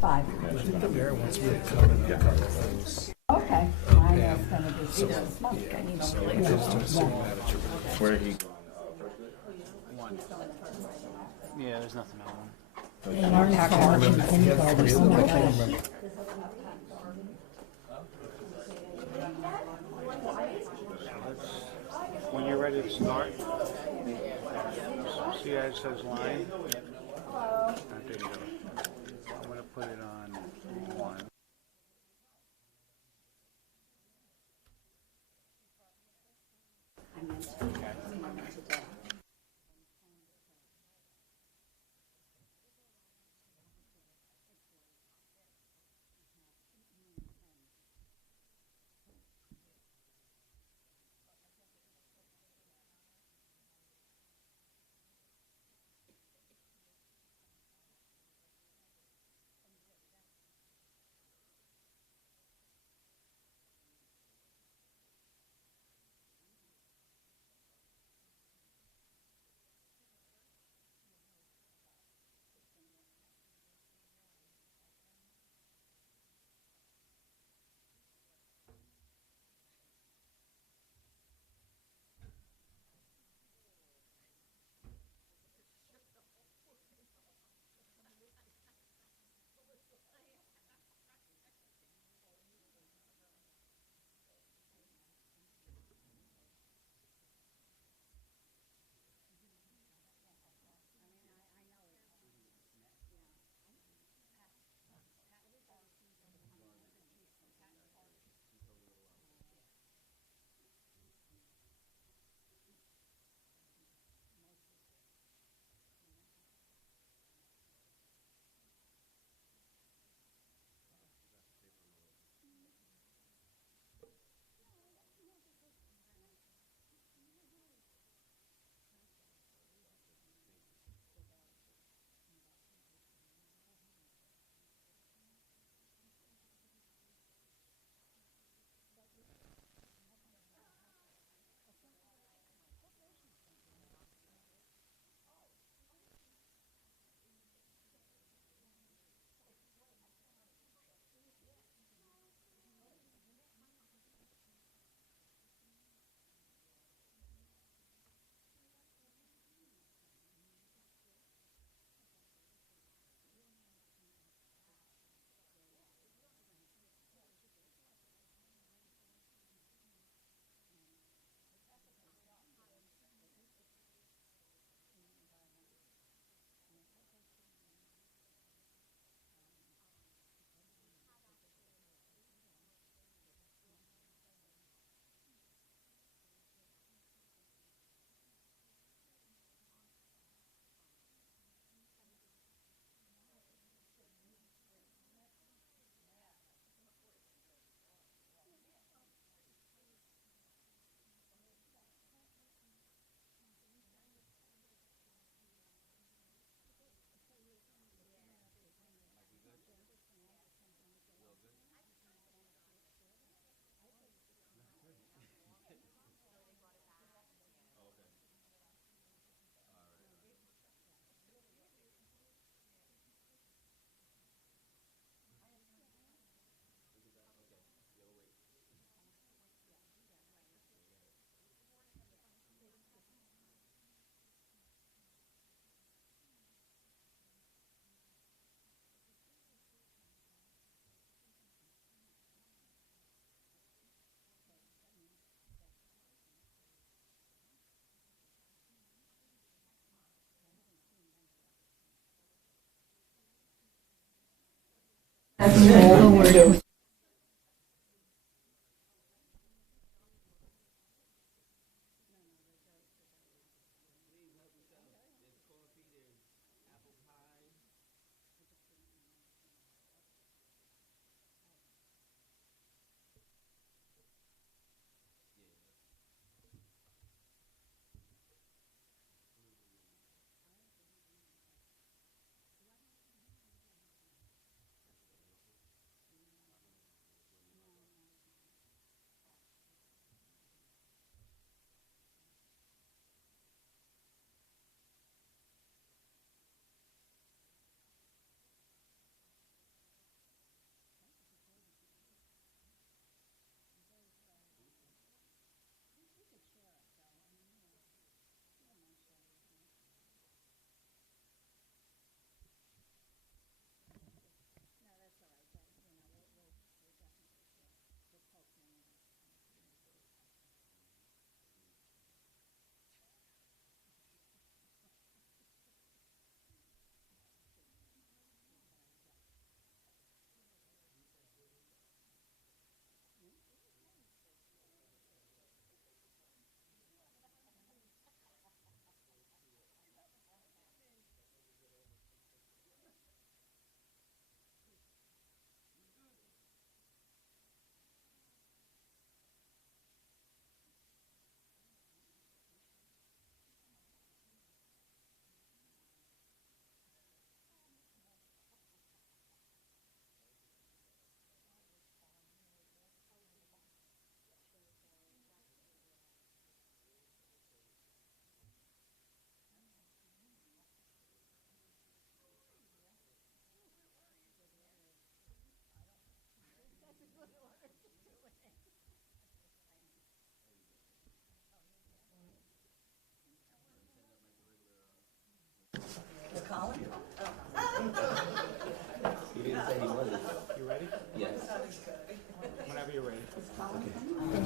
5. I think the mayor wants me to come in a couple things. Okay. I know it's gonna be this month. Yeah, so it goes to the city manager. Where he? One. Yeah, there's nothing on one. And our tax margin in kindergarten is so much. When you're ready to start, see how it says line? There you go. I'm going to put it on 1.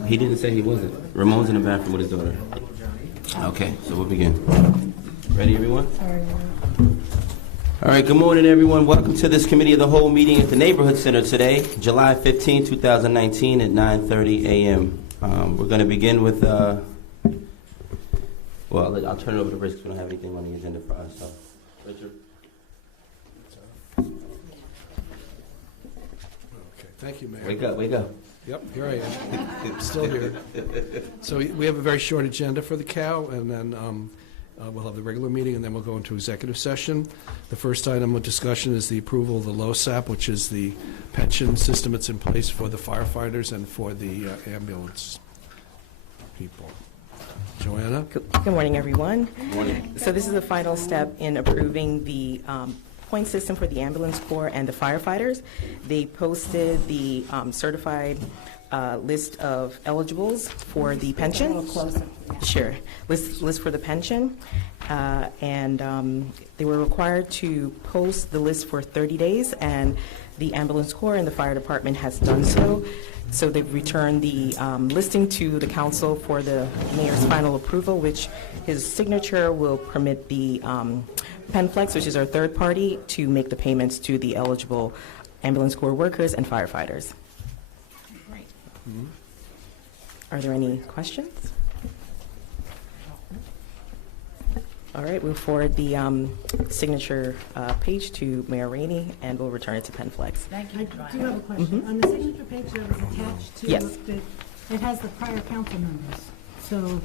He didn't say he wasn't. Ramon's in the bathroom with his daughter. Okay, so we'll begin. Ready, everyone? All right, good morning, everyone. Welcome to this Committee of the Whole meeting at the Neighborhood Center today, July 15, 2019 at 9:30 a.m. We're going to begin with, well, I'll turn it over to Rich because we don't have anything on the agenda for us. So, Richard. Okay, thank you, Mayor. Wake up, wake up. Yep, here I am. Still here. So we have a very short agenda for the cow, and then we'll have the regular meeting, and then we'll go into executive session. The first item of discussion is the approval of the LoSAP, which is the pension system that's in place for the firefighters and for the ambulance people. Joanna? Good morning, everyone. Good morning. So this is the final step in approving the point system for the ambulance corps and the firefighters. They posted the certified list of eligibles for the pension. A little closer. Sure. List for the pension. And they were required to post the list for 30 days, and the ambulance corps and the fire department has done so. So they've returned the listing to the council for the mayor's final approval, which his signature will permit the PenFlex, which is our third party, to make the payments to the eligible ambulance corps workers and firefighters. Great. Are there any questions? All right, we'll forward the signature page to Mayor Rainey, and we'll return it to PenFlex. Thank I you, do Joanna. have a question. On the signature page that was attached to Yes. it has the prior council members. So,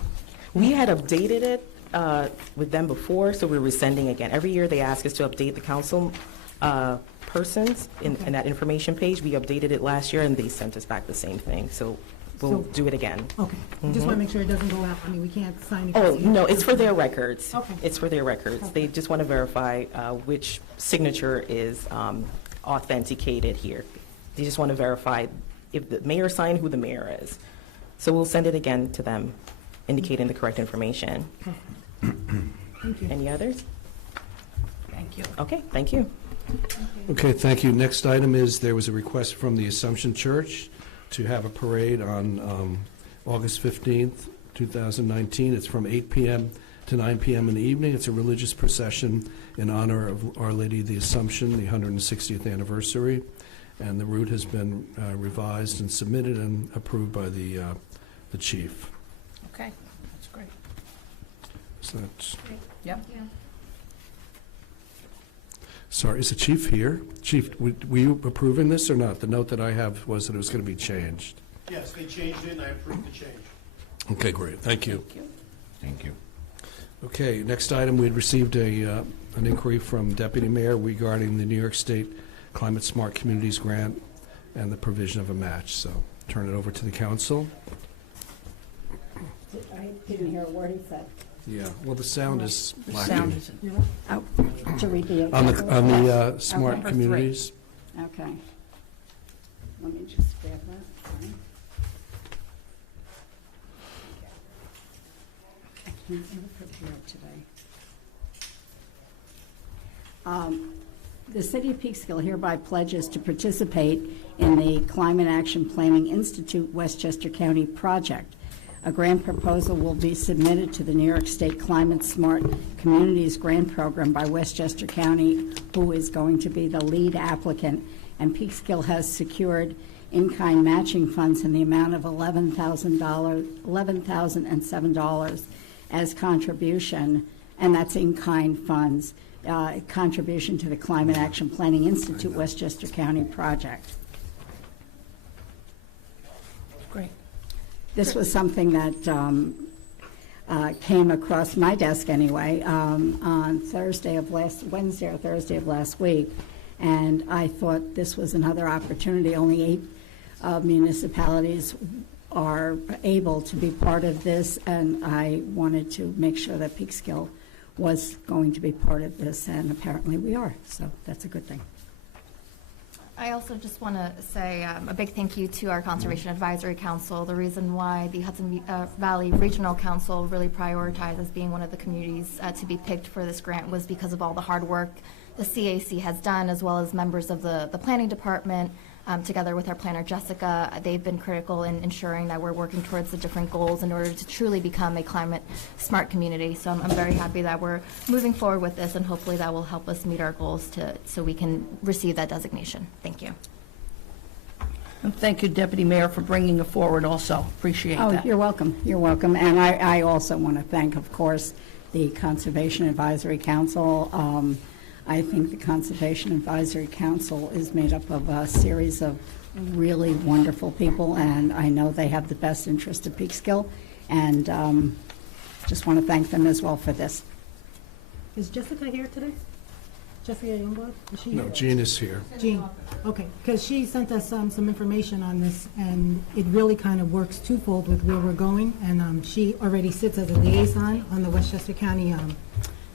We had updated it with them before, so we're resending again. Every year they ask us to update the council persons in that information page. We updated it last year, and they sent us back the same thing. So we'll do it again. okay, just want to make sure it doesn't go out. I mean, we can't sign it. Oh, no, it's for their records. Okay. It's for their records. They just want to verify which signature is authenticated here. They just want to verify if the mayor signed, who the mayor is. So we'll send it again to them, indicating the correct information. Thank you. Any others? Thank you. Okay, thank you. Okay, thank you. Next item is there was a request from the Assumption Church to have a parade on August 15th, 2019. It's from 8 p.m. to 9 p.m. in the evening. It's a religious procession in honor of Our Lady of the Assumption, the 160th anniversary. And the route has been revised and submitted and approved by the chief. Okay, that's great. So that's, Yep. sorry, is the chief here? Chief, were you approving this or not? The note that I have was that it was going to be changed. Yes, they changed it, and I approved the change. Okay, great. Thank you. Thank you. Okay, next item, we had received an inquiry from Deputy Mayor regarding the New York State Climate Smart Communities Grant and the provision of a match. So turn it over to the council. I didn't hear a word he said. Yeah, well, the sound is The lacking. sound is, oh, to read the. On the smart Number communities. Okay. Let me just grab that, sorry. I can't even prepare today. The City of Peekskill hereby pledges to participate in the Climate Action Planning Institute Westchester County project. A grant proposal will be submitted to the New York State Climate Smart Communities Grant Program by Westchester County, who is going to be the lead applicant, and Peekskill has secured in-kind matching funds in the amount of $11,007 as contribution, and that's in-kind funds, contribution to the Climate Action Planning Institute Westchester County project. Great. This was something that came across my desk anyway on Wednesday or Thursday of last week, and I thought this was another opportunity. Only 8 municipalities are able to be part of this, and I wanted to make sure that Peekskill was going to be part of this, and apparently we are, so that's a good thing. I also just want to say a big thank you to our Conservation Advisory Council. The reason why the Hudson Valley Regional Council really prioritized as being one of the communities to be picked for this grant was because of all the hard work the CAC has done, as well as members of the planning department, together with our planner, Jessica. They've been critical in ensuring that we're working towards the different goals in order to truly become a climate-smart community. So I'm very happy that we're moving forward with this, and hopefully that will help us meet our goals so we can receive that designation. Thank you. And thank you, Deputy Mayor, for bringing it forward also. Appreciate Oh, that. you're welcome. You're welcome. And I also want to thank, of course, the Conservation Advisory Council. I think the Conservation Advisory Council is made up of a series of really wonderful people, and I know they have the best interest of Peekskill, and just want to thank them as well for this. Is Jessica here today? Jessica Youngblood? Is she No, here? Jean is here. Jean, okay, because she sent us some information on this, and it really kind of works twofold with where we're going, and she already sits as a liaison on the Westchester County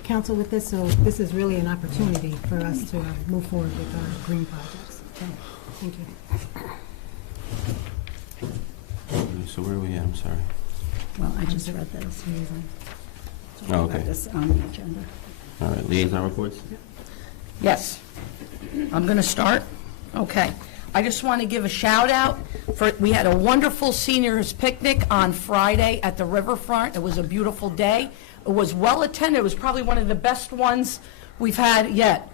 Council with this, so this is really an opportunity for us to move forward with our green projects. So, thank you. So where are we at? I'm sorry. Well, I just read this. Oh, okay. This on the agenda. All right, liaison reports? Yes. I'm going to start. Okay. I just want to give a shout out we had a wonderful seniors picnic on Friday at the riverfront. It was a beautiful day. It was well attended. It was probably one of the best ones we've had yet.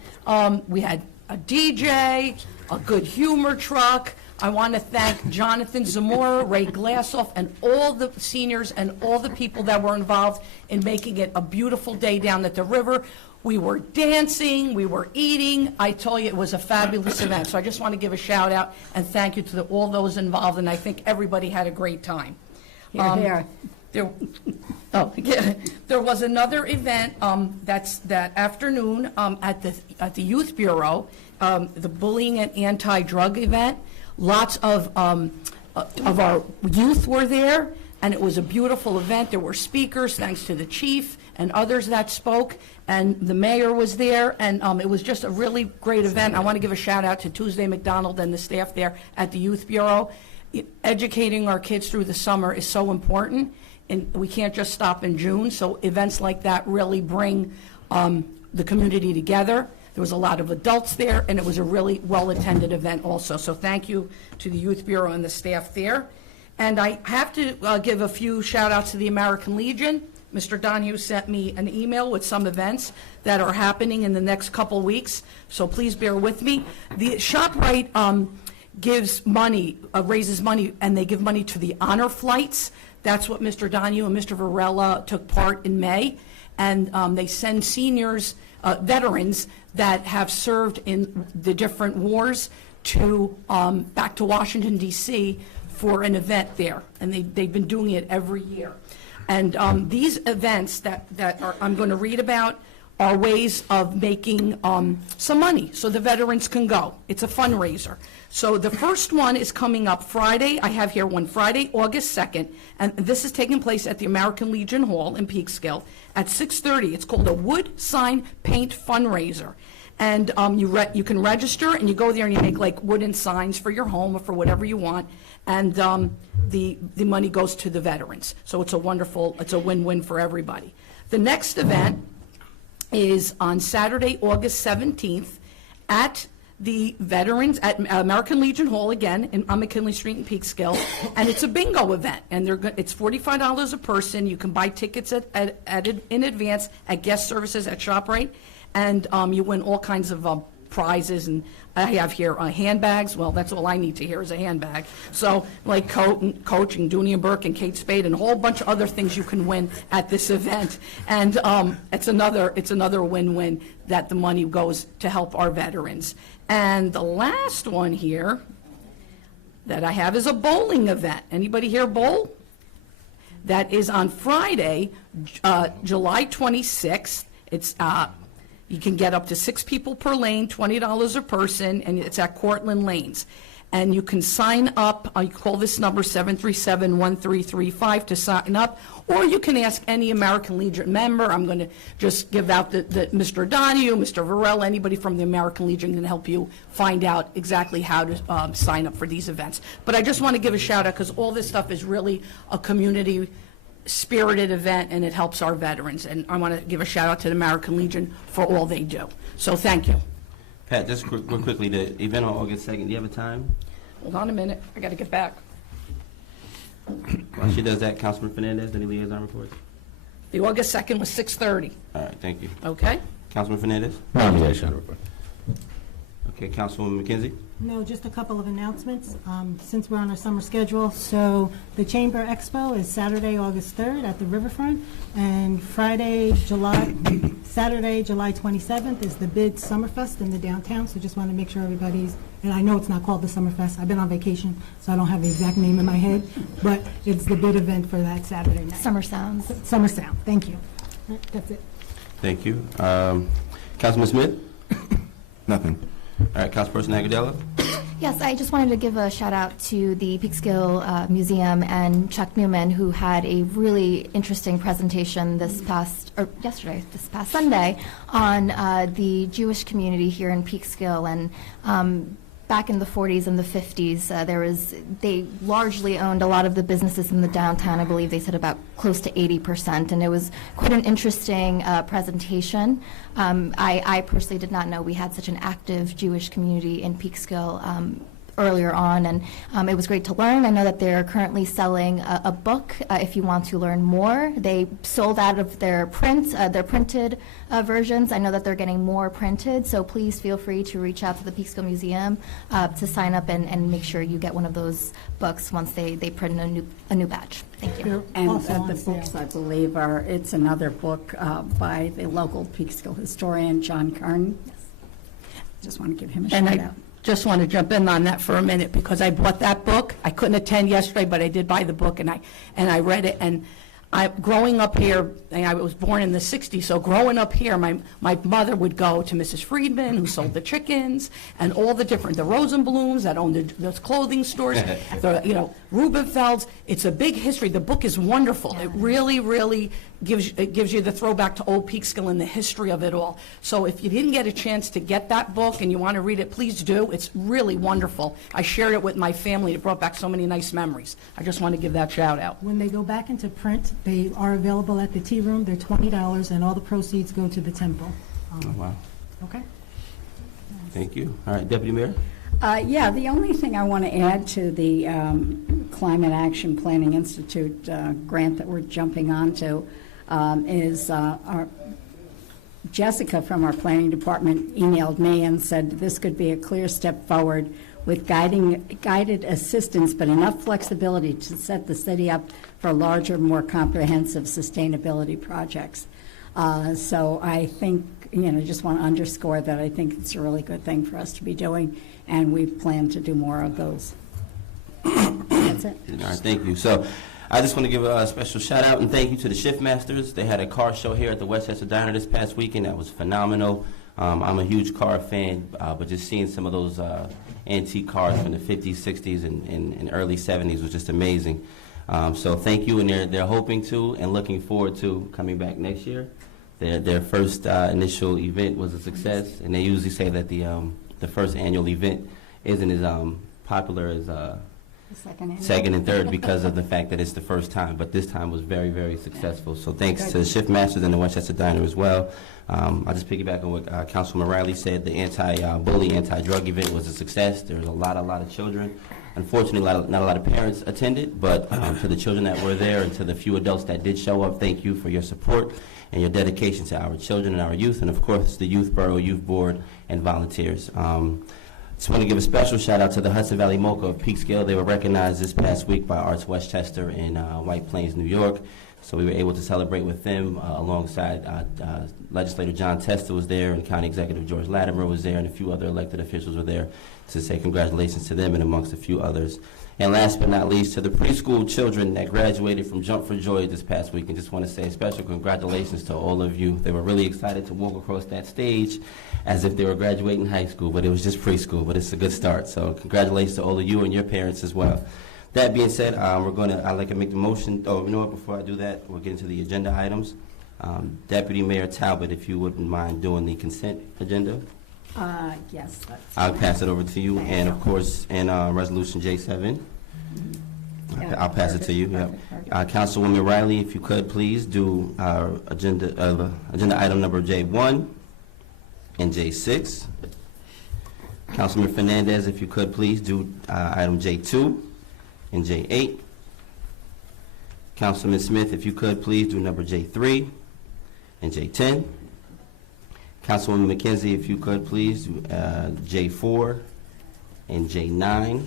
We had a DJ, a good humor truck. I want to thank Jonathan Zamora, Ray Glassoff, and all the seniors and all the people that were involved in making it a beautiful day down at the river. We were dancing, we were eating. I tell you, it was a fabulous event. So I just want to give a shout out and thank you to all those involved, and I think everybody had a great time. Here. There was another event that afternoon at the Youth Bureau, the bullying and anti-drug event. Lots of our youth were there, and it was a beautiful event. There were speakers, thanks to the chief and others that spoke, and the mayor was there, and it was just a really great event. I want to give a shout out to Tuesday McDonald and the staff there at the Youth Bureau. Educating our kids through the summer is so important, and we can't just stop in June, so events like that really bring the community together. There was a lot of adults there, and it was a really well-attended event also. So thank you to the Youth Bureau and the staff there. And I have to give a few shout-outs to the American Legion. Mr. Donahue sent me an email with some events that are happening in the next couple weeks, so please bear with me. The ShopRite gives money, raises money, and they give money to the honor flights. That's what Mr. Donahue and Mr. Varela took part in May. And they send seniors, veterans that have served in the different wars to back to Washington, D.C. for an event there. And they've been doing it every year. And these events that I'm going to read about are ways of making some money so the veterans can go. It's a fundraiser. So the first one is coming up Friday. I have here one Friday, August 2nd, and this is taking place at the American Legion Hall in Peekskill at 6:30. It's called a Wood Sign Paint Fundraiser. And you can register, and you go there and you make like wooden signs for your home or for whatever you want, and the money goes to the veterans. So it's a win-win for everybody. The next event is on Saturday, August 17th at the Veterans at American Legion Hall again on McKinley Street in Peekskill, and it's a bingo event, and it's $45 a person. You can buy tickets in advance at guest services at ShopRite, and you win all kinds of prizes. And I have here handbags. Well, that's all I need to hear is a handbag. So like Coach and Dooney and Burke and Kate Spade and a whole bunch of other things you can win at this event. And it's another win-win that the money goes to help our veterans. And the last one here that I have is a bowling event. Anybody here bowl? That is on Friday, July 26th. It's you can get up to 6 people per lane, $20 a person, and it's at Cortland Lanes. And you can sign up, you call this number 737-1335 to sign up, or you can ask any American Legion member. I'm going to just give out the Mr. Donahue, Mr. Varela, anybody from the American Legion can help you find out exactly how to sign up for these events. But I just want to give a shout out because all this stuff is really a community spirited event, and it helps our veterans. And I want to give a shout out to the American Legion for all they do. So thank you. Pat, just real quickly, the event on August 2nd, do you have a time? Hold on a minute, I gotta get back. While she does that, Councilman Fernandez, any liaison reports? The August 2nd was 6:30, All right, thank you. okay? Councilman Fernandez? No liaison report. Okay, Councilwoman McKenzie? No, just a couple of announcements, since we're on our summer schedule. So the Chamber Expo is Saturday, August 3rd at the Riverfront, and Saturday, July 27th is the Bid Summerfest in the downtown, so just want to make sure everybody's, and I know it's not called the Summerfest, I've been on vacation, so I don't have the exact name in my head, but it's the bid event for that Saturday night. Summer Sounds. Summer Sound, thank you. That's it. Thank you. Councilman Smith? Nothing. All right, Councilperson Agadella? Yes, I just wanted to give a shout out to the Peekskill Museum and Chuck Newman, who had a really interesting presentation this past Sunday, on the Jewish community here in Peekskill. And back in the 40s and the 50s, they largely owned a lot of the businesses in the downtown. I believe they said about close to 80%, and it was quite an interesting presentation. I personally did not know we had such an active Jewish community in Peekskill earlier on, and it was great to learn. I know that they're currently selling a book if you want to learn more. They sold out of their printed versions. I know that they're getting more printed, so please feel free to reach out to the Peekskill Museum to sign up and make sure you get one of those books once they print a new batch. Thank you. And Also on the sale. books, I believe, it's another book by the local Peekskill historian, John Carn. Just want to give him a And shout I out. just want to jump in on that for a minute, because I bought that book. I couldn't attend yesterday, but I did buy the book, and I read it. And growing up here, and I was born in the 60s, so growing up here, my mother would go to Mrs. Friedman, who sold the chickens, and all the Rosenblums that owned those clothing stores, Rubenfelds. It's a big history. The book is wonderful. It really gives you the throwback to old Peekskill and the history of it all. So if you didn't get a chance to get that book and you want to read it, please do. It's really wonderful. I shared it with my family. It brought back so many nice memories. I just want to give that shout out. When they go back into print, they are available at the tea room. They're $20, and all the proceeds go to the temple. Oh, wow. Okay? Thank you. All right, Deputy Mayor? Yeah, the only thing I want to add to the Climate Action Planning Institute grant that we're jumping onto is our Jessica from our planning department emailed me and said this could be a clear step forward with guided assistance, but enough flexibility to set the city up for larger, more comprehensive sustainability projects. So I think, just want to underscore that I think it's a really good thing for us to be doing, and we plan to do more of those. That's it. All right, thank you. So I just want to give a special shout out and thank you to the Shift Masters. They had a car show here at the Westchester Diner this past weekend. That was phenomenal. I'm a huge car fan, but just seeing some of those antique cars from the 50s, 60s, and early 70s was just amazing. So thank you, and they're hoping to and looking forward to coming back next year. Their first initial event was a success, and they usually say that the first annual event isn't as popular as second and third because of the fact that it's the first time, but this time was very, very successful. So thanks to the Shift Masters and the Westchester Diner as well. I'll just piggyback on what Councilman Riley said. The anti-bully, anti-drug event was a success. There was a lot of children. Unfortunately, not a lot of parents attended, but to the children that were there and to the few adults that did show up, thank you for your support and your dedication to our children and our youth, and of course the Youth Borough Youth Board and volunteers. Just want to give a special shout out to the Hudson Valley Mocha of Peekskill. They were recognized this past week by Arts Westchester in White Plains, New York. So we were able to celebrate with them alongside Legislator John Testa was there, and County Executive George Latimer was there, and a few other elected officials were there to say congratulations to them and amongst a few others. And last but not least, to the preschool children that graduated from Jump for Joy this past week, and just want to say special congratulations to all of you. They were really excited to walk across that stage as if they were graduating high school, but it was just preschool, but it's a good start. So congratulations to all of you and your parents as well. That being said, I'd like to make the motion. Oh, you know what? Before I do that, we'll get into the agenda items. Deputy Mayor Talbot, if you wouldn't mind doing the consent agenda. Yes. I'll pass it over to you, and of course, in Resolution J7, I'll pass it to you. Yep. Councilwoman Riley, if you could please do agenda item number J1 and J6. Councilman Fernandez, if you could, please do item J2 and J8. Councilman Smith, if you could, please do number J3 and J10. Councilwoman McKenzie, if you could, please do J4 and J9.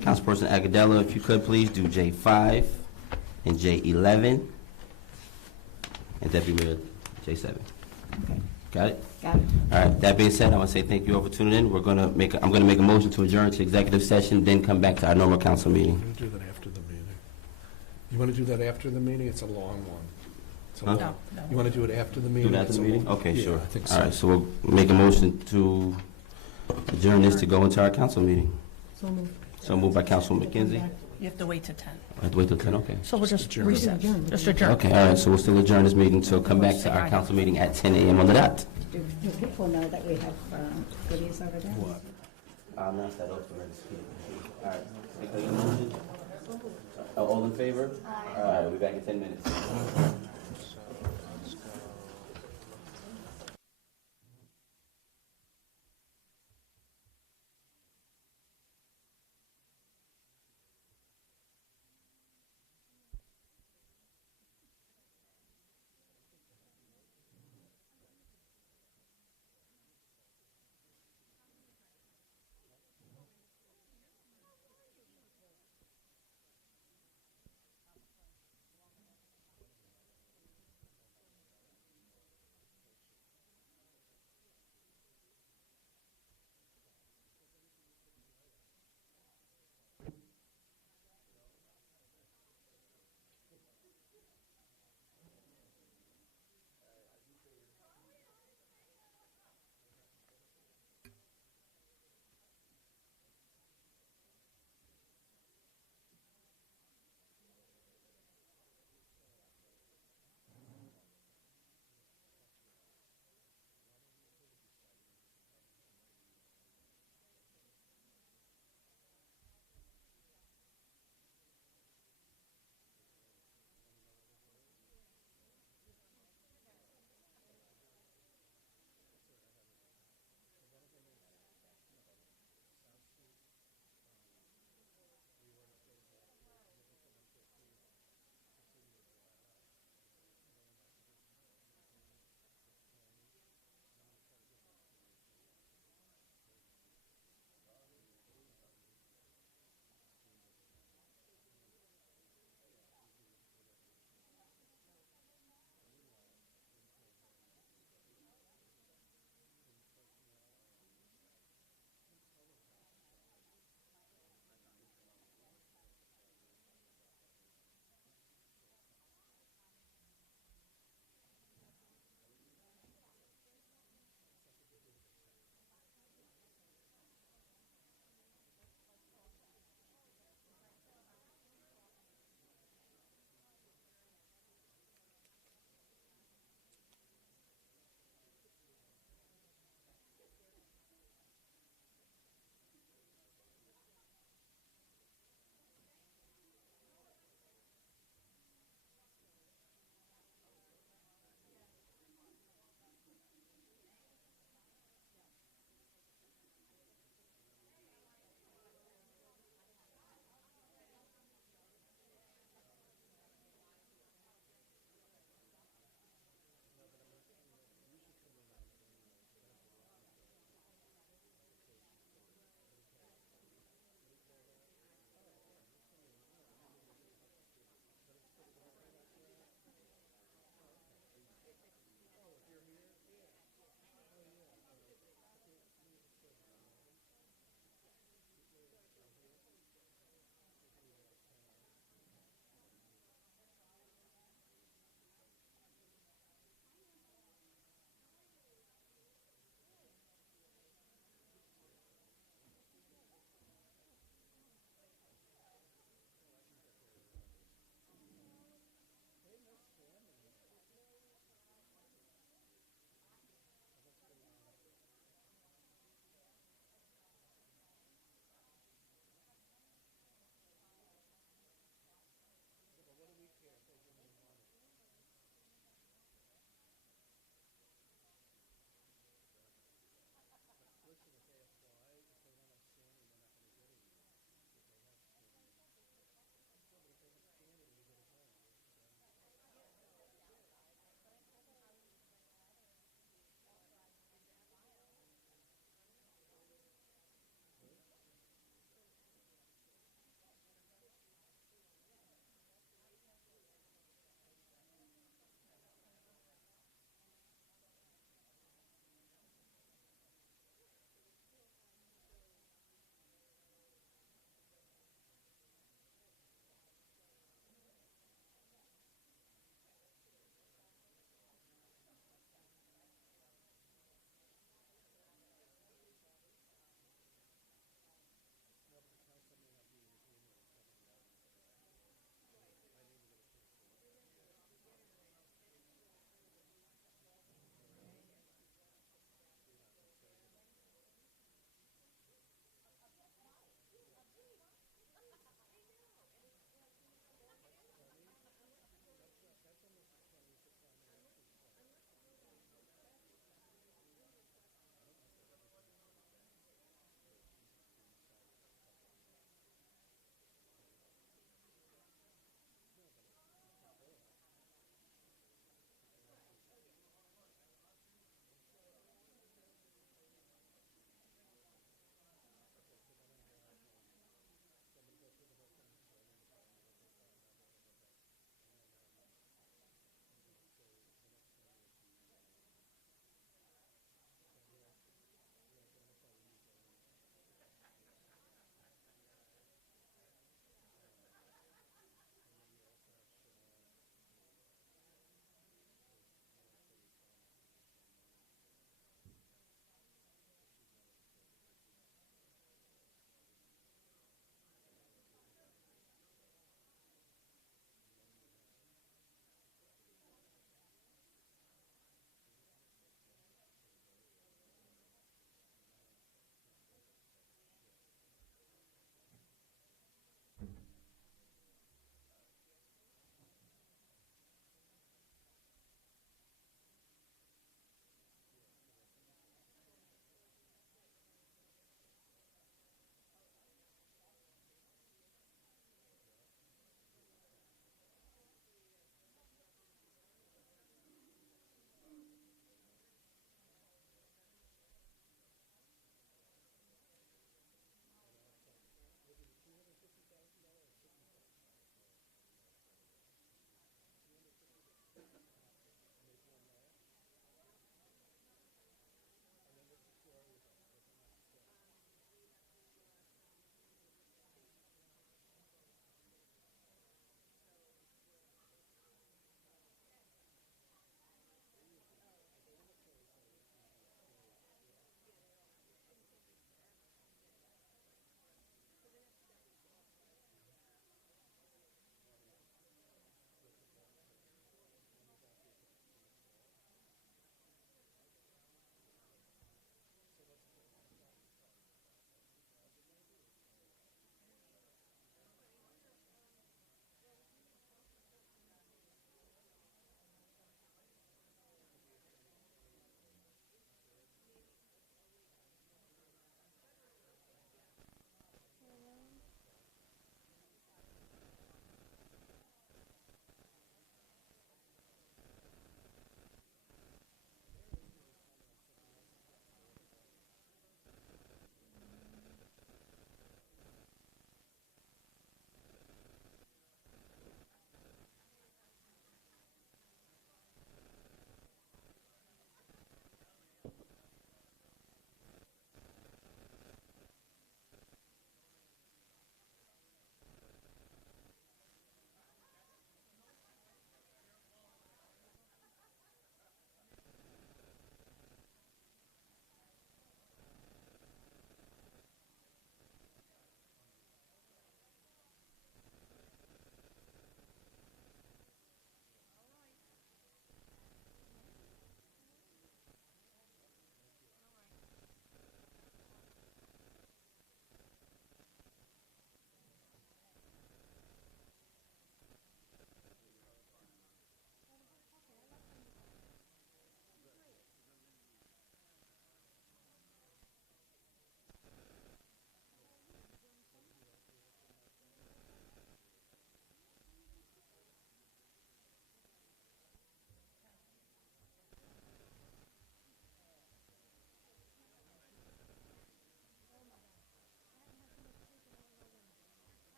Councilperson Agadella, if you could, please do J5 and J11. And Deputy Mayor, J7. Okay, Got it? got it. All right, that being said, I want to say thank you all for tuning in. I'm going to make a motion to adjourn to executive session, then come back to our normal council We're meeting. going to do that after the meeting. You want to do that after the meeting? It's a long one. It's a Huh? long- You want to do it after the meeting? Do that after It's the a meeting? long- Okay, Yeah, sure. I think All so. right, so we'll make a motion to adjourn this to go into our council meeting. So moved. So moved by Councilwoman McKenzie. You have to wait till 10. I have to wait till 10, okay. So we'll just adjourn. recess. Adjourn. Just adjourn. Okay, all right, so we'll still adjourn this meeting, so come back to our council meeting at 10 a.m. on the dot. Do people know that we have goodies over there? What? I'll announce that open. All right. Take a motion. All in favor? All right, we'll be back in 10 minutes.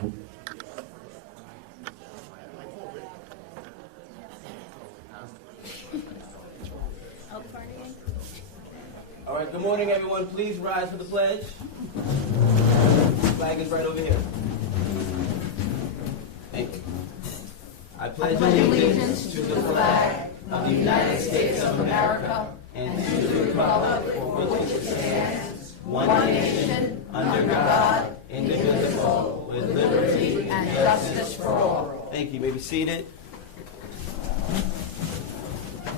All right, good morning, everyone. Please rise for the pledge. Flag is right over here. Thank you. I pledge allegiance to the flag of the United States of America and to the republic for which it stands, one nation, under God, indivisible, with liberty and justice for all. Thank you. You may be seated. All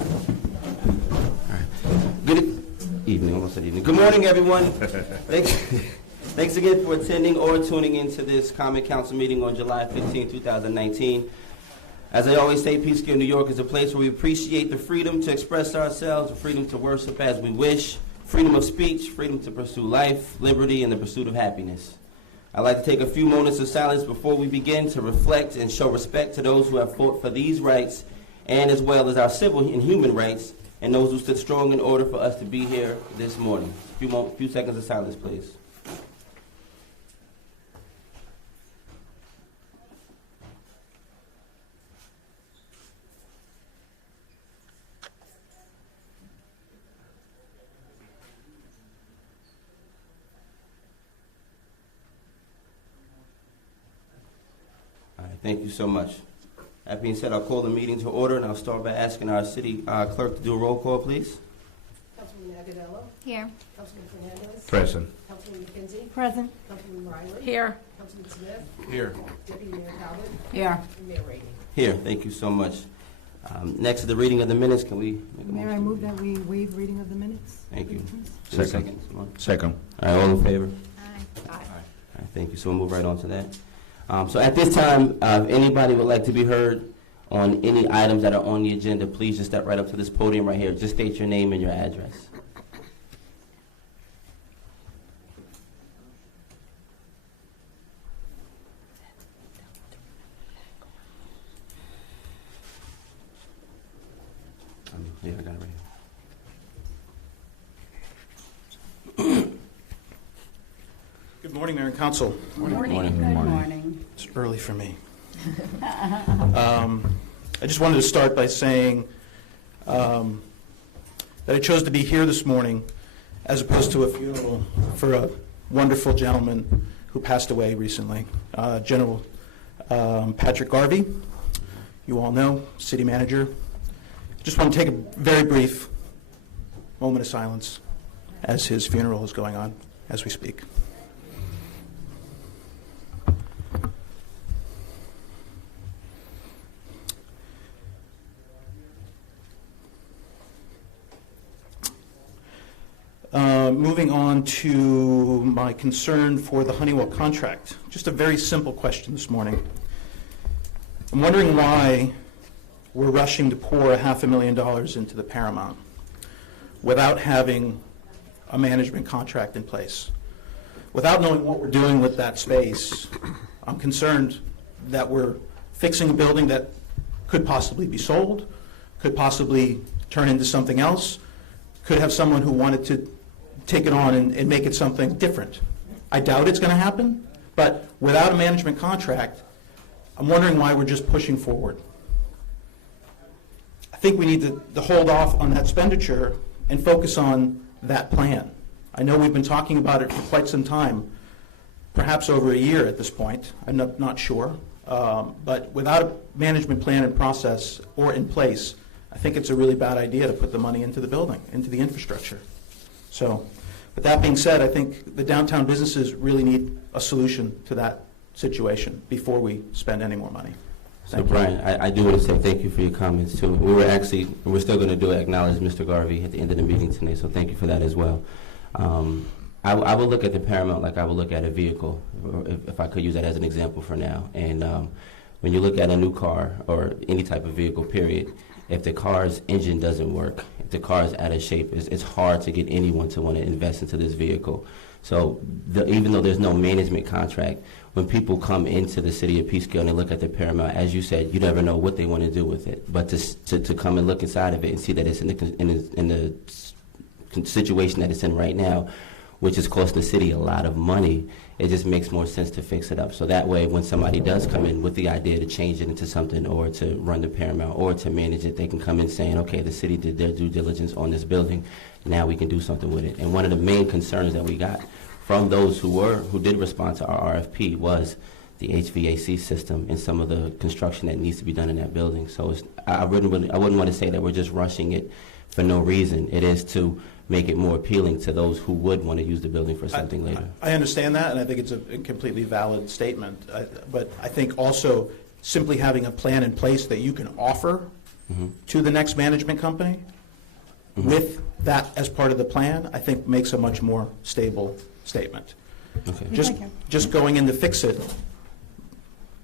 right. Good evening. Almost said evening. Good morning, everyone. Thanks again for attending or tuning into this Common Council meeting on July 15, 2019. As I always say, Peekskill, New York is a place where we appreciate the freedom to express ourselves, the freedom to worship as we wish, freedom of speech, freedom to pursue life, liberty, and the pursuit of happiness. I'd like to take a few moments of silence before we begin to reflect and show respect to those who have fought for these rights, and as well as our civil and human rights, and those who stood strong in order for us to be here this morning. A few seconds of silence, please. Thank you so much. That being said, I'll call the meeting to order, and I'll start by asking our city clerk to do a roll call, please. Councilman Agadello. Here. Councilman Fernandez. Present. Councilman McKenzie. Present. Councilman Riley. Here. Councilman Smith. Here. Deputy Mayor Talbot. Here. And Mayor Rainey. Here, thank you so much. Next to the reading of the minutes, can we make a Mayor, I motion? move that we waive reading of the minutes. Thank you. Please. Second. All Second. right, all in favor? Aye. All right, thank you. So we'll move right on to that. So at this time, if anybody would like to be heard on any items that are on the agenda, please just step right up to this podium right here. Just state your name and your address. Yeah, I got it right here. Good morning, Mayor and Council. Morning. Good morning. It's early for me. I just wanted to start by saying that I chose to be here this morning as opposed to a funeral for a wonderful gentleman who passed away recently, General Patrick Garvey. You all know, city manager. I just want to take a very brief moment of silence as his funeral is going on as we speak. Moving on to my concern for the Honeywell contract. Just a very simple question this morning. I'm wondering why we're rushing to pour $500,000 into the Paramount without having a management contract in place. Without knowing what we're doing with that space, I'm concerned that we're fixing a building that could possibly be sold, could possibly turn into something else, could have someone who wanted to take it on and make it something different. I doubt it's going to happen, but without a management contract, I'm wondering why we're just pushing forward. I think we need to hold off on that expenditure and focus on that plan. I know we've been talking about it for quite some time, perhaps over a year at this point. I'm not sure. But without a management plan and process or in place, I think it's a really bad idea to put the money into the building, into the infrastructure. So, with that being said, I think the downtown businesses really need a solution to that situation before we spend any more money. So Brian, I do want to say thank you for your comments too. We're still going to acknowledge Mr. Garvey at the end of the meeting tonight, so thank you for that as well. I will look at the Paramount like I would look at a vehicle, if I could use that as an example for now. And when you look at a new car or any type of vehicle, period, if the car's engine doesn't work, if the car is out of shape, it's hard to get anyone to want to invest into this vehicle. So even though there's no management contract, when people come into the city of Peekskill and they look at the Paramount, as you said, you never know what they want to do with it. But to come and look inside of it and see that it's in the situation that it's in right now, which is costing the city a lot of money. It just makes more sense to fix it up. So that way, when somebody does come in with the idea to change it into something or to run the Paramount or to manage it, they can come in saying, okay, the city did their due diligence on this building. Now we can do something with it. And one of the main concerns that we got from those who did respond to our RFP was the HVAC system and some of the construction that needs to be done in that building. So I wouldn't want to say that we're just rushing it for no reason. It is to make it more appealing to those who would want to use the building for something later. I understand that, and I think it's a completely valid statement. But I think also simply having a plan in place that you can offer to the next management company with that as part of the plan, I think makes a much more stable statement. Okay. Just going in to fix it,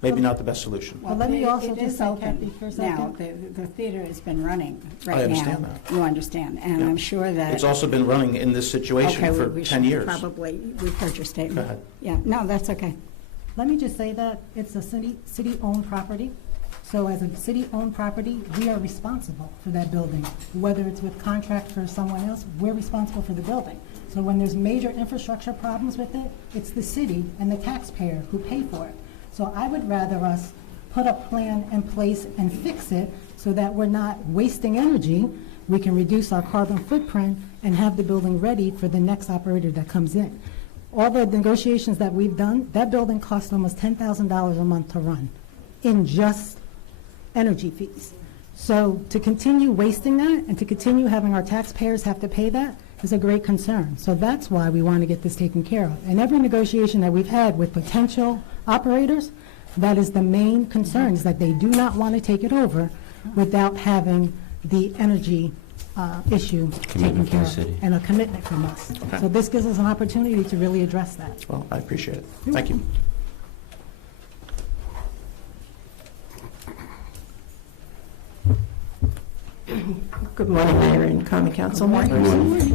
maybe not the best solution. Well, let me also it just is say, open Kathy, for a now. second. The theater has been running right now. I understand that. You understand, and Yeah. I'm sure that. It's also been running in this situation Okay, for we 10 should years. Probably, we've heard your statement. Go ahead. Yeah, no, that's okay. Let me just say that it's a city-owned property. So as a city-owned property, we are responsible for that building. Whether it's with contract for someone else, we're responsible for the building. So when there's major infrastructure problems with it, it's the city and the taxpayer who pay for it. So I would rather us put a plan in place and fix it so that we're not wasting energy. We can reduce our carbon footprint and have the building ready for the next operator that comes in. All the negotiations that we've done, that building cost almost $10,000 a month to run in just energy fees. So to continue wasting that and to continue having our taxpayers have to pay that is a great concern. So that's why we want to get this taken care of. And every negotiation that we've had with potential operators, that is the main concern, is that they do not want to take it over without having the energy issue taken Commitment from care the of city. and a commitment from us. Okay. So this gives us an opportunity to really address that. Well, I appreciate it. Thank you. Good morning, Mayor and Common Council members.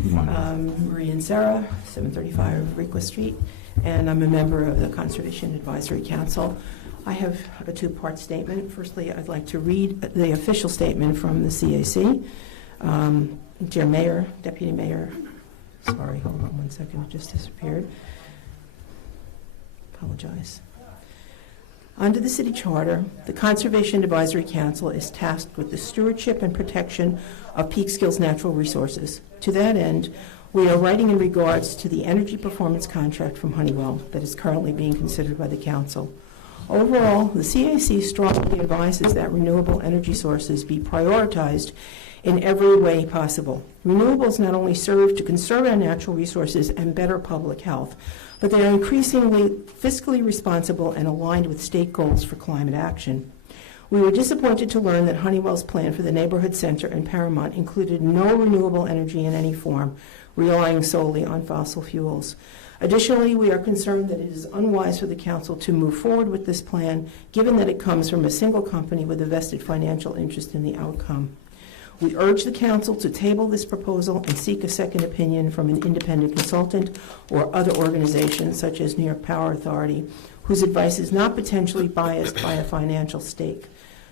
Marie and Sarah, 735 Requa Street, and I'm a member of the Conservation Advisory Council. I have a two-part statement. Firstly, I'd like to read the official statement from the CAC. Dear Mayor, Deputy Mayor, sorry, hold on one second, it just disappeared. Apologize. Under the City Charter, the Conservation Advisory Council is tasked with the stewardship and protection of Peekskill's natural resources. To that end, we are writing in regards to the energy performance contract from Honeywell that is currently being considered by the Council. Overall, the CAC strongly advises that renewable energy sources be prioritized in every way possible. Renewables not only serve to conserve our natural resources and better public health, but they are increasingly fiscally responsible and aligned with state goals for climate action. We were disappointed to learn that Honeywell's plan for the neighborhood center in Paramount included no renewable energy in any form, relying solely on fossil fuels. Additionally, we are concerned that it is unwise for the council to move forward with this plan, given that it comes from a single company with a vested financial interest in the outcome. We urge the council to table this proposal and seek a second opinion from an independent consultant or other organization such as New York Power Authority, whose advice is not potentially biased by a financial stake.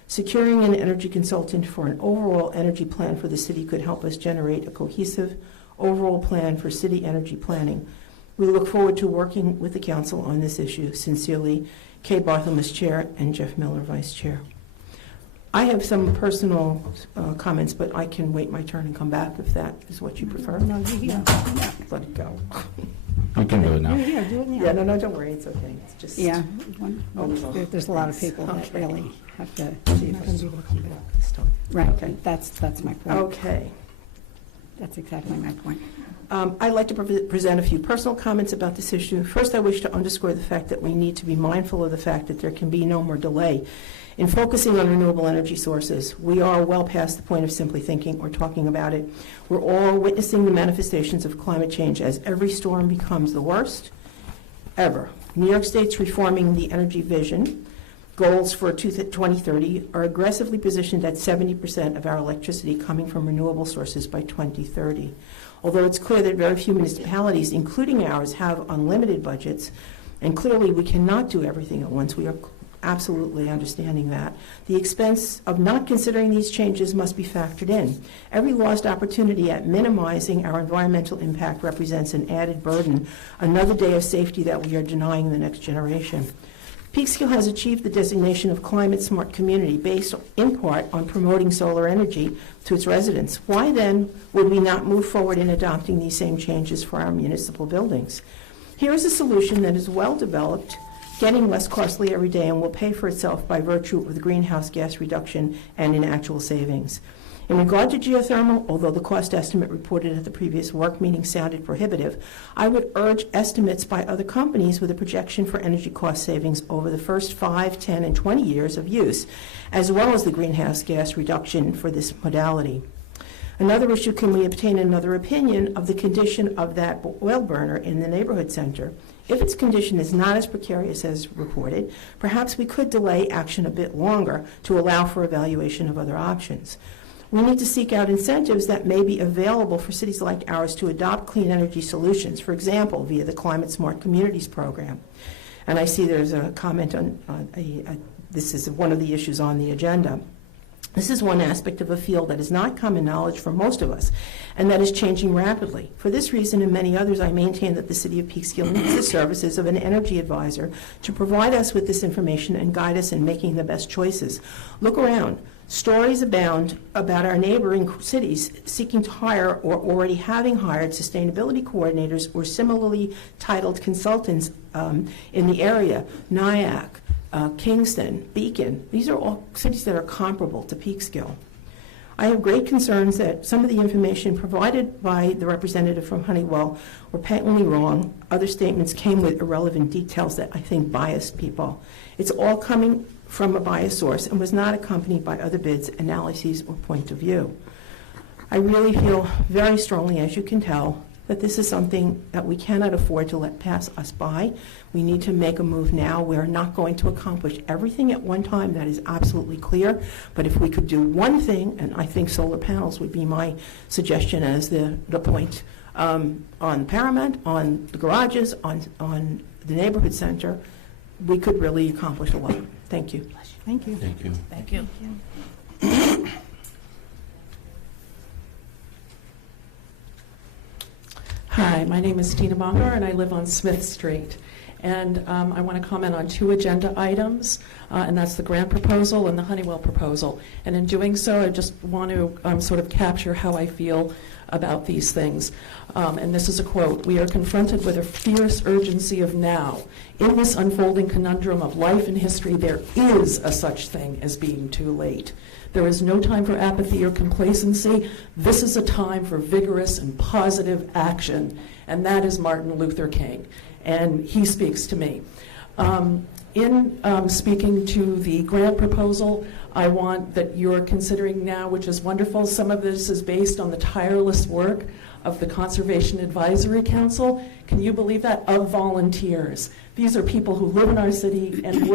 Securing an energy consultant for an overall energy plan for the city could help us generate a cohesive overall plan for city energy planning. We look forward to working with the council on this issue. Sincerely, Kay Barthelmess, Chair, and Jeff Miller, Vice Chair. I have some personal comments, but I can wait my turn and come back if that is what you prefer. No, you're here. Let it go. You can do it now. You're here, do it now. Yeah, no, don't worry, it's okay. It's just. Yeah, Oh, there's a lot of people that okay. really have to see You're not going to be able to come back. This time. Right, Okay. that's my point. Okay. That's exactly my point. I'd like to present a few personal comments about this issue. First, I wish to underscore the fact that we need to be mindful of the fact that there can be no more delay in focusing on renewable energy sources. We are well past the point of simply thinking or talking about it. We're all witnessing the manifestations of climate change as every storm becomes the worst ever. New York State's reforming the energy vision. Goals for 2030 are aggressively positioned at 70% of our electricity coming from renewable sources by 2030. Although it's clear that very few municipalities, including ours, have unlimited budgets, and clearly we cannot do everything at once, we are absolutely understanding that. The expense of not considering these changes must be factored in. Every lost opportunity at minimizing our environmental impact represents an added burden, another day of safety that we are denying the next generation. Peekskill has achieved the designation of climate smart community based in part on promoting solar energy to its residents. Why then would we not move forward in adopting these same changes for our municipal buildings? Here is a solution that is well developed, getting less costly every day, and will pay for itself by virtue of the greenhouse gas reduction and in actual savings. In regard to geothermal, although the cost estimate reported at the previous work meeting sounded prohibitive, I would urge estimates by other companies with a projection for energy cost savings over the first 5, 10, and 20 years of use, as well as the greenhouse gas reduction for this modality. Another issue, can we obtain another opinion of the condition of that oil burner in the neighborhood center? If its condition is not as precarious as reported, perhaps we could delay action a bit longer to allow for evaluation of other options. We need to seek out incentives that may be available for cities like ours to adopt clean energy solutions, for example, via the Climate Smart Communities program. And I see there's a comment on, this is one of the issues on the agenda. This is one aspect of a field that is not common knowledge for most of us, and that is changing rapidly. For this reason and many others, I maintain that the City of Peekskill needs the services of an energy advisor to provide us with this information and guide us in making the best choices. Look around. Stories abound about our neighboring cities seeking to hire or already having hired sustainability coordinators or similarly titled consultants in the area. Nyack, Kingston, Beacon, these are all cities that are comparable to Peekskill. I have great concerns that some of the information provided by the representative from Honeywell were patently wrong. Other statements came with irrelevant details that I think biased people. It's all coming from a biased source and was not accompanied by other bids, analyses, or point of view. I really feel very strongly, as you can tell, that this is something that we cannot afford to let pass us by. We need to make a move now. We're not going to accomplish everything at one time. That is absolutely clear. But if we could do one thing, and I think solar panels would be my suggestion as the point on Paramount, on the garages, on the neighborhood center, we could really accomplish a lot. Thank you. Thank you. Thank you. Thank you. Hi, my name is Tina Monger, and I live on Smith Street. And I want to comment on two agenda items, and that's the grant proposal and the Honeywell proposal. And in doing so, I just want to sort of capture how I feel about these things. And this is a quote: "We are confronted with a fierce urgency of now. In this unfolding conundrum of life and history, there is a such thing as being too late. There is no time for apathy or complacency. This is a time for vigorous and positive action." And that is Martin Luther King. And he speaks to me. In speaking to the grant proposal, I want that you're considering now, which is wonderful, some of this is based on the tireless work of the Conservation Advisory Council. Can you believe that? Of volunteers. These are people who live in our city and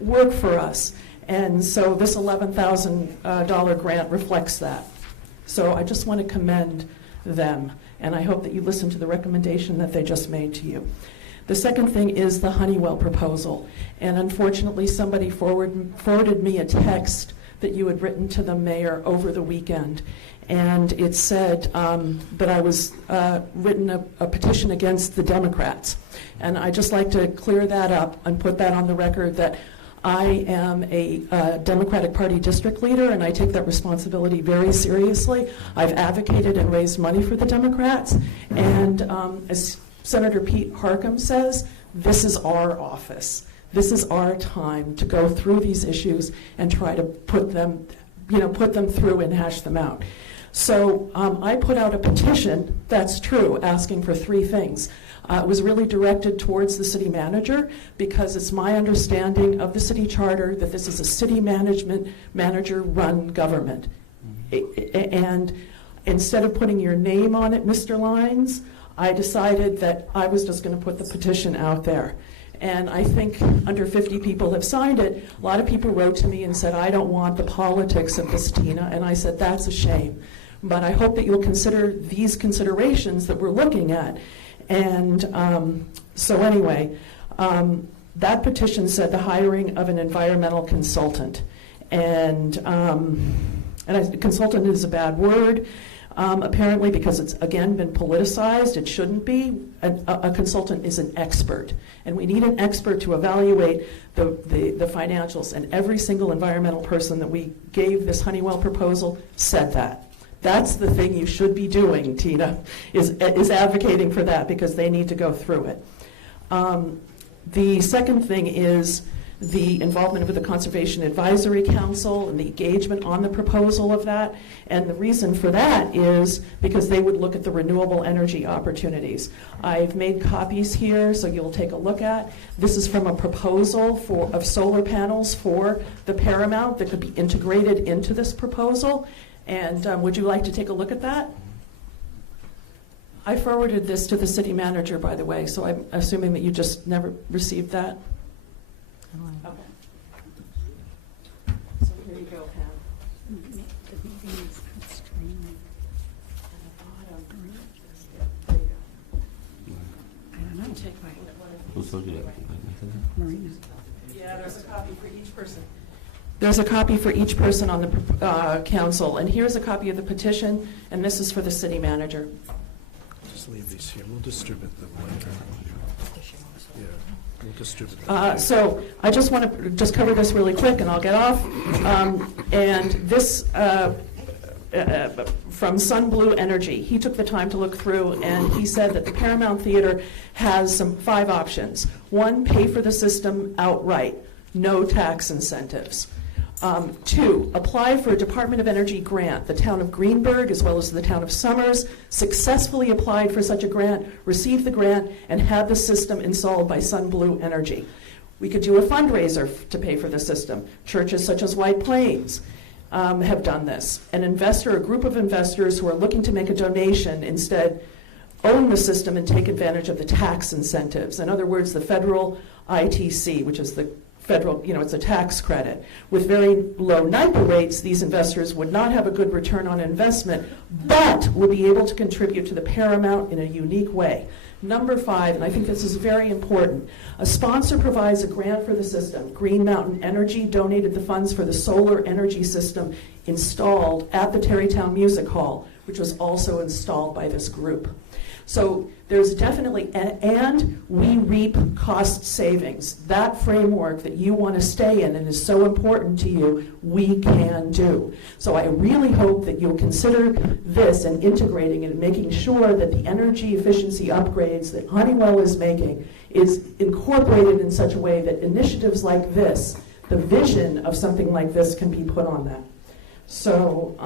work for us. And so this $11,000 grant reflects that. So I just want to commend them, and I hope that you listen to the recommendation that they just made to you. The second thing is the Honeywell proposal, and unfortunately somebody forwarded me a text that you had written to the mayor over the weekend, and it said that I was written a petition against the Democrats. And I'd just like to clear that up and put that on the record that I am a Democratic Party district leader, and I take that responsibility very seriously. I've advocated and raised money for the Democrats, and as Senator Pete Harcum says, this is our office. This is our time to go through these issues and try to put them through and hash them out. So I put out a petition, that's true, asking for three things. It was really directed towards the city manager because it's my understanding of the city charter that this is a city manager-run government. And instead of putting your name on it, Mr. Lyons, I decided that I was just going to put the petition out there. And I think under 50 people have signed it. A lot of people wrote to me and said, I don't want the politics of this, Tina. And I said, that's a shame. But I hope that you'll consider these considerations that we're looking at. And so anyway, that petition said the hiring of an environmental consultant. And consultant is a bad word, apparently, because it's, again, been politicized. It shouldn't be. A consultant is an expert. And we need an expert to evaluate the financials. And every single environmental person that we gave this Honeywell proposal said that. That's the thing you should be doing, Tina, is advocating for that, because they need to go through it. The second thing is the involvement with the Conservation Advisory Council and the engagement on the proposal of that. And the reason for that is because they would look at the renewable energy opportunities. I've made copies here, so you'll take a look at. This is from a proposal of solar panels for the Paramount that could be integrated into this proposal. And would you like to take a look at that? I forwarded this to the city manager, by the way, so I'm assuming that you just never received that. Okay. So here you go, Pam. I don't know. Who told you that? Marina. Yeah, there's a copy for each person. There's a copy for each person on the council, and here's a copy of the petition, and this is for the city manager. Just leave these here. We'll distribute them later. Yeah, we'll distribute them. So I just want to just cover this really quick, and I'll get off. And this from Sun Blue Energy. He took the time to look through, and he said that the Paramount Theater has 5 options. 1, pay for the system outright, no tax incentives. 2, apply for a Department of Energy grant. The town of Greenberg, as well as the town of Somers, successfully applied for such a grant, received the grant, and had the system installed by Sun Blue Energy. We could do a fundraiser to pay for the system. Churches such as White Plains have done this. An investor, a group of investors who are looking to make a donation, instead own the system and take advantage of the tax incentives. In other words, the federal ITC, which is the federal, it's a tax credit. With very low NIPA rates, these investors would not have a good return on investment, but would be able to contribute to the Paramount in a unique way. Number 5, and I think this is very important, a sponsor provides a grant for the system. Green Mountain Energy donated the funds for the solar energy system installed at the Terrytown Music Hall, which was also installed by this group. So there's definitely, and we reap cost savings. That framework that you want to stay in and is so important to you, we can do. So I really hope that you'll consider this and integrating it and making sure that the energy efficiency upgrades that Honeywell is making is incorporated in such a way that initiatives like this, the vision of something like this, can be put on that. So,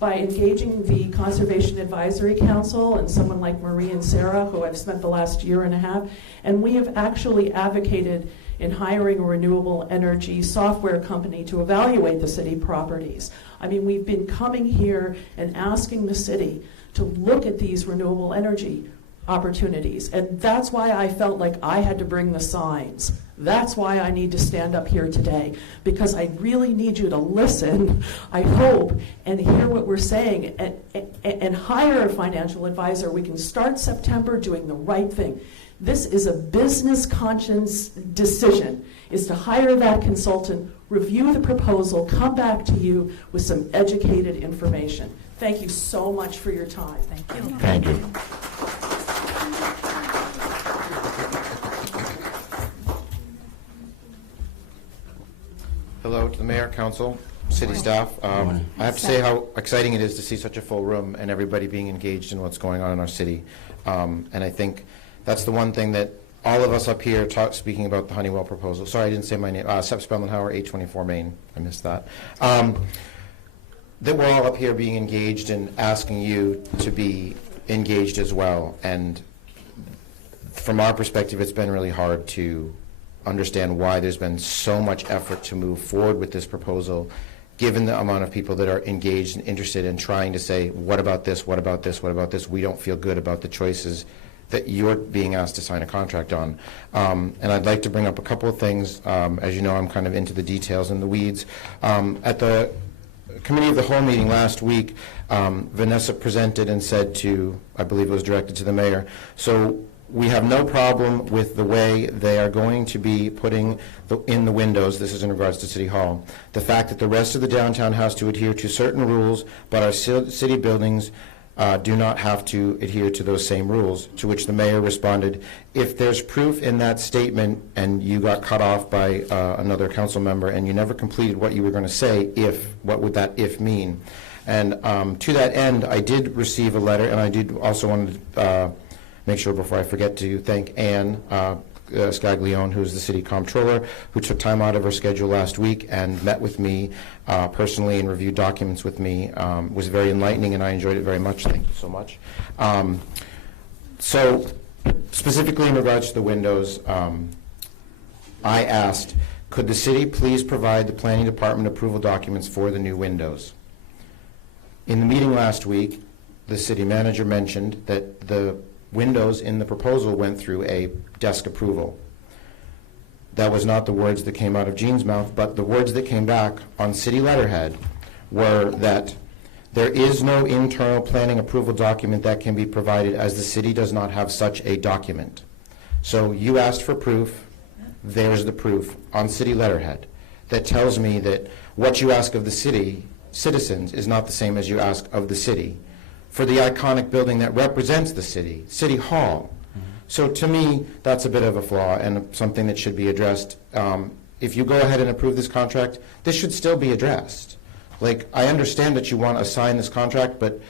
by engaging the Conservation Advisory Council and someone like Marie and Sarah, who I've spent the last year and a half, and we have actually advocated in hiring a renewable energy software company to evaluate the city properties. I mean, we've been coming here and asking the city to look at these renewable energy opportunities, and that's why I felt like I had to bring the signs. That's why I need to stand up here today, because I really need you to listen, I hope, and hear what we're saying, and hire a financial advisor. We can start September doing the right thing. This is a business conscience decision, is to hire that consultant, review the proposal, come back to you with some educated information. Thank you so much for your time. Thank you. Thank you. Hello to the mayor, council, city staff. I have to say how exciting it is to see such a full room and everybody being engaged in what's going on in our city. And I think that's the one thing that all of us up here speaking about the Honeywell proposal. Sorry, I didn't say my name. Sepp Spellenhauer, 824 Main. I missed that. That we're all up here being engaged and asking you to be engaged as well. And from our perspective, it's been really hard to understand why there's been so much effort to move forward with this proposal, given the amount of people that are engaged and interested in trying to say, what about this, what about this, what about this? We don't feel good about the choices that you're being asked to sign a contract on. And I'd like to bring up a couple of things. As you know, I'm kind of into the details and the weeds. At the Committee of the Whole meeting last week, Vanessa presented and said to, I believe it was directed to the mayor, so we have no problem with the way they are going to be putting in the windows, this is in regards to City Hall, the fact that the rest of the downtown has to adhere to certain rules, but our city buildings do not have to adhere to those same rules, to which the mayor responded, if there's proof in that statement and you got cut off by another council member and you never completed what you were going to say, what would that if mean? And to that end, I did receive a letter, and I did also want to make sure before I forget to thank Ann Scaglione, who's the city comptroller, who took time out of her schedule last week and met with me personally and reviewed documents with me. It was very enlightening, and I enjoyed it very much. Thank you so much. So specifically in regards to the windows, I asked, could the city please provide the planning department approval documents for the new windows? In the meeting last week, the city manager mentioned that the windows in the proposal went through a desk approval. That was not the words that came out of Jean's mouth, but the words that came back on city letterhead were that there is no internal planning approval document that can be provided, as the city does not have such a document. So you asked for proof, there's the proof on city letterhead that tells me that what you ask of the citizens is not the same as you ask of the city for the iconic building that represents the city, City Hall. So to me, that's a bit of a flaw and something that should be addressed. If you go ahead and approve this contract, this should still be addressed. Like, I understand that you want to sign this contract, but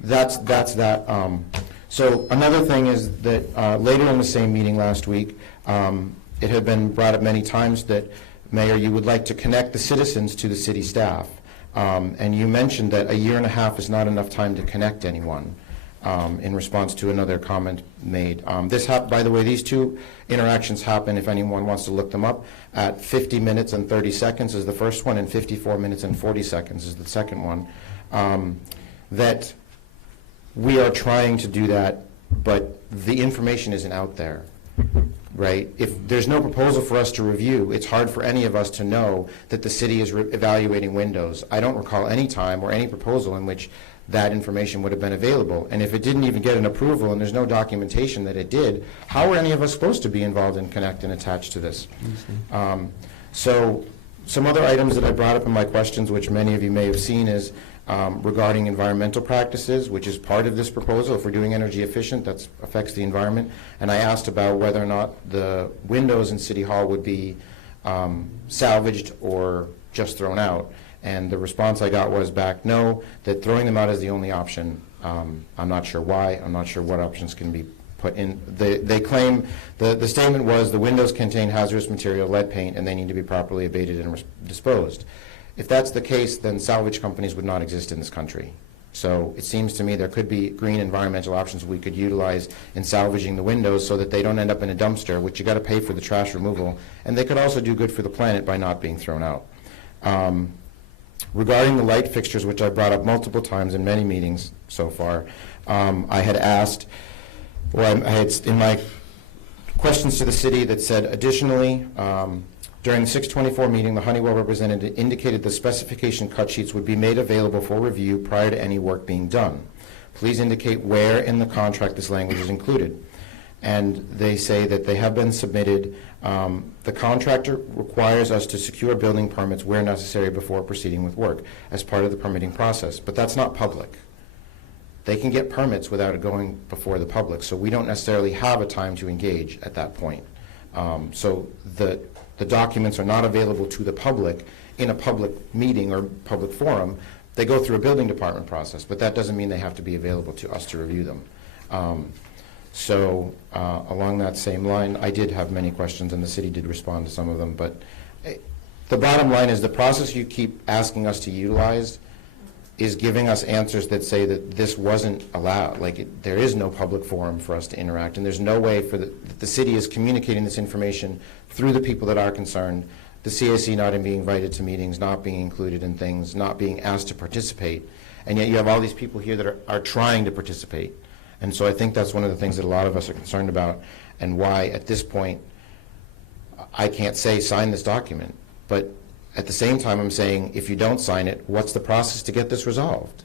that's that. So another thing is that later in the same meeting last week, it had been brought up many times that, Mayor, you would like to connect the citizens to the city staff. And you mentioned that 1.5 years is not enough time to connect anyone in response to another comment made. By the way, these two interactions happen, if anyone wants to look them up, at 50 minutes and 30 seconds is the first one, and 54 minutes and 40 seconds is the second one. That we are trying to do that, but the information isn't out there. Right? If there's no proposal for us to review, it's hard for any of us to know that the city is evaluating windows. I don't recall any time or any proposal in which that information would have been available. And if it didn't even get an approval and there's no documentation that it did, how are any of us supposed to be involved in Connect and attached to this? So some other items that I brought up in my questions, which many of you may have seen, is regarding environmental practices, which is part of this proposal. If we're doing energy efficient, that affects the environment. And I asked about whether or not the windows in City Hall would be salvaged or just thrown out. And the response I got was back, no, that throwing them out is the only option. I'm not sure why. I'm not sure what options can be put in. They claim, the statement was the windows contain hazardous material, lead paint, and they need to be properly abated and disposed. If that's the case, then salvage companies would not exist in this country. So it seems to me there could be green environmental options we could utilize in salvaging the windows so that they don't end up in a dumpster, which you got to pay for the trash removal, and they could also do good for the planet by not being thrown out. Regarding the light fixtures, which I brought up multiple times in many meetings so far, I had asked, well, I had in my questions to the city that said, additionally, during the 624 meeting, the Honeywell representative indicated the specification cut sheets would be made available for review prior to any work being done. Please indicate where in the contract this language is included. And they say that they have been submitted. The contractor requires us to secure building permits where necessary before proceeding with work as part of the permitting process. But that's not public. They can get permits without it going before the public, so we don't necessarily have a time to engage at that point. So the documents are not available to the public in a public meeting or public forum. They go through a building department process, but that doesn't mean they have to be available to us to review them. Along that same line, I did have many questions, and the city did respond to some of them, but the bottom line is the process you keep asking us to utilize is giving us answers that say that this wasn't allowed. There is no public forum for us to interact, and there's no way for the city is communicating this information through the people that are concerned, the CAC not being invited to meetings, not being included in things, not being asked to participate, and yet you have all these people here that are trying to participate. And so I think that's one of the things that a lot of us are concerned about, and why at this point I can't say sign this document. But at the same time, I'm saying, if you don't sign it, what's the process to get this resolved,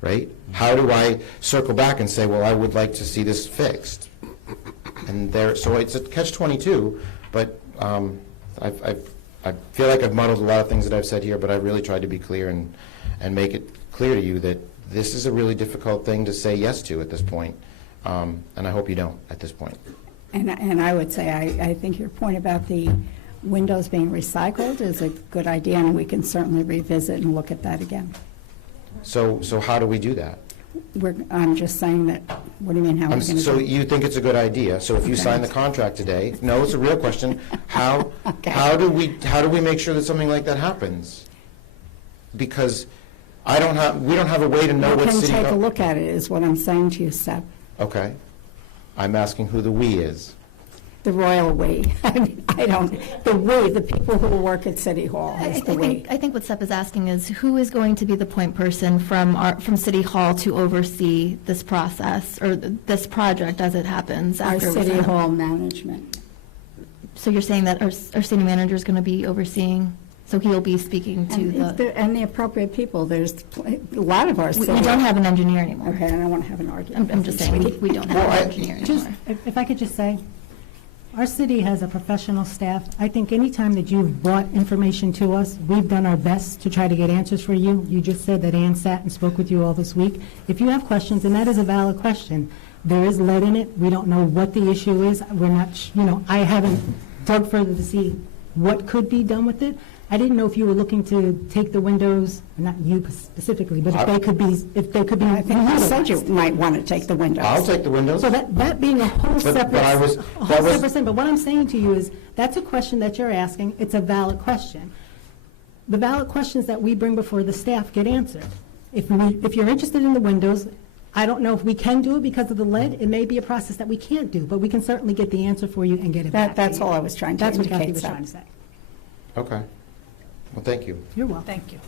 right? How do I circle back and say, well, I would like to see this fixed? And there, so it's a catch-22, but I feel like I've muddled a lot of things that I've said here, but I've really tried to be clear and make it clear to you that this is a really difficult thing to say yes to at this point, and I hope you don't at this point. And I would say, I think your point about the windows being recycled is a good idea, and we can certainly revisit and look at that again. So how do we do that? I'm just saying that, what do you mean, how are we going to So do it? you think it's a good idea, so if you Okay. sign the contract today, no, it's a real question, how do we make sure that something like that happens? Because we don't have a way to know We what can city. take a look at it, is what I'm saying to you, Seth. Okay. I'm asking who the "we" is. The royal we. I don't, the we, the people who work at City Hall is the we. I think what Sepp is asking is, who is going to be the point person from City Hall to oversee this process, or this project as it happens Our after? City Hall management. So you're saying that our city manager is going to be overseeing, so he'll be speaking to And the appropriate people. There's a lot of our We city. don't have an engineer anymore. Okay, I don't want to have an argument. I'm just saying, we don't have an engineer Just, anymore. if I could just say, our city has a professional staff. I think anytime that you've brought information to us, we've done our best to try to get answers for you. You just said that Ann sat and spoke with you all this week. If you have questions, and that is a valid question, there is lead in it. We don't know what the issue is. We're not, I haven't dug further to see what could be done with it. I didn't know if you were looking to take the windows, not you specifically, but if they could be, I think you said you might want to take the windows. I'll take the windows. So that being a whole separate, separate thing, but what I'm saying to you is, that's a question that you're asking, it's a valid question. The valid questions that we bring before the staff get answered. If you're interested in the windows, I don't know if we can do it because of the lead. It may be a process that we can't do, but we can certainly get the answer for you and get it back. That's all I was trying to That's what indicate. Kathy was Seth. trying to say. Okay. Well, thank you. You're welcome. Thank you.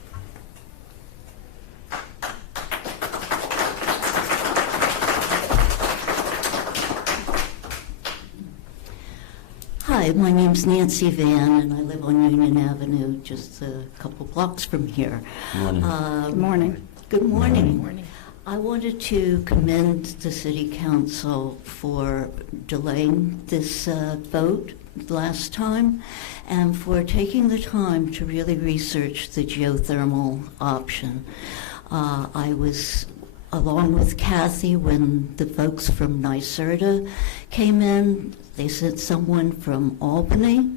Hi, my name's Nancy Van, and I live on Union Avenue, just a couple blocks from here. Morning. Good morning. Good morning. I wanted to commend the City Council for delaying this vote last time and for taking the time to really research the geothermal option. I was along with Kathy when the folks from NYSERDA came in. They sent someone from Albany,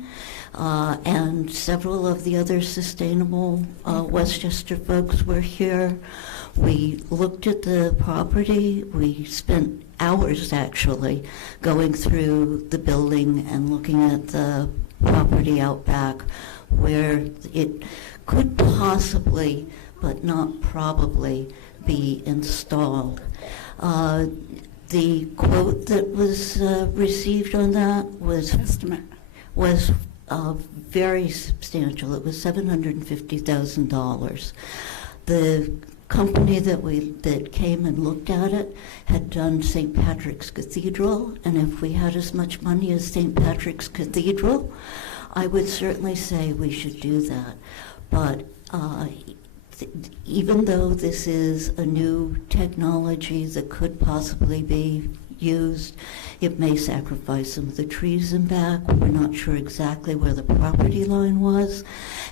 and several of the other sustainable Westchester folks were here. We looked at the property. We spent hours actually going through the building and looking at the property out back where it could possibly, but not probably, be installed. The quote that was received on that was very substantial. It was $750,000. The company that came and looked at it had done St. Patrick's Cathedral, and if we had as much money as St. Patrick's Cathedral, I would certainly say we should do that. But even though this is a new technology that could possibly be used, it may sacrifice some of the trees in back. We're not sure exactly where the property line was,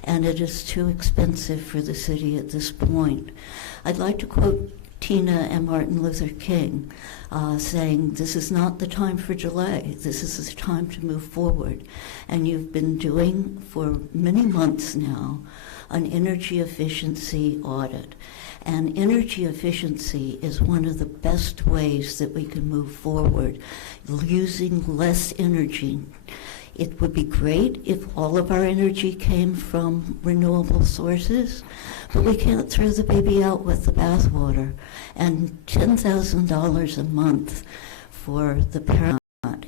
and it is too expensive for the city at this point. I'd like to quote Tina and Martin Luther King, saying, "This is not the time for delay. This is the time to move forward." And you've been doing for many months now an energy efficiency audit. And energy efficiency is one of the best ways that we can move forward, using less energy. It would be great if all of our energy came from renewable sources, but we can't throw the baby out with the bathwater. And $10,000 a month for the parent,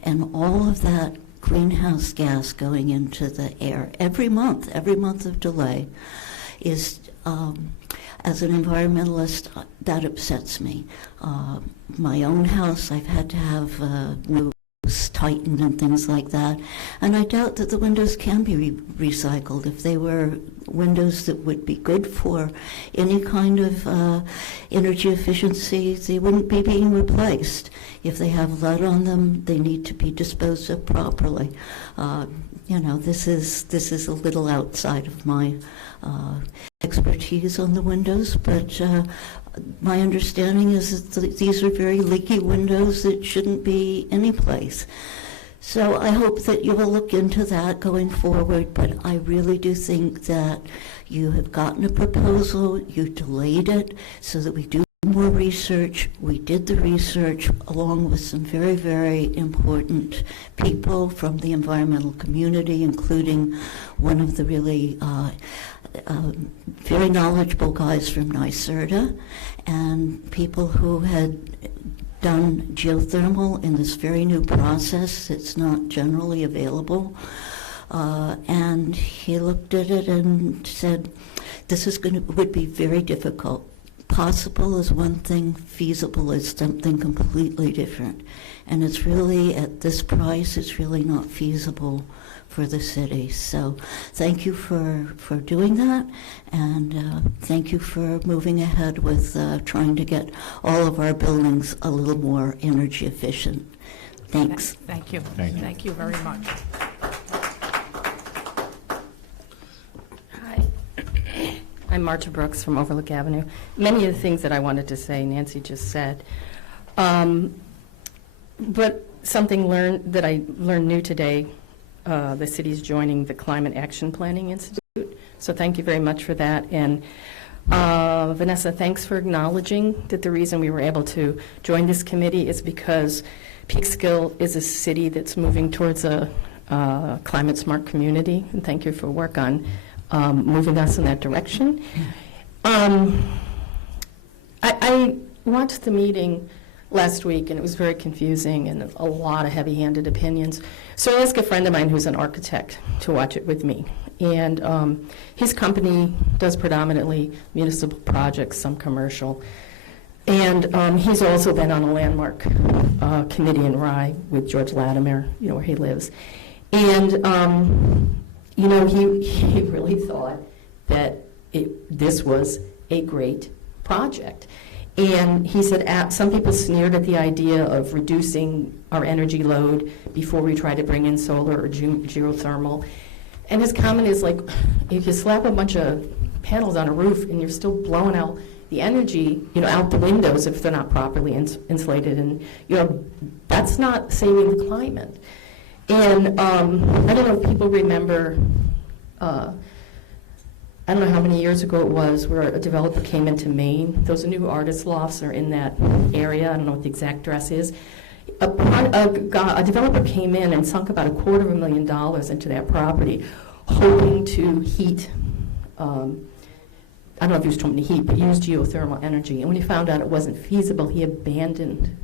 and all of that greenhouse gas going into the air every month of delay is, as an environmentalist, that upsets me. My own house, I've had to have new was tightened and things like that. And I doubt that the windows can be recycled. If they were windows that would be good for any kind of energy efficiency, they wouldn't be being replaced. If they have lead on them, they need to be disposed of properly. This is a little outside of my expertise on the windows, but my understanding is that these are very leaky windows that shouldn't be any place. So I hope that you will look into that going forward, but I really do think that you have gotten a proposal, you delayed it so that we do more research. We did the research along with some very, very important people from the environmental community, including one of the really very knowledgeable guys from NYSERDA, and people who had done geothermal in this very new process that's not generally available. And he looked at it and said, this would be very difficult. Possible is one thing, feasible is something completely different. And it's really, at this price, it's really not feasible for the city. So thank you for doing that, and thank you for moving ahead with trying to get all of our buildings a little more energy efficient. Thanks. Thank you. Thank you. Very much. Hi. I'm Marta Brooks from Overlook Avenue. Many of the things that I wanted to say, Nancy just said. But something that I learned new today, the city's joining the Climate Action Planning Institute. So thank you very much for that. And Vanessa, thanks for acknowledging that the reason we were able to join this committee is because Peekskill is a city that's moving towards a climate smart community. And thank you for work on moving us in that direction. I watched the meeting last week, and it was very confusing and a lot of heavy-handed opinions. So I asked a friend of mine who's an architect to watch it with me. And his company does predominantly municipal projects, some commercial. And he's also been on a landmark committee in Rye with George Latimer, where he lives. And, he really thought that this was a great project. And he said some people sneered at the idea of reducing our energy load before we try to bring in solar or geothermal. And his comment is like, if you slap a bunch of panels on a roof and you're still blowing out the energy, out the windows if they're not properly insulated, and that's not saving the climate. And I don't know if people remember. I don't know how many years ago it was, where a developer came into Maine. Those new artist lofts are in that area. I don't know what the exact address is. A developer came in and sunk about $250,000 into that property, hoping to heat, I don't know if he was trying to heat, but use geothermal energy. And when he found out it wasn't feasible, he abandoned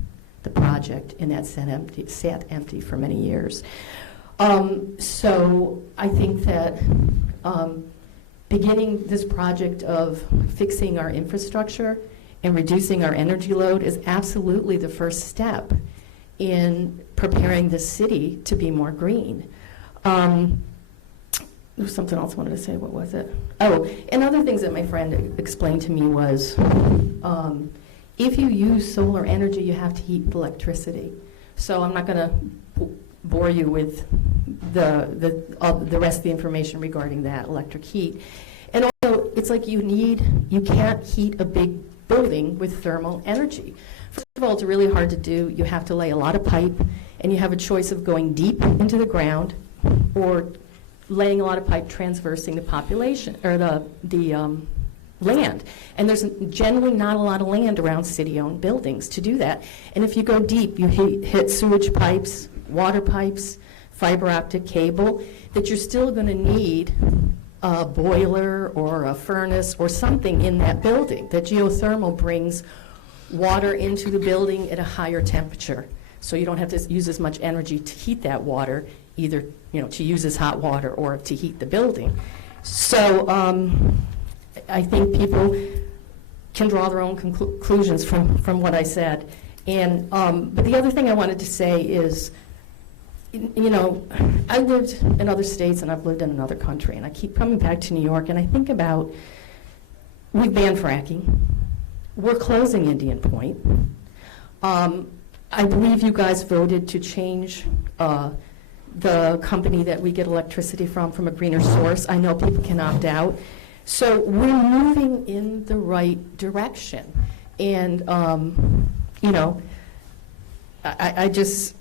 the project, and that sat empty for many years. So I think that beginning this project of fixing our infrastructure and reducing our energy load is absolutely the first step in preparing the city to be more green. There was something else I wanted to say. What was it? Oh, and other things that my friend explained to me was if you use solar energy, you have to heat with electricity. So I'm not going to bore you with the rest of the information regarding that electric heat. And also, it's like you can't heat a big building with thermal energy. First of all, it's really hard to do. You have to lay a lot of pipe, and you have a choice of going deep into the ground or laying a lot of pipe transversing the population or the land. And there's generally not a lot of land around city-owned buildings to do that. And if you go deep, you hit sewage pipes, water pipes, fiber optic cable, that you're still going to need a boiler or a furnace or something in that building. That geothermal brings water into the building at a higher temperature, so you don't have to use as much energy to heat that water, either to use as hot water or to heat the building. So I think people can draw their own conclusions from what I said. And but the other thing I wanted to say is you know, I lived in other states and I've lived in another country, and I keep coming back to New York, and I think about, we've banned fracking. We're closing Indian Point. I believe you guys voted to change the company that we get electricity from a greener source. I know people can opt out. So we're moving in the right direction. And, you know, I just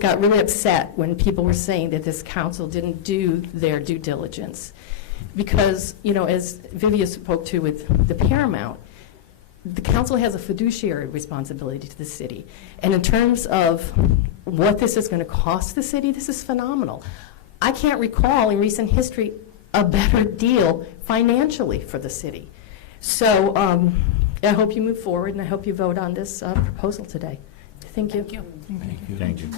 got really upset when people were saying that this council didn't do their due diligence. Because, you know, as Vivian spoke to with the Paramount, the council has a fiduciary responsibility to the city. And in terms of what this is going to cost the city, this is phenomenal. I can't recall in recent history a better deal financially for the city. So I hope you move forward, and I hope you vote on this proposal today. Thank you. Thank you. Thank you. Thank you.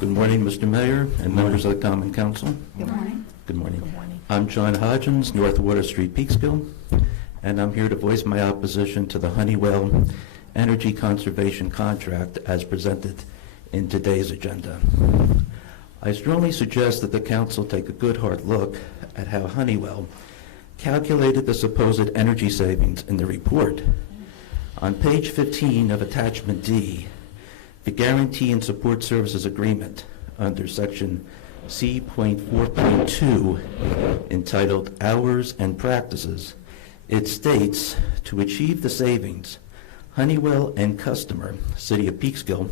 Good morning, Mr. Mayor and members of the Common Council. Good morning. Good morning. Good morning. I'm John Hodgins, North Water Street, Peekskill, and I'm here to voice my opposition to the Honeywell Energy Conservation Contract as presented in today's agenda. I strongly suggest that the council take a good hard look at how Honeywell calculated the supposed energy savings in the report. On page 15 of attachment D, the Guarantee and Support Services Agreement under section C.4.2, entitled Hours and Practices, it states, to achieve the savings, Honeywell and customer, City of Peekskill,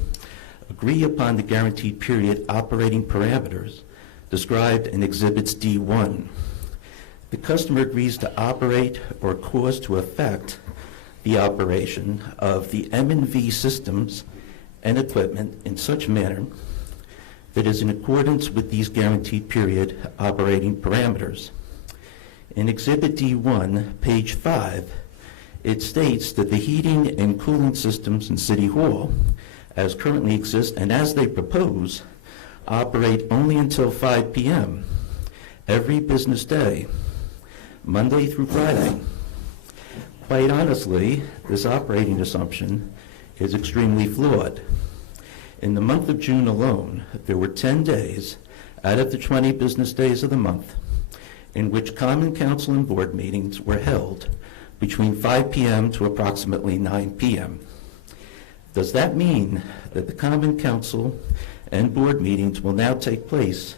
agree upon the guaranteed period operating parameters described in Exhibits D1. The customer agrees to operate or cause to affect the operation of the M&V systems and equipment in such manner that is in accordance with these guaranteed period operating parameters. In Exhibit D1, page 5, it states that the heating and cooling systems in City Hall, as currently exist and as they propose, operate only until 5 p.m. every business day, Monday through Friday. Quite honestly, this operating assumption is extremely flawed. In the month of June alone, there were 10 days out of the 20 business days of the month in which Common Council and board meetings were held between 5 p.m. to approximately 9 p.m. Does that mean that the Common Council and board meetings will now take place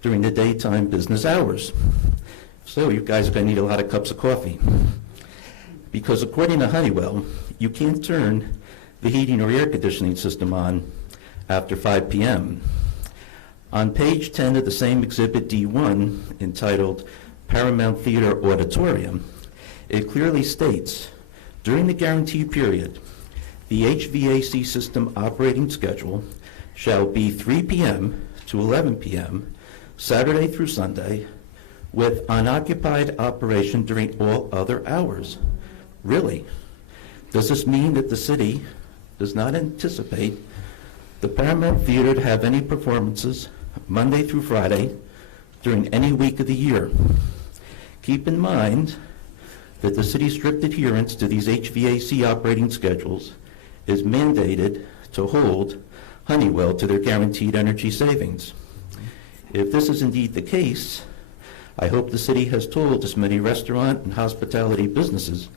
during the daytime business hours? So you guys are going to need a lot of cups of coffee. Because according to Honeywell, you can't turn the heating or air conditioning system on after 5 p.m. On page 10 of the same Exhibit D1, entitled Paramount Theater Auditorium, it clearly states, during the guarantee period, the HVAC system operating schedule shall be 3 p.m. to 11 p.m., Saturday through Sunday, with unoccupied operation during all other hours. Really? Does this mean that the city does not anticipate the Paramount Theater to have any performances Monday through Friday during any week of the year? Keep in mind that the city's strict adherence to these HVAC operating schedules is mandated to hold Honeywell to their guaranteed energy savings. If this is indeed the case, I hope the city has told as many restaurant and hospitality businesses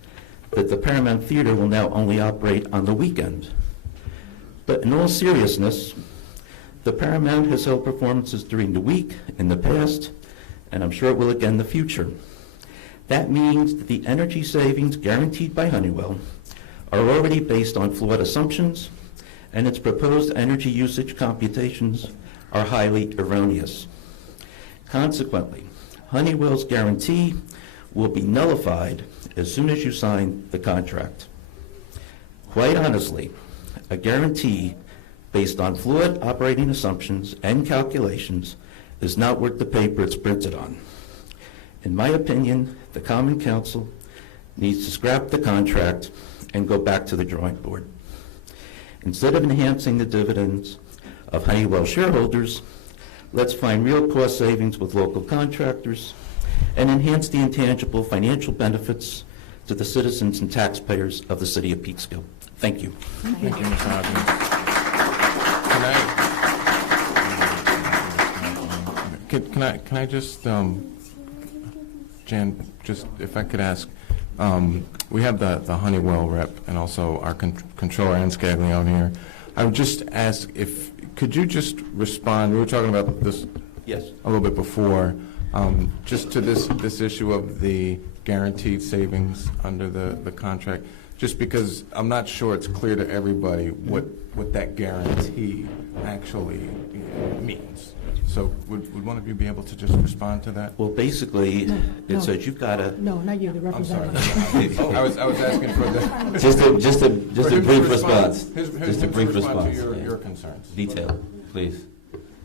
that the Paramount Theater will now only operate on the weekend. But in all seriousness, the Paramount has held performances during the week in the past, and I'm sure it will again in the future. That means that the energy savings guaranteed by Honeywell are already based on flawed assumptions, and its proposed energy usage computations are highly erroneous. Consequently, Honeywell's guarantee will be nullified as soon as you sign the contract. Quite honestly, a guarantee based on flawed operating assumptions and calculations is not worth the paper it's printed on. In my opinion, the Common Council needs to scrap the contract and go back to the drawing board. Instead of enhancing the dividends of Honeywell shareholders, let's find real cost savings with local contractors and enhance the intangible financial benefits to the citizens and taxpayers of the City of Peekskill. Thank you. Thank you, Mr. Hodgins. Can I just, Jan, just if I could ask, we have the Honeywell rep and also our controller Ann Scaglione here. I would just ask if, could you just respond, we were talking about this Yes. a little bit before, just to this issue of the guaranteed savings under the contract, just because I'm not sure it's clear to everybody what that guarantee actually means. So would one of you be able to just respond to that? Well, basically, it says you've got to. No, not you, the I'm sorry. representative. I was asking for the. Just a brief response. Just a brief response. to Yeah. your concerns. Detail, please.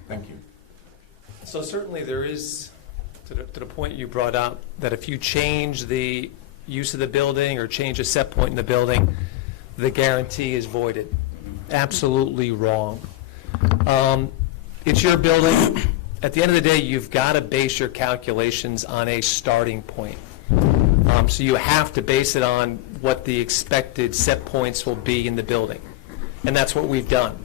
Thank you. So certainly there is, to the point you brought up, that if you change the use of the building or change a set point in the building, the guarantee is voided. Absolutely wrong. It's your building. At the end of the day, you've got to base your calculations on a starting point. So you have to base it on what the expected set points will be in the building. And that's what we've done.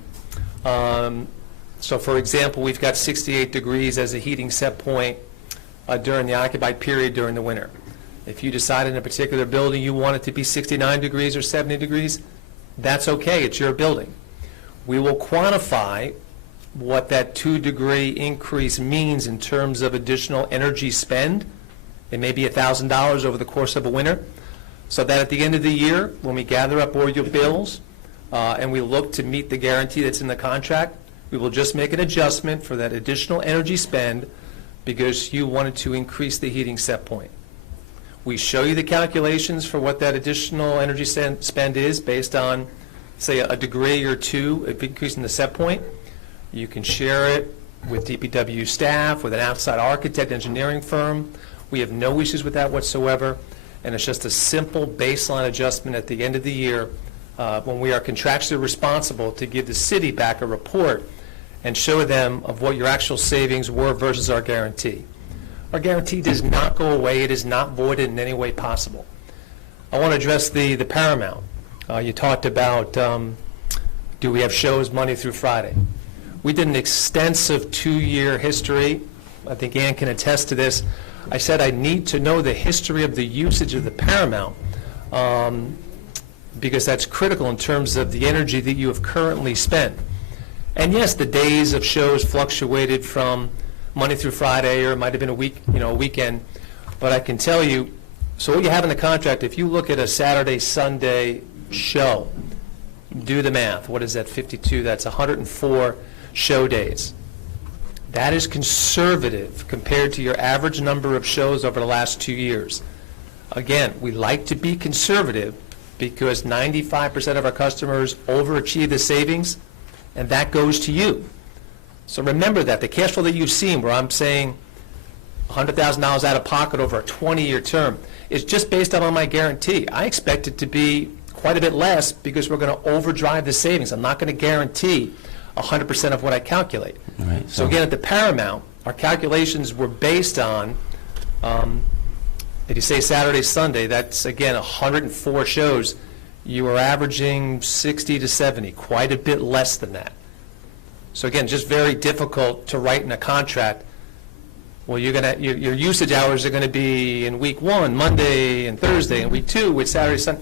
So for example, we've got 68 degrees as a heating set point during the occupied period during the winter. If you decide in a particular building you want it to be 69 degrees or 70 degrees, that's okay, it's your building. We will quantify what that 2-degree increase means in terms of additional energy spend. It may be $1,000 over the course of a winter, so that at the end of the year, when we gather up all your bills and we look to meet the guarantee that's in the contract, we will just make an adjustment for that additional energy spend because you wanted to increase the heating set point. We show you the calculations for what that additional energy spend is based on, say, a degree or two of increasing the set point. You can share it with DPW staff, with an outside architect, engineering firm. We have no issues with that whatsoever, and it's just a simple baseline adjustment at the end of the year when we are contractually responsible to give the city back a report and show them of what your actual savings were versus our guarantee. Our guarantee does not go away. It is not voided in any way possible. I want to address the Paramount. You talked about do we have shows Monday through Friday. We did an extensive 2-year history. I think Ann can attest to this. I said I need to know the history of the usage of the Paramount because that's critical in terms of the energy that you have currently spent. And yes, the days of shows fluctuated from Monday through Friday, or it might have been a weekend. But I can tell you, so what you have in the contract, if you look at a Saturday, Sunday show, do the math. What is that, 52? That's 104 show days. That is conservative compared to your average number of shows over the last 2 years. Again, we like to be conservative because 95% of our customers overachieve the savings, and that goes to you. So remember that. The cash flow that you've seen, where I'm saying $100,000 out of pocket over a 20-year term, is just based on my guarantee. I expect it to be quite a bit less because we're going to overdrive the savings. I'm not going to guarantee 100% of what I calculate. Right, so again, at the Paramount, our calculations were based on, if you say Saturday, Sunday, that's, again, 104 shows. You are averaging 60 to 70, quite a bit less than that. So again, just very difficult to write in a contract. Well, your usage hours are going to be in week 1, Monday and Thursday, and week 2 with Saturday, Sunday.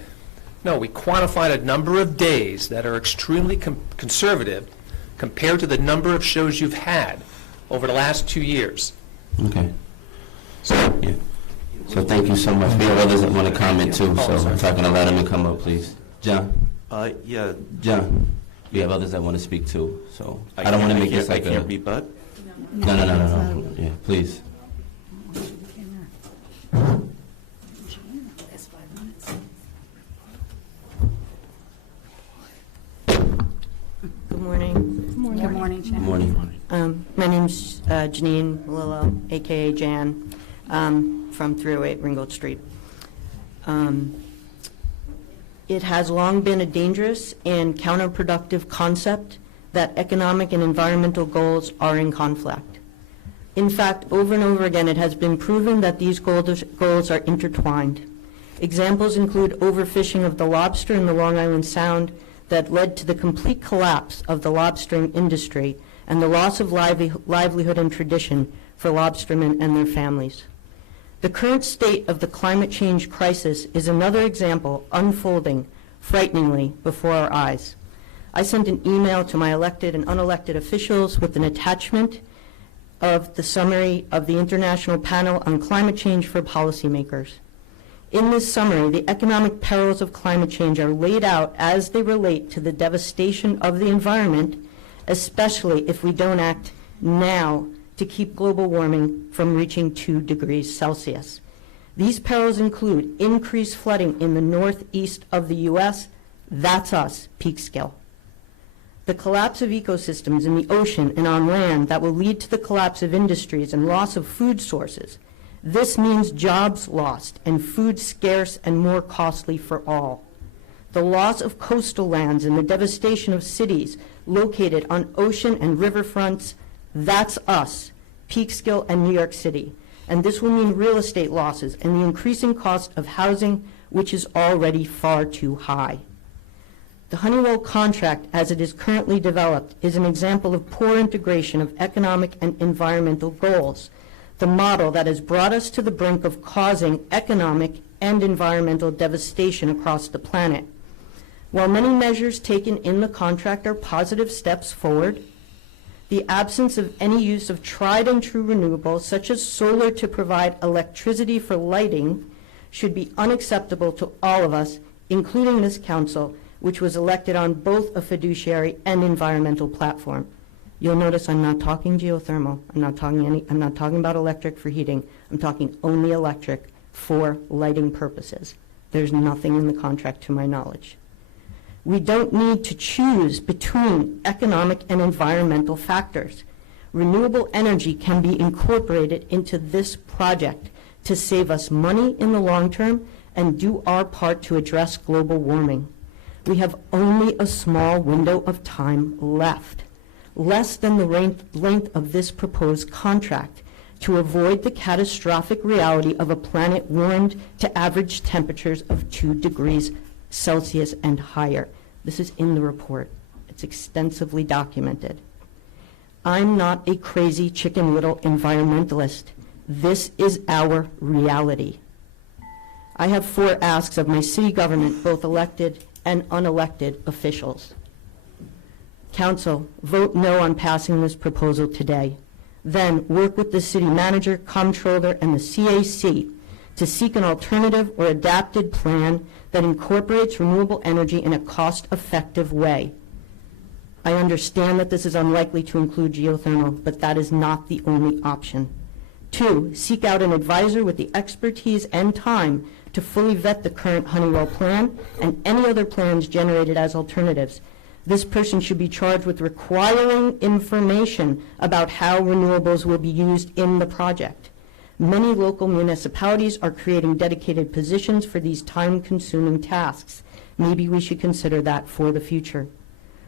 No, we quantified a number of days that are extremely conservative compared to the number of shows you've had over the last 2 years. Okay. So, yeah. So thank you so much. We have others that want to comment too, so if I can allow them to come up, please. John? Yeah. John? We have others that want to speak too, so I don't want to make this like I can't rebut? No. Yeah, please. Good morning. Good morning, Jan. Good morning. My name's Janine Lillo, a.k.a. Jan, from 308 Ringgold Street. It has long been a dangerous and counterproductive concept that economic and environmental goals are in conflict. In fact, over and over again, it has been proven that these goals are intertwined. Examples include overfishing of the lobster in the Long Island Sound that led to the complete collapse of the lobstering industry and the loss of livelihood and tradition for lobstermen and their families. The current state of the climate change crisis is another example unfolding frighteningly before our eyes. I sent an email to my elected and unelected officials with an attachment of the summary of the International Panel on Climate Change for Policymakers. In this summary, the economic perils of climate change are laid out as they relate to the devastation of the environment, especially if we don't act now to keep global warming from reaching 2 degrees Celsius. These perils include increased flooding in the northeast of the U.S. That's us, Peekskill. The collapse of ecosystems in the ocean and on land that will lead to the collapse of industries and loss of food sources. This means jobs lost and food scarce and more costly for all. The loss of coastal lands and the devastation of cities located on ocean and riverfronts, that's us, Peekskill and New York City. And this will mean real estate losses and the increasing cost of housing, which is already far too high. The Honeywell contract, as it is currently developed, is an example of poor integration of economic and environmental goals, the model that has brought us to the brink of causing economic and environmental devastation across the planet. While many measures taken in the contract are positive steps forward, the absence of any use of tried and true renewables, such as solar to provide electricity for lighting, should be unacceptable to all of us, including this council, which was elected on both a fiduciary and environmental platform. You'll notice I'm not talking geothermal. I'm not talking about electric for heating. I'm talking only electric for lighting purposes. There's nothing in the contract to my knowledge. We don't need to choose between economic and environmental factors. Renewable energy can be incorporated into this project to save us money in the long term and do our part to address global warming. We have only a small window of time left, less than the length of this proposed contract, to avoid the catastrophic reality of a planet warmed to average temperatures of 2 degrees Celsius and higher. This is in the report. It's extensively documented. I'm not a crazy Chicken Little environmentalist. This is our reality. I have 4 asks of my city government, both elected and unelected officials. Council, vote no on passing this proposal today. Then work with the city manager, comptroller, and the CAC to seek an alternative or adapted plan that incorporates renewable energy in a cost-effective way. I understand that this is unlikely to include geothermal, but that is not the only option. 2, seek out an advisor with the expertise and time to fully vet the current Honeywell plan and any other plans generated as alternatives. This person should be charged with requiring information about how renewables will be used in the project. Many local municipalities are creating dedicated positions for these time-consuming tasks. Maybe we should consider that for the future.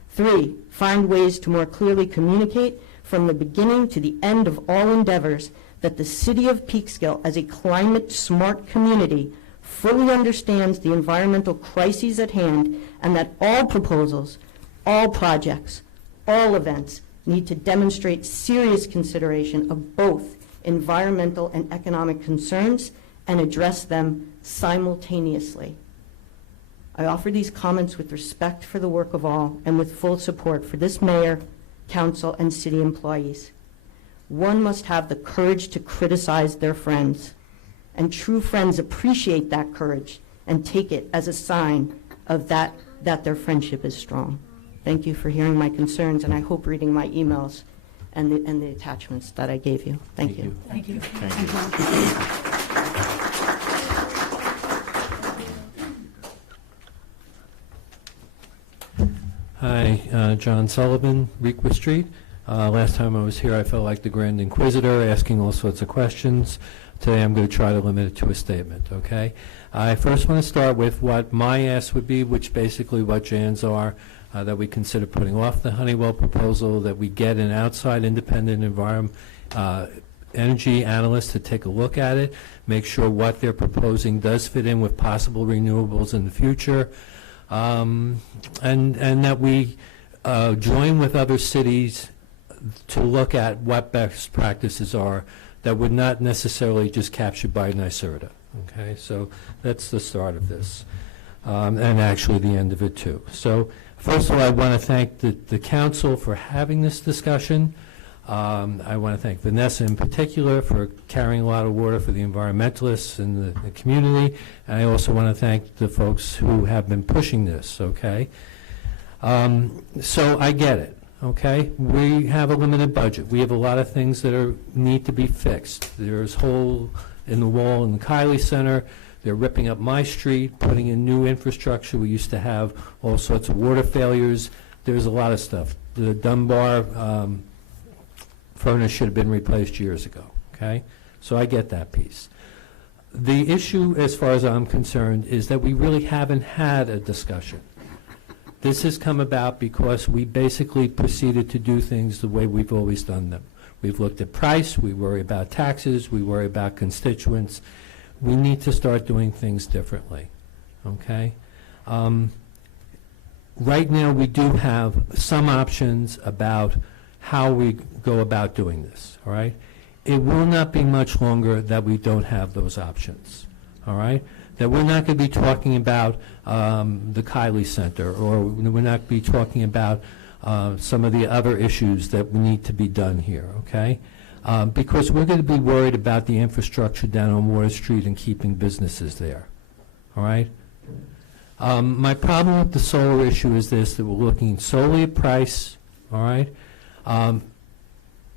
3, find ways to more clearly communicate from the beginning to the end of all endeavors that the city of Peekskill, as a climate-smart community, fully understands the environmental crises at hand and that all proposals, all projects, all events need to demonstrate serious consideration of both environmental and economic concerns and address them simultaneously. I offer these comments with respect for the work of all and with full support for this mayor, council, and city employees. One must have the courage to criticize their friends, and true friends appreciate that courage and take it as a sign of that their friendship is strong. Thank you for hearing my concerns, and I hope reading my emails and the attachments that I gave you. Thank you. Thank you. Hi, John Sullivan, Requa Street. Last time I was here, I felt like the Grand Inquisitor, asking all sorts of questions. Today, I'm going to try to limit it to a statement, okay? I first want to start with what my ask would be, which basically what Jan's are, that we consider putting off the Honeywell proposal, that we get an outside independent energy analysts to take a look at it, make sure what they're proposing does fit in with possible renewables in the future, and that we join with other cities to look at what best practices are that would not necessarily just captured by NYSERDA. Okay, so that's the start of this, and actually the end of it too. So first of all, I want to thank the council for having this discussion. I want to thank Vanessa in particular for carrying a lot of water for the environmentalists and the community. And I also want to thank the folks who have been pushing this, okay? So I get it, okay? We have a limited budget. We have a lot of things that need to be fixed. There's hole in the wall in the Kiley Center. They're ripping up my street, putting in new infrastructure. We used to have all sorts of water failures. There's a lot of stuff. The Dunbar furnace should have been replaced years ago, okay? So I get that piece. The issue, as far as I'm concerned, is that we really haven't had a discussion. This has come about because we basically proceeded to do things the way we've always done them. We've looked at price, we worry about taxes, we worry about constituents. We need to start doing things differently, okay? Right now, we do have some options about how we go about doing this, all right? It will not be much longer that we don't have those options, all right? That we're not going to be talking about the Kiley Center, or we're not going to be talking about some of the other issues that need to be done here, okay? Because we're going to be worried about the infrastructure down on Water Street and keeping businesses there, all right? My problem with the solar issue is this, that we're looking solely at price, all right?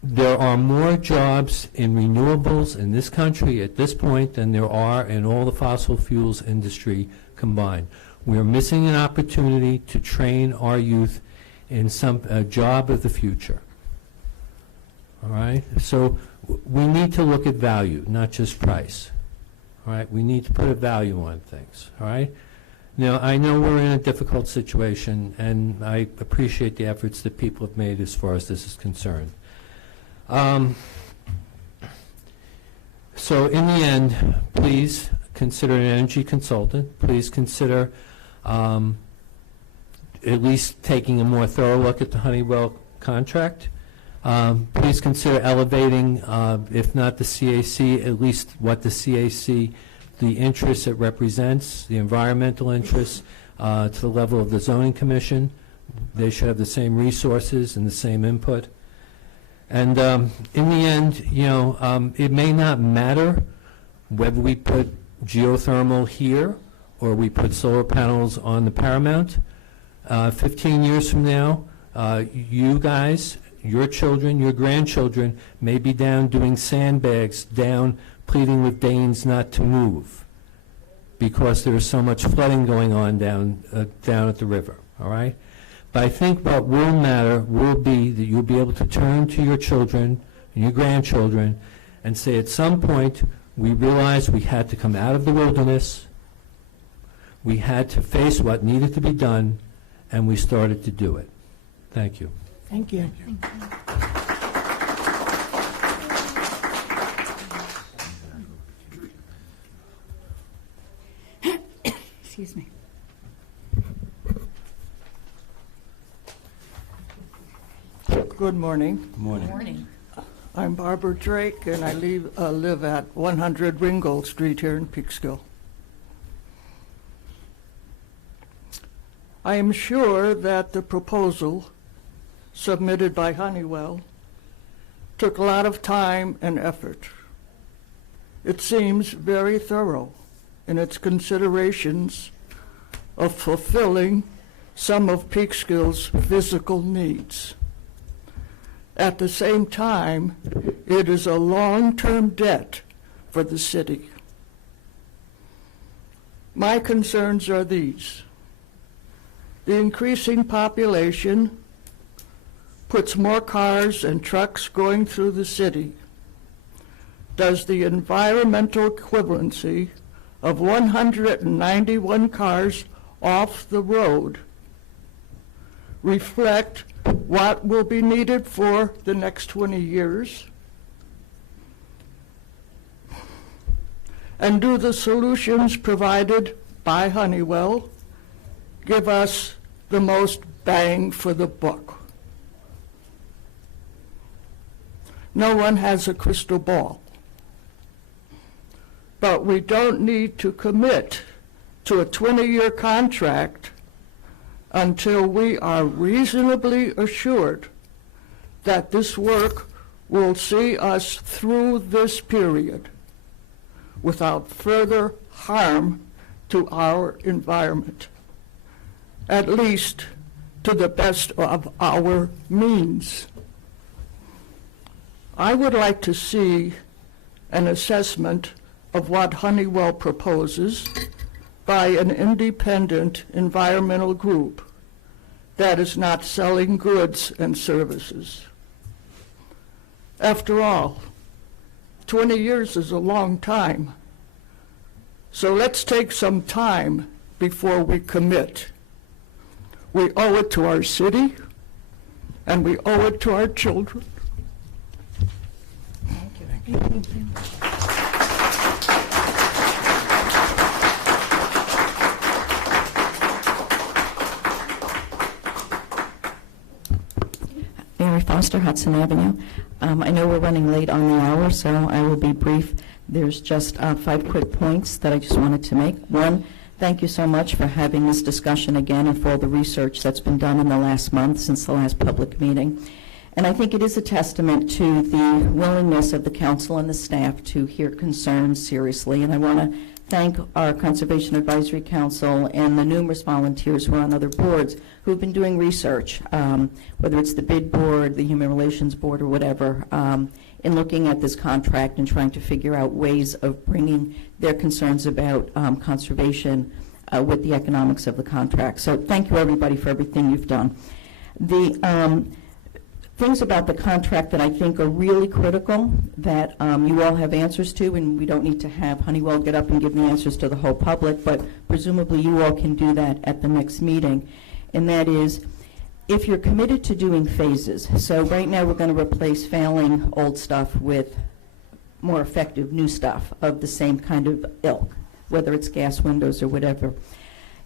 There are more jobs in renewables in this country at this point than there are in all the fossil fuels industry combined. We are missing an opportunity to train our youth in a job of the future. All right? So we need to look at value, not just price. All right? We need to put a value on things. All right? Now, I know we're in a difficult situation, and I appreciate the efforts that people have made as far as this is concerned. So in the end, please consider an energy consultant. Please consider at least taking a more thorough look at the Honeywell contract. Please consider elevating, if not the CAC, at least what the CAC, the interests it represents, the environmental interests, to the level of the zoning commission. They should have the same resources and the same input. And in the end, you know, it may not matter whether we put geothermal here or we put solar panels on the Paramount. 15 years from now, you guys, your children, your grandchildren may be down doing sandbags, down pleading with Danes not to move because there's so much flooding going on down at the river, all right? But I think what will matter will be that you'll be able to turn to your children and your grandchildren and say at some point we realized we had to come out of the wilderness, we had to face what needed to be done, and we started to do it. Thank you. Thank you. Excuse me. Good morning. Good morning. Morning. I'm Barbara Drake, and I live at 100 Ringgold Street here in Peekskill. I am sure that the proposal submitted by Honeywell took a lot of time and effort. It seems very thorough in its considerations of fulfilling some of Peekskill's physical needs. At the same time, it is a long-term debt for the city. My concerns are these. The increasing population puts more cars and trucks going through the city. Does the environmental equivalency of 191 cars off the road reflect what will be needed for the next 20 years? And do the solutions provided by Honeywell give us the most bang for the buck? No one has a crystal ball. But we don't need to commit to a 20-year contract until we are reasonably assured that this work will see us through this period without further harm to our environment, at least to the best of our means. I would like to see an assessment of what Honeywell proposes by an independent environmental group that is not selling goods and services. After all, 20 years is a long time. So let's take some time before we commit. We owe it to our city, and we owe it to our children. Thank you. Thank you. Mary Foster, Hudson Avenue. I know we're running late on the hour, so I will be brief. There's just 5 quick points that I just wanted to make. One, thank you so much for having this discussion again and for all the research that's been done in the last month since the last public meeting. And I think it is a testament to the willingness of the council and the staff to hear concerns seriously. And I want to thank our Conservation Advisory Council and the numerous volunteers who are on other boards who have been doing research, whether it's the bid board, the human relations board, or whatever, in looking at this contract and trying to figure out ways of bringing their concerns about conservation with the economics of the contract. So thank you, everybody, for everything you've done. The things about the contract that I think are really critical that you all have answers to, and we don't need to have Honeywell get up and give the answers to the whole public, but presumably you all can do that at the next meeting, and that is, if you're committed to doing phases, so right now we're going to replace failing old stuff with more effective new stuff of the same kind of ilk, whether it's gas windows or whatever.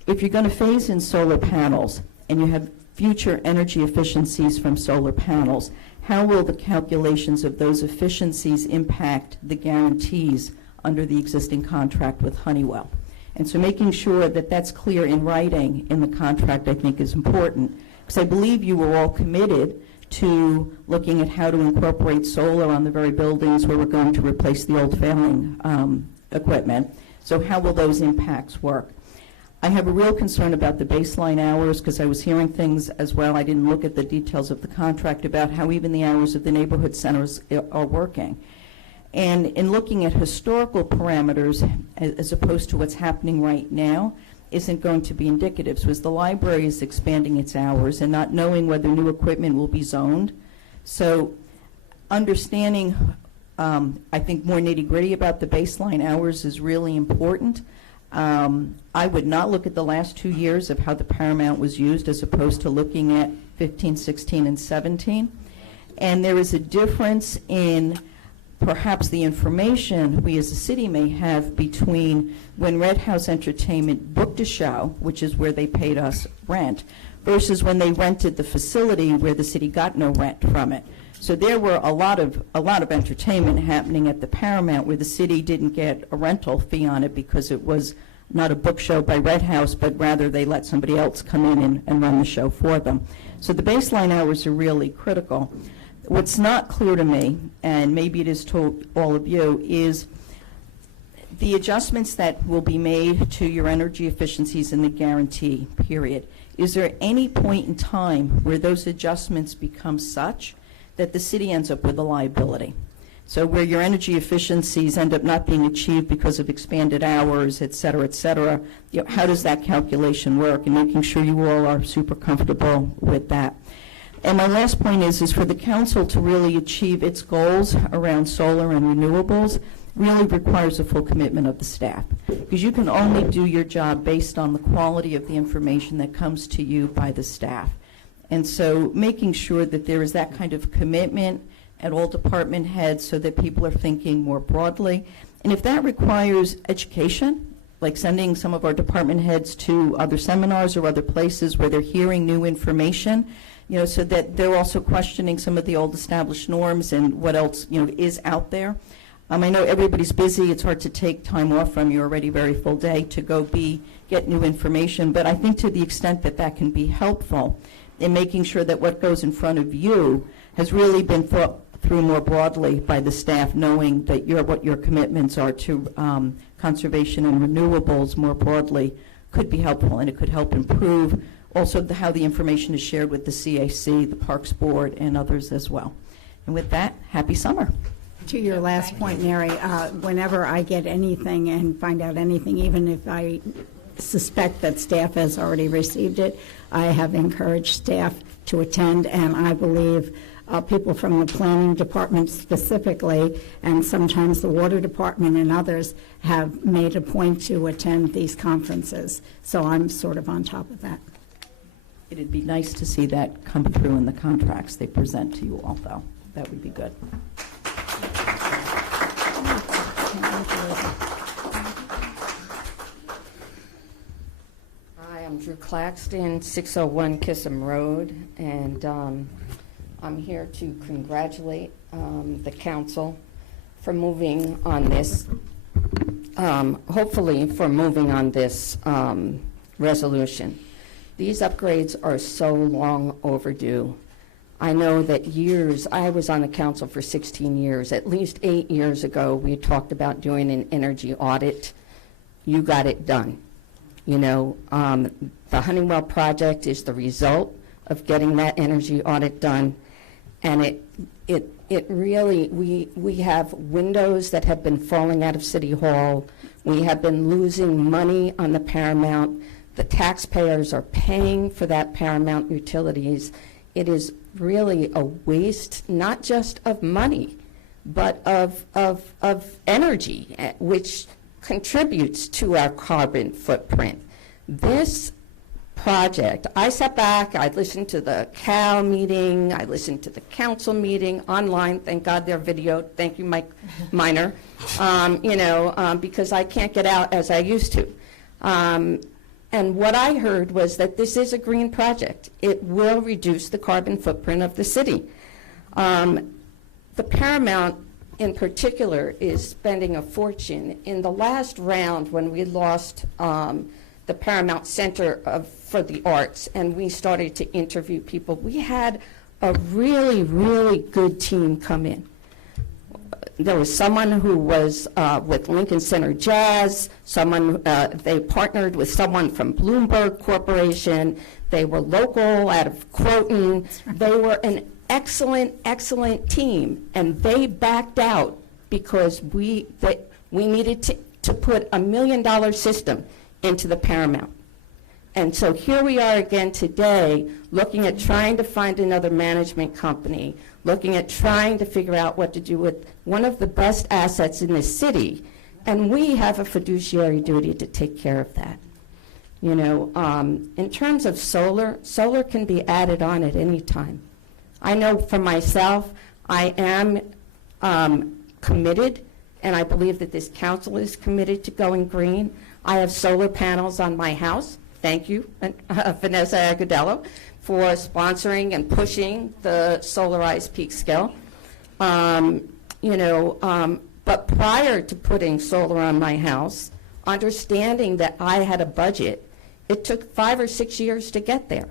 If you're going to phase in solar panels and you have future energy efficiencies from solar panels, how will the calculations of those efficiencies impact the guarantees under the existing contract with Honeywell? And so making sure that that's clear in writing in the contract, I think, is important, because I believe you were all committed to looking at how to incorporate solar on the very buildings where we're going to replace the old failing equipment. So how will those impacts work? I have a real concern about the baseline hours, because I was hearing things as well. I didn't look at the details of the contract about how even the hours of the neighborhood centers are working. And in looking at historical parameters as opposed to what's happening right now isn't going to be indicative. So as the library is expanding its hours and not knowing whether new equipment will be zoned, so understanding, I think, more nitty-gritty about the baseline hours is really important. I would not look at the last 2 years of how the Paramount was used as opposed to looking at 15, 16, and 17. And there is a difference in perhaps the information we as a city may have between when Red House Entertainment booked a show, which is where they paid us rent, versus when they rented the facility where the city got no rent from it. So there were a lot of entertainment happening at the Paramount where the city didn't get a rental fee on it because it was not a book show by Red House, but rather they let somebody else come in and run the show for them. So the baseline hours are really critical. What's not clear to me, and maybe it is to all of you, is the adjustments that will be made to your energy efficiencies in the guarantee period. Is there any point in time where those adjustments become such that the city ends up with a liability? So where your energy efficiencies end up not being achieved because of expanded hours, et cetera, you know, how does that calculation work? And making sure you all are super comfortable with that. And my last point is for the council to really achieve its goals around solar and renewables really requires a full commitment of the staff, because you can only do your job based on the quality of the information that comes to you by the staff. And so making sure that there is that kind of commitment, at all department heads so that people are thinking more broadly. And if that requires education, like sending some of our department heads to other seminars or other places where they're hearing new information, so that they're also questioning some of the old established norms and what else, is out there. I know everybody's busy. It's hard to take time off from your already very full day to go get new information. But I think to the extent that that can be helpful in making sure that what goes in front of you has really been thought through more broadly by the staff, knowing that what your commitments are to conservation and renewables more broadly could be helpful, and it could help improve also how the information is shared with the CAC, the Parks Board, and others as well. And with that, happy summer. To your last point, Mary, whenever I get anything and find out anything, even if I suspect that staff has already received it, I have encouraged staff to attend, and I believe people from the planning department specifically, and sometimes the water department and others, have made a point to attend these conferences. So I'm sort of on top of that. It'd be nice to see that come through in the contracts they present to you all, though. That would be good. Hi, I'm Drew Claxton, 601 Kissam Road, and I'm here to congratulate the council for moving on this, hopefully for moving on this resolution. These upgrades are so long overdue. I know that I was on the council for 16 years. At least 8 years ago, we talked about doing an energy audit. You got it done. The Honeywell project is the result of getting that energy audit done. And it really, we have windows that have been falling out of City Hall. We have been losing money on the Paramount. The taxpayers are paying for that Paramount utilities. It is really a waste, not just of money, but of energy, which contributes to our carbon footprint. This project, I sat back, I listened to the CAL meeting, I listened to the council meeting online. Thank God they're videoed. Thank you, Mike Miner, because I can't get out as I used to. And what I heard was that this is a green project. It will reduce the carbon footprint of the city. The Paramount, in particular, is spending a fortune. In the last round, when we lost the Paramount Center for the Arts, and we started to interview people, we had a really, really good team come in. There was someone who was with Lincoln Center Jazz, they partnered with someone from Bloomberg Corporation, they were local out of Croton, they were an excellent, excellent team, and they backed out because we needed to put $1 million system into the Paramount. And so here we are again today, looking at trying to find another management company, looking at trying to figure out what to do with one of the best assets in the city, and we have a fiduciary duty to take care of that. In terms of solar can be added on at any time. I know for myself, I am committed, and I believe that this council is committed to going green. I have solar panels on my house. Thank you, Vanessa Agudelo, for sponsoring and pushing the solarized Peekskill. But prior to putting solar on my house, understanding that I had a budget, it took 5 or 6 years to get there.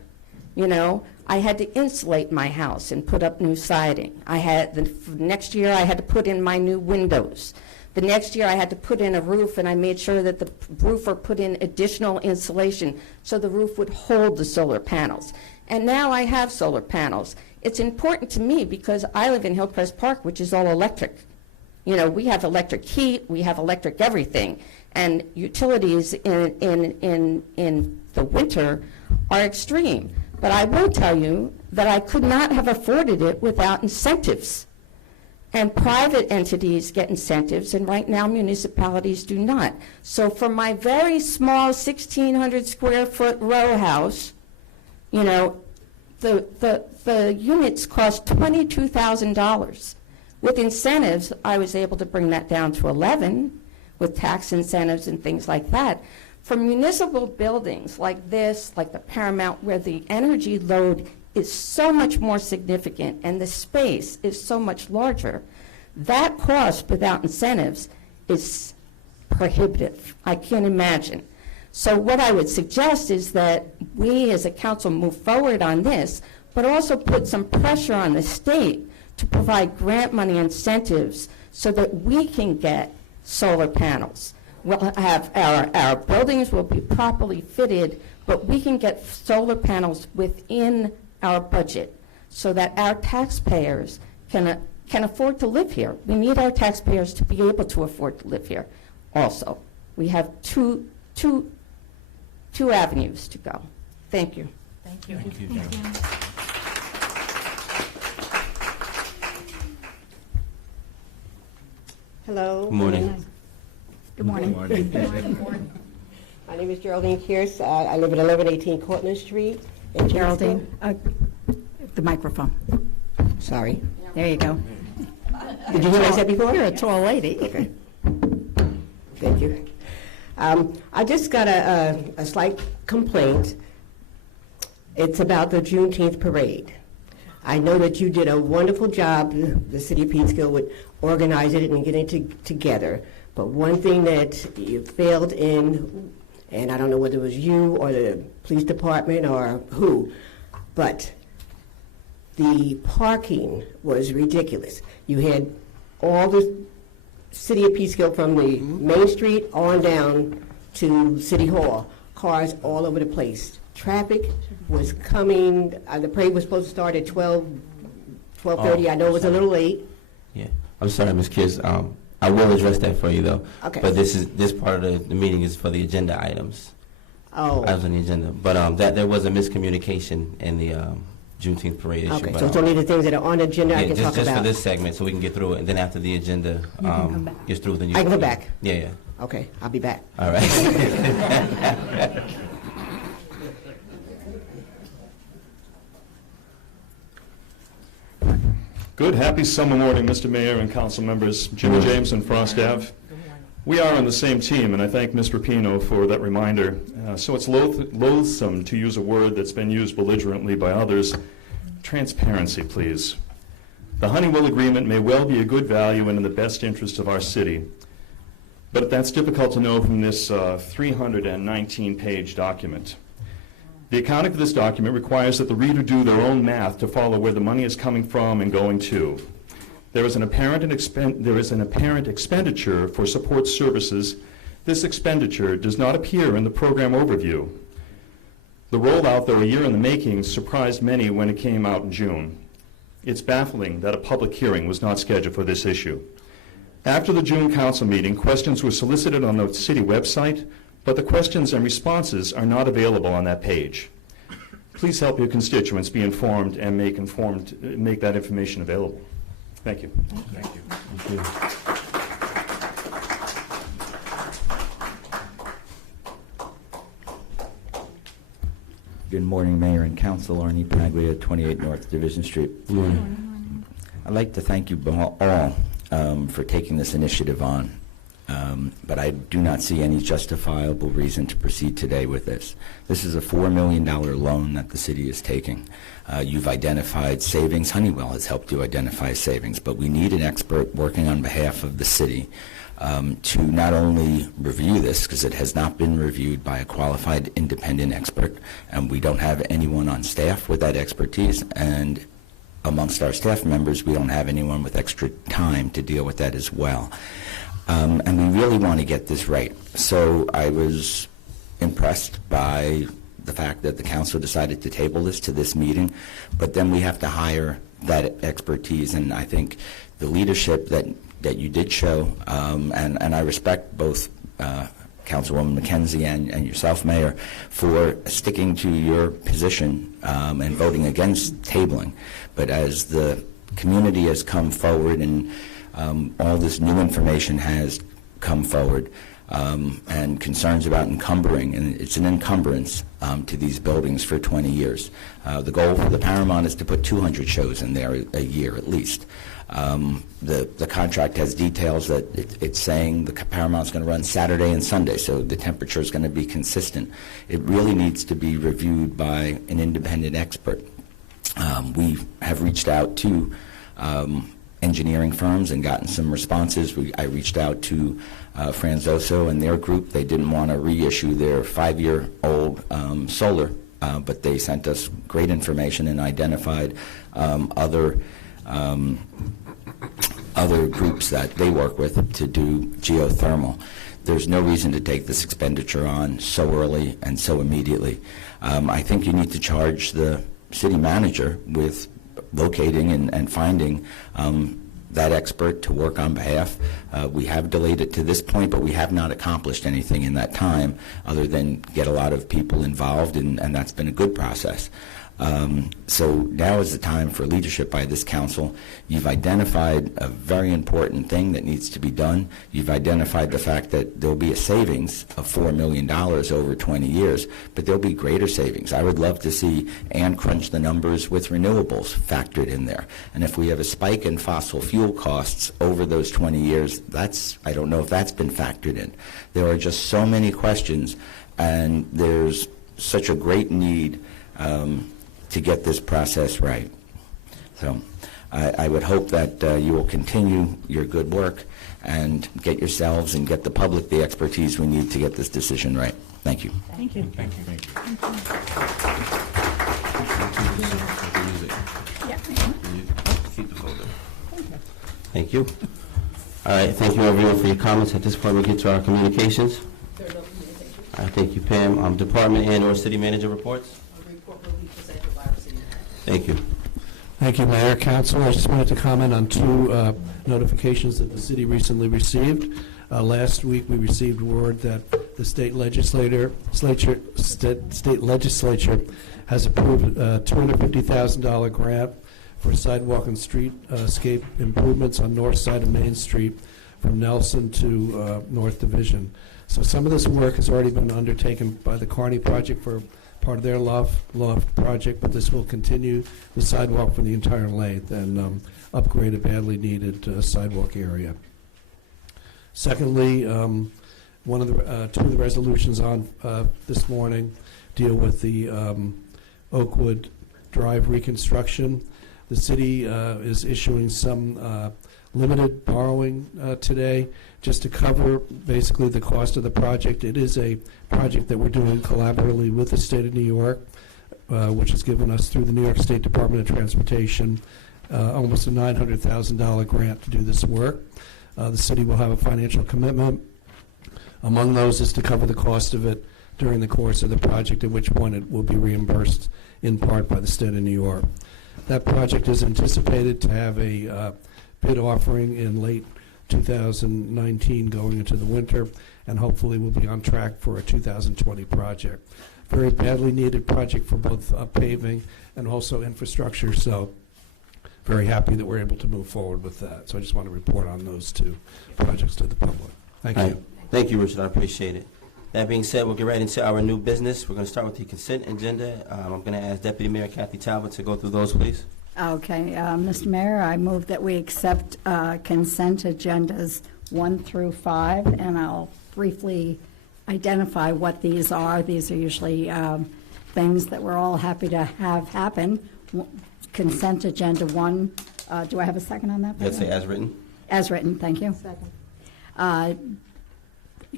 I had to insulate my house and put up new siding. The next year I had to put in my new windows. The next year I had to put in a roof, and I made sure that the roofer put in additional insulation so the roof would hold the solar panels. And now I have solar panels. It's important to me because I live in Hillcrest Park, which is all electric. We have electric heat, we have electric everything, and utilities in the winter are extreme. But I will tell you that I could not have afforded it without incentives. And private entities get incentives, and right now municipalities do not. So for my very small 1,600 square foot row house, the units cost $22,000. With incentives, I was able to bring that down to 11 with tax incentives and things like that. For municipal buildings like this, like the Paramount, where the energy load is so much more significant and the space is so much larger, that cost without incentives is prohibitive. I can't imagine. So what I would suggest is that we as a council move forward on this, but also put some pressure on the state to provide grant money incentives so that we can get solar panels. We'll have our buildings will be properly fitted, but we can get solar panels within our budget so that our taxpayers can afford to live here. We need our taxpayers to be able to afford to live here also. We have two avenues to go. Thank you. Thank you. Thank you. Hello. Good morning. Good morning. Good morning. My name is Geraldine Kearse. I live at 1118 Cortlandt Street in Geraldine, the microphone. Sorry. There you go. Did you hear what I said before? You're a tall lady. Okay. Thank you. I just got a slight complaint. It's about the Juneteenth parade. I know that you did a wonderful job, the city of Peekskill, with organizing it and getting it together. But one thing that you failed in, and I don't know whether it was you or the police department or who, but the parking was ridiculous. You had all the city of Peekskill from the main street on down to City Hall, cars all over the place. Traffic was coming, the parade was supposed to start at 12:30. I know it was a little late. Yeah, I'm sorry, Ms. Kearse. I will address that for you, though. Okay. But this part of the meeting is for the agenda items. Oh. Items on the agenda. But that there was a miscommunication in the Juneteenth parade issue. Okay, but, so it's only the things that are on the agenda I can talk just about. for this segment, so we can get through it, and then after the agenda is through, then you I can go back? Yeah. Okay, I'll be back. All right. Good, happy summer morning, Mr. Mayor and council members. Jimmy James and Frost Ave. We are on the same team, and I thank Ms. Rapino for that reminder. So it's loathsome to use a word that's been used belligerently by others. Transparency, please. The Honeywell agreement may well be a good value and in the best interest of our city, but that's difficult to know from this 319-page document. The accounting for this document requires that the reader do their own math to follow where the money is coming from and going to. There is an apparent expenditure for support services. This expenditure does not appear in the program overview. The rollout, though a year in the making, surprised many when it came out in June. It's baffling that a public hearing was not scheduled for this issue. After the June council meeting, questions were solicited on the city website, but the questions and responses are not available on that page. Please help your constituents be informed and make that information available. Thank you. Thank you. Thank you. Good morning, Mayor and Council. Arnie Paglia, 28 North Division Street. Good morning. I'd like to thank you all for taking this initiative on. But I do not see any justifiable reason to proceed today with this. This is a $4 million loan that the city is taking. You've identified savings. Honeywell has helped you identify savings, but we need an expert working on behalf of the city to not only review this, because it has not been reviewed by a qualified independent expert, and we don't have anyone on staff with that expertise, and amongst our staff members, we don't have anyone with extra time to deal with that as well. And we really want to get this right. So I was impressed by the fact that the council decided to table this to this meeting, but then we have to hire that expertise, and I think the leadership that you did show, and I respect both Councilwoman McKenzie and yourself, Mayor, for sticking to your position and voting against tabling. But as the community has come forward and all this new information has come forward, and concerns about encumbering, and it's an encumbrance to these buildings for 20 years. The goal for the Paramount is to put 200 shows in there a year at least. The contract has details that it's saying the Paramount's going to run Saturday and Sunday, so the temperature is going to be consistent. It really needs to be reviewed by an independent expert. We have reached out to engineering firms and gotten some responses. I reached out to Franzoso and their group. They didn't want to reissue their 5-year-old solar, but they sent us great information and identified other groups that they work with to do geothermal. There's no reason to take this expenditure on so early and so immediately. I think you need to charge the city manager with locating and finding that expert to work on behalf. We have delayed it to this point, but we have not accomplished anything in that time other than get a lot of people involved, and that's been a good process. So now is the time for leadership by this council. You've identified a very important thing that needs to be done. You've identified the fact that there'll be a savings of $4 million over 20 years, but there'll be greater savings. I would love to see Ann crunch the numbers with renewables factored in there. And if we have a spike in fossil fuel costs over those 20 years, I don't know if that's been factored in. There are just so many questions, and there's such a great need to get this process right. So I would hope that you will continue your good work and get yourselves and get the public the expertise we need to get this decision right. Thank you. Thank you. Thank you. Thank you. Keep the folder. Thank you. All right, thank you everyone for your comments. At this point, we'll get to our communications. All right, thank you, Pam. Department and/or city manager reports. Thank you. Thank you, Mayor, Council. I just wanted to comment on two notifications that the city recently received. Last week, we received word that the state legislature has approved a $250,000 grant for sidewalk and streetscape improvements on north side of Main Street from Nelson to North Division. So some of this work has already been undertaken by the Carney Project for part of their loft project, but this will continue the sidewalk for the entire length and upgrade a badly needed sidewalk area. Secondly, two of the resolutions on this morning deal with the Oakwood Drive reconstruction. The city is issuing some limited borrowing today just to cover basically the cost of the project. It is a project that we're doing collaboratively with the state of New York, which has given us through the New York State Department of Transportation almost a $900,000 grant to do this work. The city will have a financial commitment. Among those is to cover the cost of it during the course of the project, at which point it will be reimbursed in part by the state of New York. That project is anticipated to have a bid offering in late 2019 going into the winter, and hopefully we'll be on track for a 2020 project. Very badly needed project for both paving and also infrastructure, so very happy that we're able to move forward with that. So I just want to report on those two projects to the public. Thank you. Right. Thank you, Richard. I appreciate it. That being said, we'll get right into our new business. We're going to start with the consent agenda. I'm going to ask Deputy Mayor Kathy Talbot to go through those, please. Okay, Mr. Mayor, I move that we accept consent agendas 1 through 5, and I'll briefly identify what these are. These are usually things that we're all happy to have happen. Consent agenda 1. Do I have a second on that? Let's say as written. As written, thank you. Second.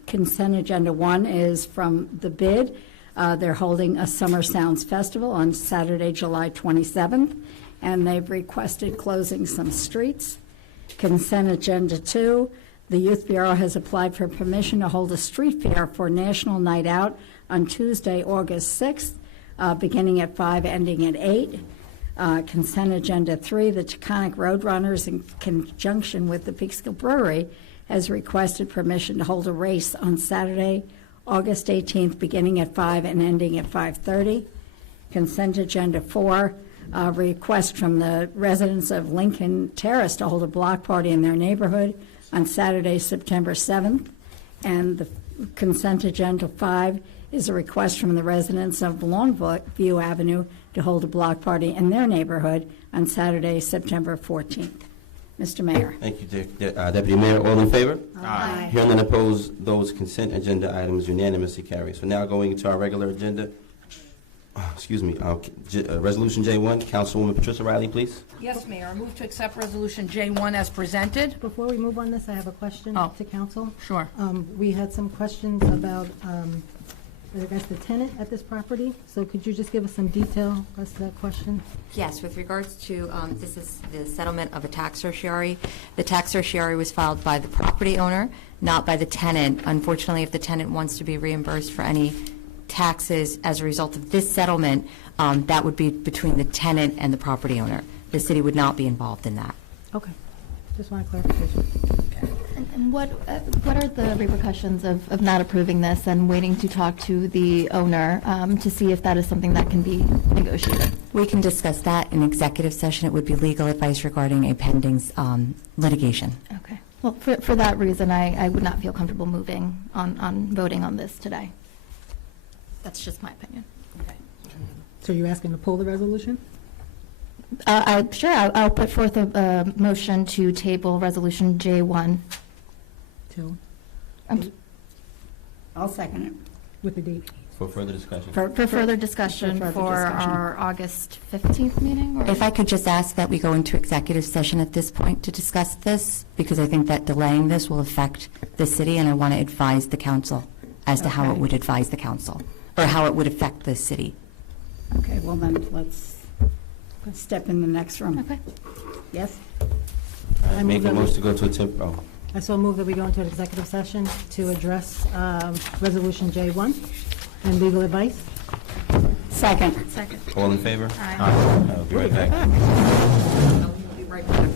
Consent agenda 1 is from the bid. They're holding a Summer Sounds Festival on Saturday, July 27th, and they've requested closing some streets. Consent agenda 2, the Youth Bureau has applied for permission to hold a street fair for National Night Out on Tuesday, August 6th, beginning at 5, ending at 8. Consent agenda 3, the Taconic Roadrunners, in conjunction with the Peekskill Brewery, has requested permission to hold a race on Saturday, August 18th, beginning at 5 and ending at 5:30. Consent agenda 4, a request from the residents of Lincoln Terrace to hold a block party in their neighborhood on Saturday, September 7th. And the consent agenda 5 is a request from the residents of Longview Avenue to hold a block party in their neighborhood on Saturday, September 14th. Mr. Mayor. Thank you, Deputy Mayor. All in favor? Aye. Hearing none opposed, those consent agenda items unanimously carry. So now going into our regular agenda. Resolution J1, Councilwoman Patricia Riley, please. Yes, Mayor. I move to accept Resolution J1 as presented. Before we move on this, I have a question to council. Sure. We had some questions about, I guess, the tenant at this property. So could you just give us some detail as to that question? Yes, with regards to, this is the settlement of a tax certiorari. The tax certiorari was filed by the property owner, not by the tenant. Unfortunately, if the tenant wants to be reimbursed for any taxes as a result of this settlement, that would be between the tenant and the property owner. The city would not be involved in that. Okay. Just want clarification. And what are the repercussions of not approving this and waiting to talk to the owner to see if that is something that can be negotiated? We can discuss that in executive session. It would be legal advice regarding a pending litigation. Okay. Well, for that reason, I would not feel comfortable moving on voting on this today. That's just my opinion. So you're asking to pull the resolution? Sure, I'll put forth a motion to table Resolution J1. I'll second it. With the date? For further discussion. For further discussion for our August 15th meeting? Or? If I could just ask that we go into executive session at this point to discuss this, because I think that delaying this will affect the city, and I want to advise the council as to how it would advise the council, or how it would affect the city. Okay, well then, let's step in the next room. Okay. Yes? Make a motion to go to a temp. I so move that we go into an executive session to address Resolution J1 and legal advice. Second. All in favor? Aye. I'll be right back. I'll be right back.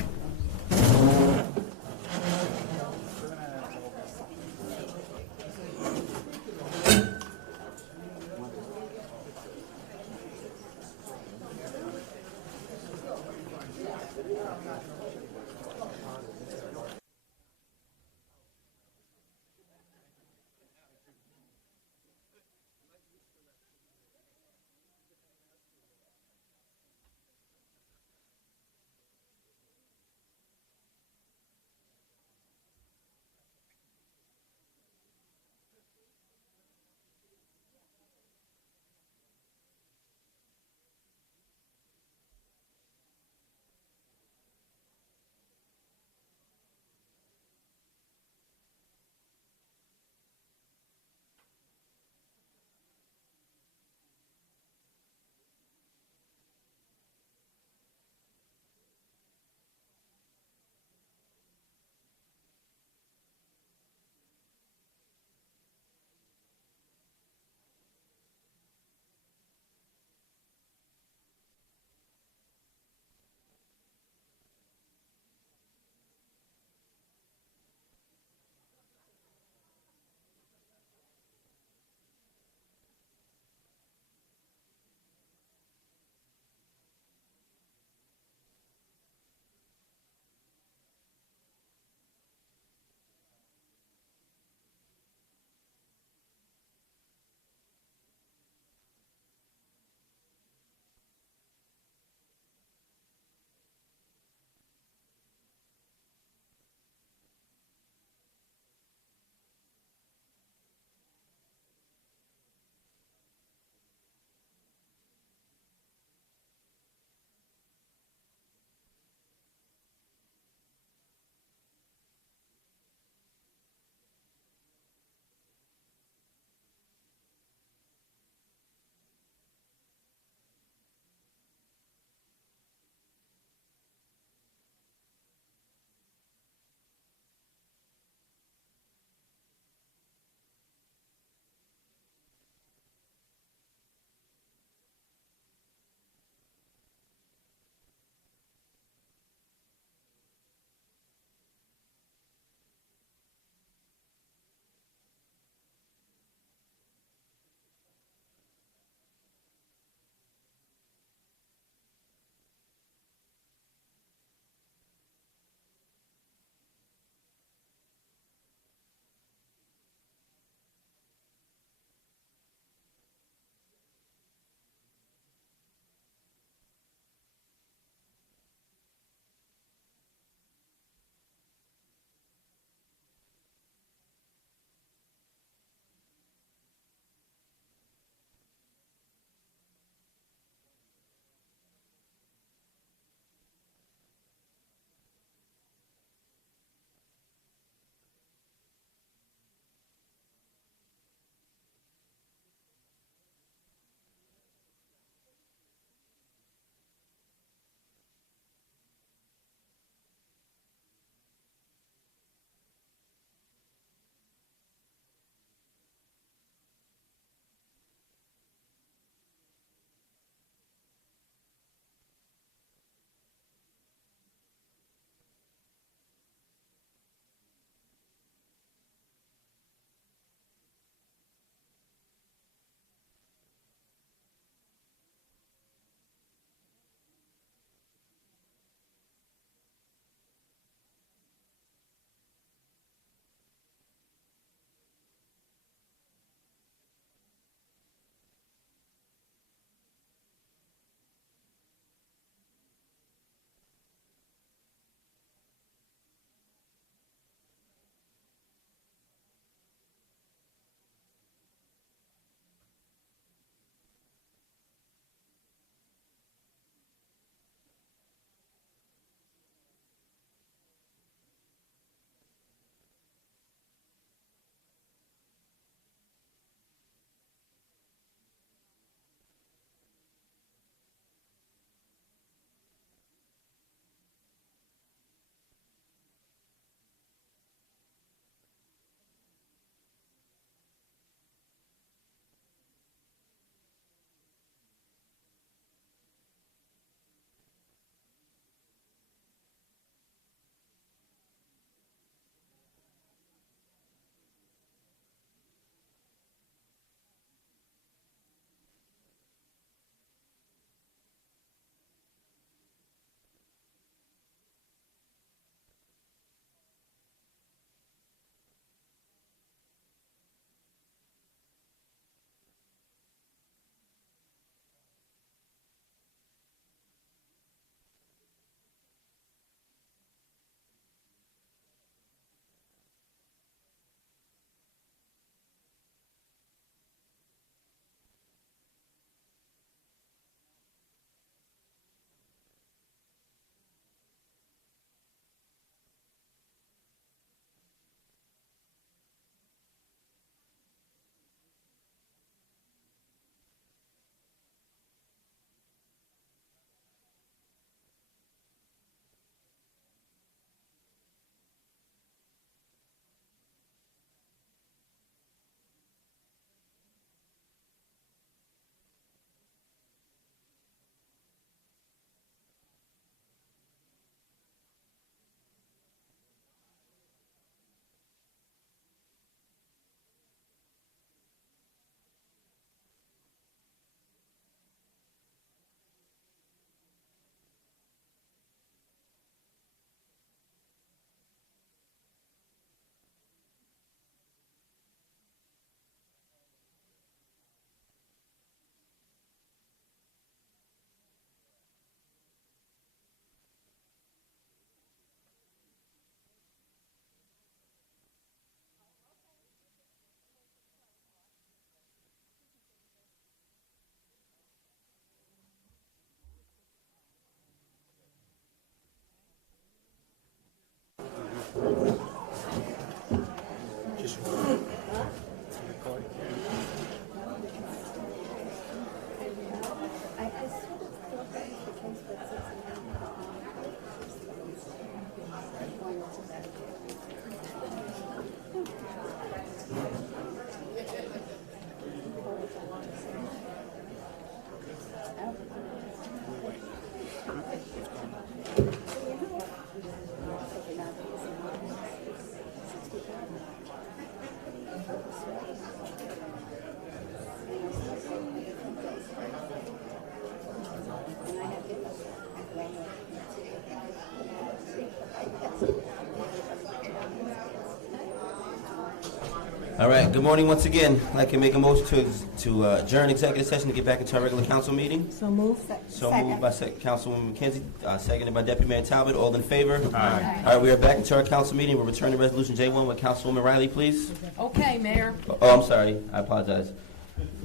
All right, good morning once again. I'd like to make a motion to adjourn executive session to get back into our regular council meeting. So move. So moved by Councilwoman McKenzie, seconded by Deputy Mayor Talbot. All in favor? Aye. All right, we are back into our council meeting. We'll return to Resolution J1 with Councilwoman Riley, please. Okay, Mayor. Oh, I'm sorry. I apologize.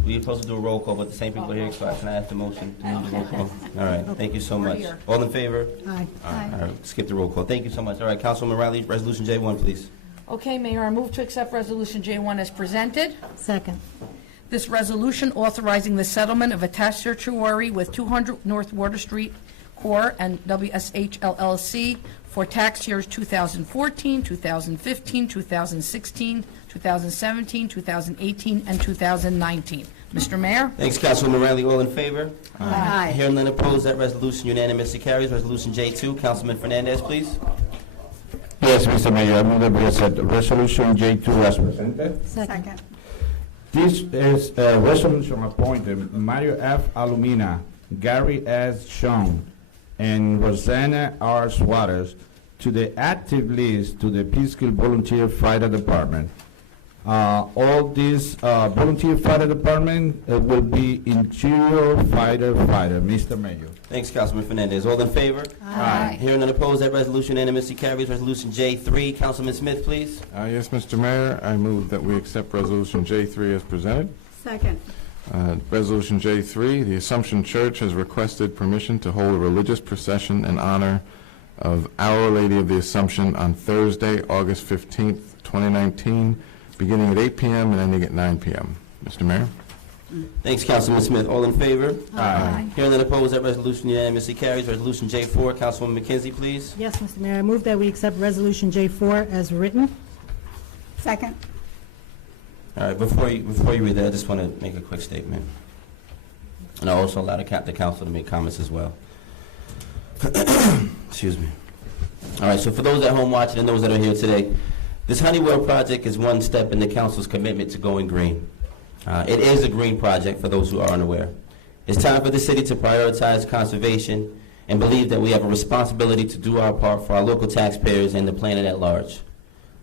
We were supposed to do a roll call, but the same people are here, so can I ask the motion to move the roll call? All right, thank you so much. All in favor? Aye. All right, skip the roll call. Thank you so much. All right, Councilwoman Riley, Resolution J1, please. Okay, Mayor, I move to accept Resolution J1 as presented. Second. This resolution authorizing the settlement of attached certiorari with 200 North Water Street Corp. and WSH LLC for tax years 2014, 2015, 2016, 2017, 2018, and 2019. Mr. Mayor? Thanks, Councilwoman Riley. All in favor? Aye. Hearing none opposed, that resolution unanimously carries. Resolution J2, Councilman Fernandez, please. Yes, Mr. Mayor, I move that we accept Resolution J2 as presented. Second. This is a resolution appointing Mario F. Alumina, Gary S. Sean, and Rosanna R. Suarez to the active list to the Peekskill Volunteer Fire Department. All these volunteer fire department will be interior fighter. Mr. Mayor. Thanks, Councilman Fernandez. All in favor? Aye. Hearing none opposed, that resolution unanimously carries. Resolution J3, Councilman Smith, please. Yes, Mr. Mayor, I move that we accept Resolution J3 as presented. Second. Resolution J3, the Assumption Church has requested permission to hold a religious procession in honor of Our Lady of the Assumption on Thursday, August 15th, 2019, beginning at 8 p.m. and ending at 9 p.m. Mr. Mayor? Thanks, Councilman Smith. All in favor? Aye. Hearing none opposed, that resolution unanimously carries. Resolution J4, Councilwoman McKenzie, please. Yes, Mr. Mayor, I move that we accept Resolution J4 as written. Second. All right, before you read that, I just want to make a quick statement. And I also allow the council to make comments as well. Excuse me. All right, so for those at home watching and those that are here today, this Honeywell project is one step in the council's commitment to going green. It is a green project for those who are unaware. It's time for the city to prioritize conservation and believe that we have a responsibility to do our part for our local taxpayers and the planet at large.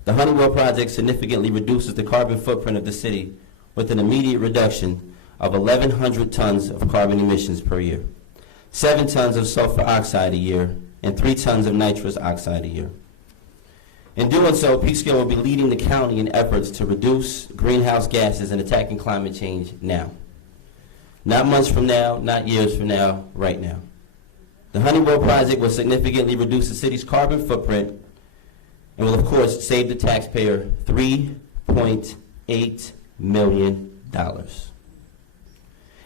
The Honeywell project significantly reduces the carbon footprint of the city with an immediate reduction of 1,100 tons of carbon emissions per year, 7 tons of sulfur oxide a year, and 3 tons of nitrous oxide a year. In doing so, Peekskill will be leading the county in efforts to reduce greenhouse gases and attacking climate change now. Not months from now, not years from now, right now. The Honeywell project will significantly reduce the city's carbon footprint and will, of course, save the taxpayer $3.8 million.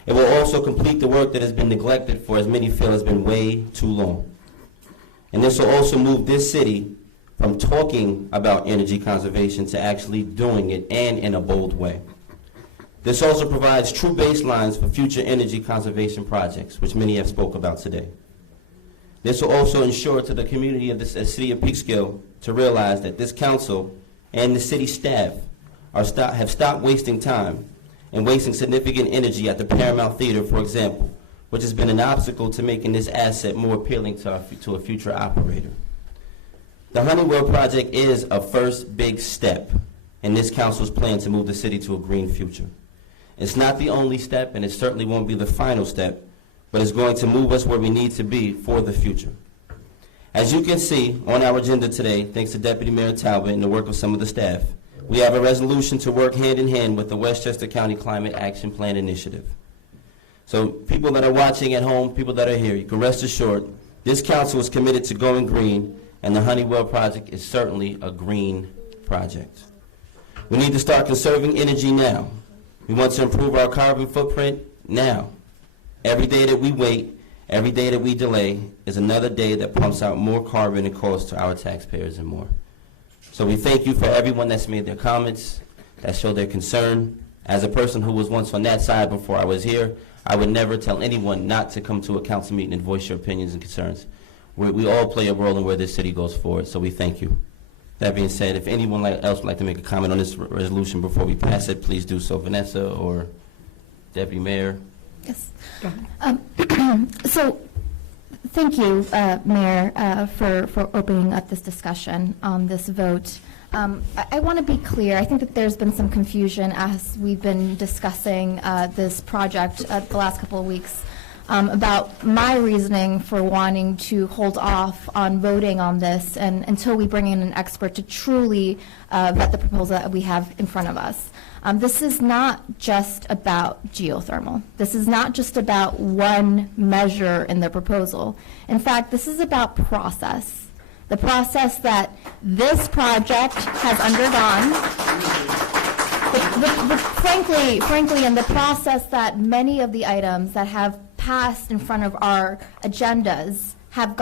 It will also complete the work that has been neglected for, as many feel, has been way too long. And this will also move this city from talking about energy conservation to actually doing it, and in a bold way. This also provides true baselines for future energy conservation projects, which many have spoke about today. This will also ensure to the community of the city of Peekskill to realize that this council and the city staff have stopped wasting time and wasting significant energy at the Paramount Theater, for example, which has been an obstacle to making this asset more appealing to a future operator. The Honeywell project is a first big step in this council's plan to move the city to a green future. It's not the only step, and it certainly won't be the final step, but it's going to move us where we need to be for the future. As you can see on our agenda today, thanks to Deputy Mayor Talbot and the work of some of the staff, we have a resolution to work hand in hand with the Westchester County Climate Action Plan Initiative. So people that are watching at home, people that are here, you can rest assured this council is committed to going green, and the Honeywell project is certainly a green project. We need to start conserving energy now. We want to improve our carbon footprint now. Every day that we wait, every day that we delay is another day that pumps out more carbon and costs to our taxpayers and more. So we thank you for everyone that's made their comments, that showed their concern. As a person who was once on that side before I was here, I would never tell anyone not to come to a council meeting and voice your opinions and concerns. We all play a role in where this city goes forward, so we thank you. That being said, if anyone else would like to make a comment on this resolution before we pass it, please do so. Vanessa or Deputy Mayor? Yes. So, thank you, Mayor, for opening up this discussion on this vote. I want to be clear. I think that there's been some confusion as we've been discussing this project the last couple of weeks about my reasoning for wanting to hold off on voting on this and until we bring in an expert to truly vet the proposal that we have in front of us. This is not just about geothermal. This is not just about one measure in the proposal. In fact, this is about process. The process that this project has undergone, frankly, and the process that many of the items that have passed in front of our agendas have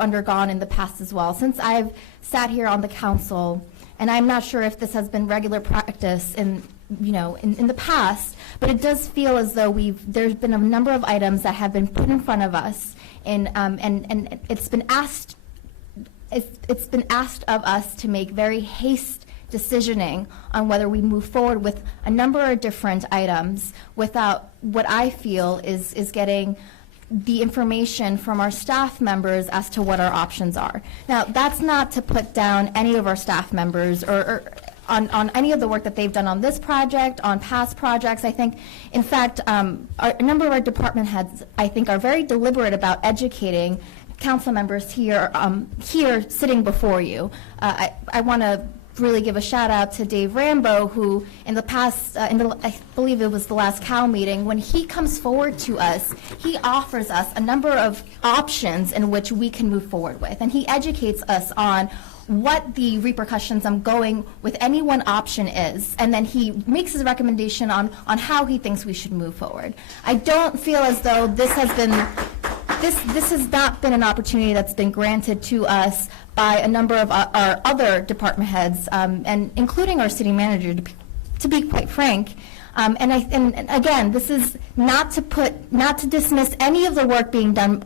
undergone in the past as well. Since I've sat here on the council, and I'm not sure if this has been regular practice in the past, but it does feel as though there's been a number of items that have been put in front of us, and it's been asked of us to make very hasty decisioning on whether we move forward with a number of different items without what I feel is getting the information from our staff members as to what our options are. Now, that's not to put down any of our staff members or on any of the work that they've done on this project, on past projects. I think, in fact, a number of our department heads, I think, are very deliberate about educating council members here sitting before you. I want to really give a shout out to Dave Rambo, who in the past, I believe it was the last COW meeting, when he comes forward to us, he offers us a number of options in which we can move forward with, and he educates us on what the repercussions on going with any one option is, and then he makes his recommendation on how he thinks we should move forward. I don't feel as though this has not been an opportunity that's been granted to us by a number of our other department heads, and including our city manager, to be quite frank. And again, this is not to dismiss any of the work being done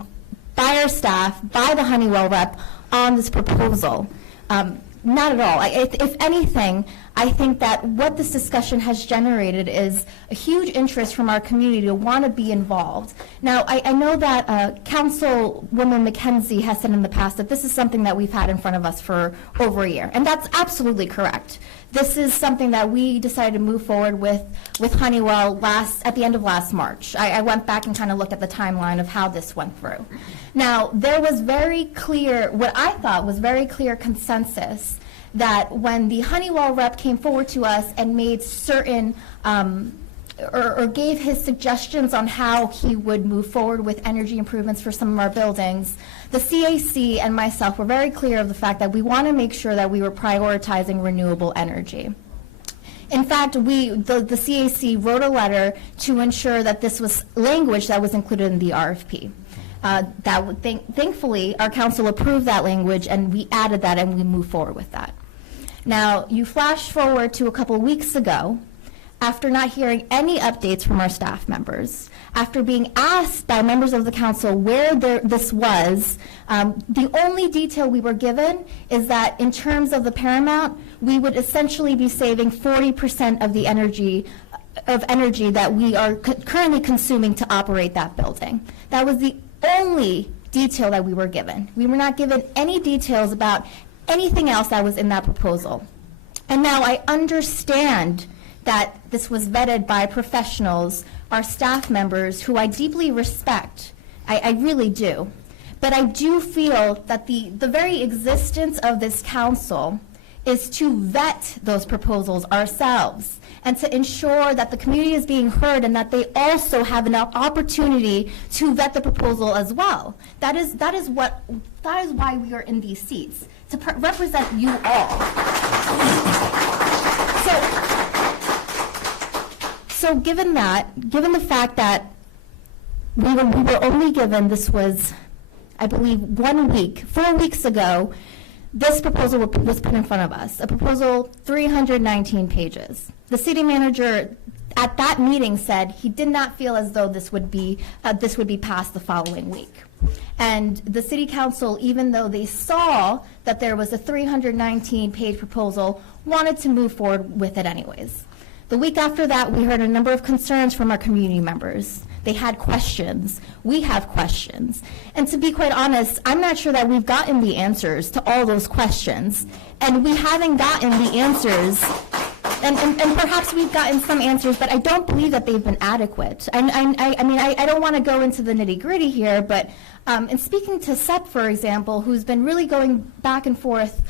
by our staff, by the Honeywell rep on this proposal. Not at all. If anything, I think that what this discussion has generated is a huge interest from our community to want to be involved. Now, I know that Councilwoman McKenzie has said in the past that this is something that we've had in front of us for over a year, and that's absolutely correct. This is something that we decided to move forward with Honeywell at the end of last March. I went back and kind of looked at the timeline of how this went through. Now, there was very clear, what I thought was very clear consensus that when the Honeywell rep came forward to us and made certain or gave his suggestions on how he would move forward with energy improvements for some of our buildings, the CAC and myself were very clear of the fact that we want to make sure that we were prioritizing renewable energy. In fact, the CAC wrote a letter to ensure that this was language that was included in the RFP. Thankfully, our council approved that language, and we added that, and we moved forward with that. Now, you flash forward to a couple weeks ago, after not hearing any updates from our staff members, after being asked by members of the council where this was, the only detail we were given is that in terms of the Paramount, we would essentially be saving 40% of the energy that we are currently consuming to operate that building. That was the only detail that we were given. We were not given any details about anything else that was in that proposal. And now I understand that this was vetted by professionals, our staff members, who I deeply respect. I really do. But I do feel that the very existence of this council is to vet those proposals ourselves and to ensure that the community is being heard and that they also have an opportunity to vet the proposal as well. That is why we are in these seats, to represent you all. So given the fact that we were only given, this was, I believe, 1 week, 4 weeks ago, this proposal was put in front of us, a proposal 319 pages. The city manager at that meeting said he did not feel as though this would be passed the following week. And the city council, even though they saw that there was a 319-page proposal, wanted to move forward with it anyways. The week after that, we heard a number of concerns from our community members. They had questions. We have questions. And to be quite honest, I'm not sure that we've gotten the answers to all those questions. And we haven't gotten the answers. And perhaps we've gotten some answers, but I don't believe that they've been adequate. And I don't want to go into the nitty-gritty here, but in speaking to Sep, for example, who's been really going back and forth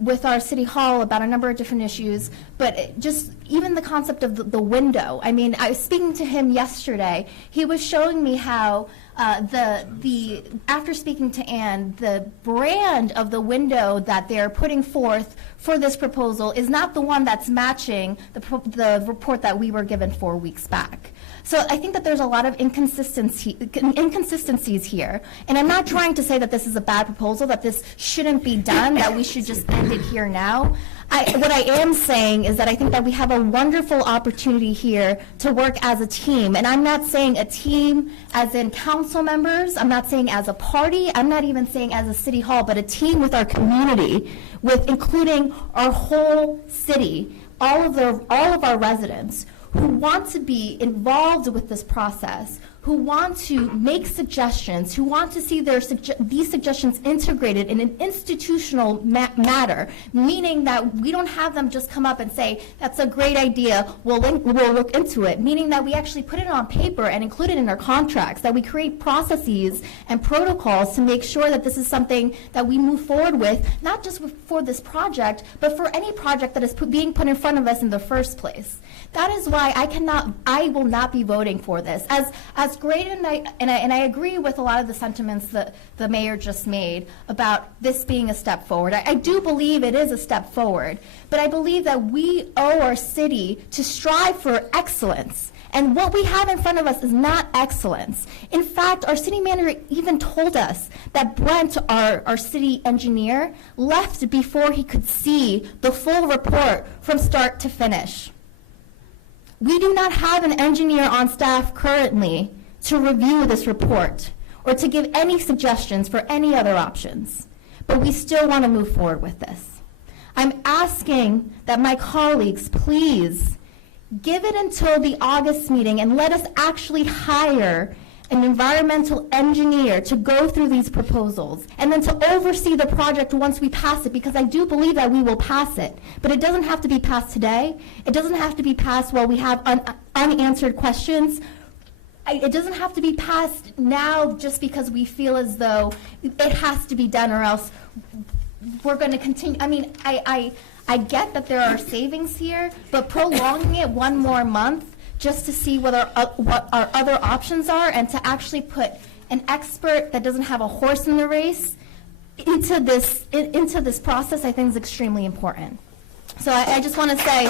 with our city hall about a number of different issues, but just even the concept of the window. I mean, I was speaking to him yesterday. He was showing me how after speaking to Ann, the brand of the window that they're putting forth for this proposal is not the one that's matching the report that we were given 4 weeks back. So I think that there's a lot of inconsistencies here. And I'm not trying to say that this is a bad proposal, that this shouldn't be done, that we should just end it here now. What I am saying is that I think that we have a wonderful opportunity here to work as a team. And I'm not saying a team as in council members. I'm not saying as a party. I'm not even saying as a city hall, but a team with our community, with including our whole city, all of our residents who want to be involved with this process, who want to make suggestions, who want to see these suggestions integrated in an institutional matter, meaning that we don't have them just come up and say, that's a great idea, we'll look into it, meaning that we actually put it on paper and include it in our contracts, that we create processes and protocols to make sure that this is something that we move forward with, not just for this project, but for any project that is being put in front of us in the first place. That is why I will not be voting for this. As great, and I agree with a lot of the sentiments that the mayor just made about this being a step forward. I do believe it is a step forward, but I believe that we owe our city to strive for excellence. And what we have in front of us is not excellence. In fact, our city manager even told us that Brent, our city engineer, left before he could see the full report from start to finish. We do not have an engineer on staff currently to review this report or to give any suggestions for any other options, but we still want to move forward with this. I'm asking that my colleagues please give it until the August meeting and let us actually hire an environmental engineer to go through these proposals and then to oversee the project once we pass it, because I do believe that we will pass it. But it doesn't have to be passed today. It doesn't have to be passed while we have unanswered questions. It doesn't have to be passed now just because we feel as though it has to be done or else we're going to continue. I mean, I get that there are savings here, but prolonging it one more month just to see what our other options are and to actually put an expert that doesn't have a horse in the race into this process, I think is extremely important. So I just want to say,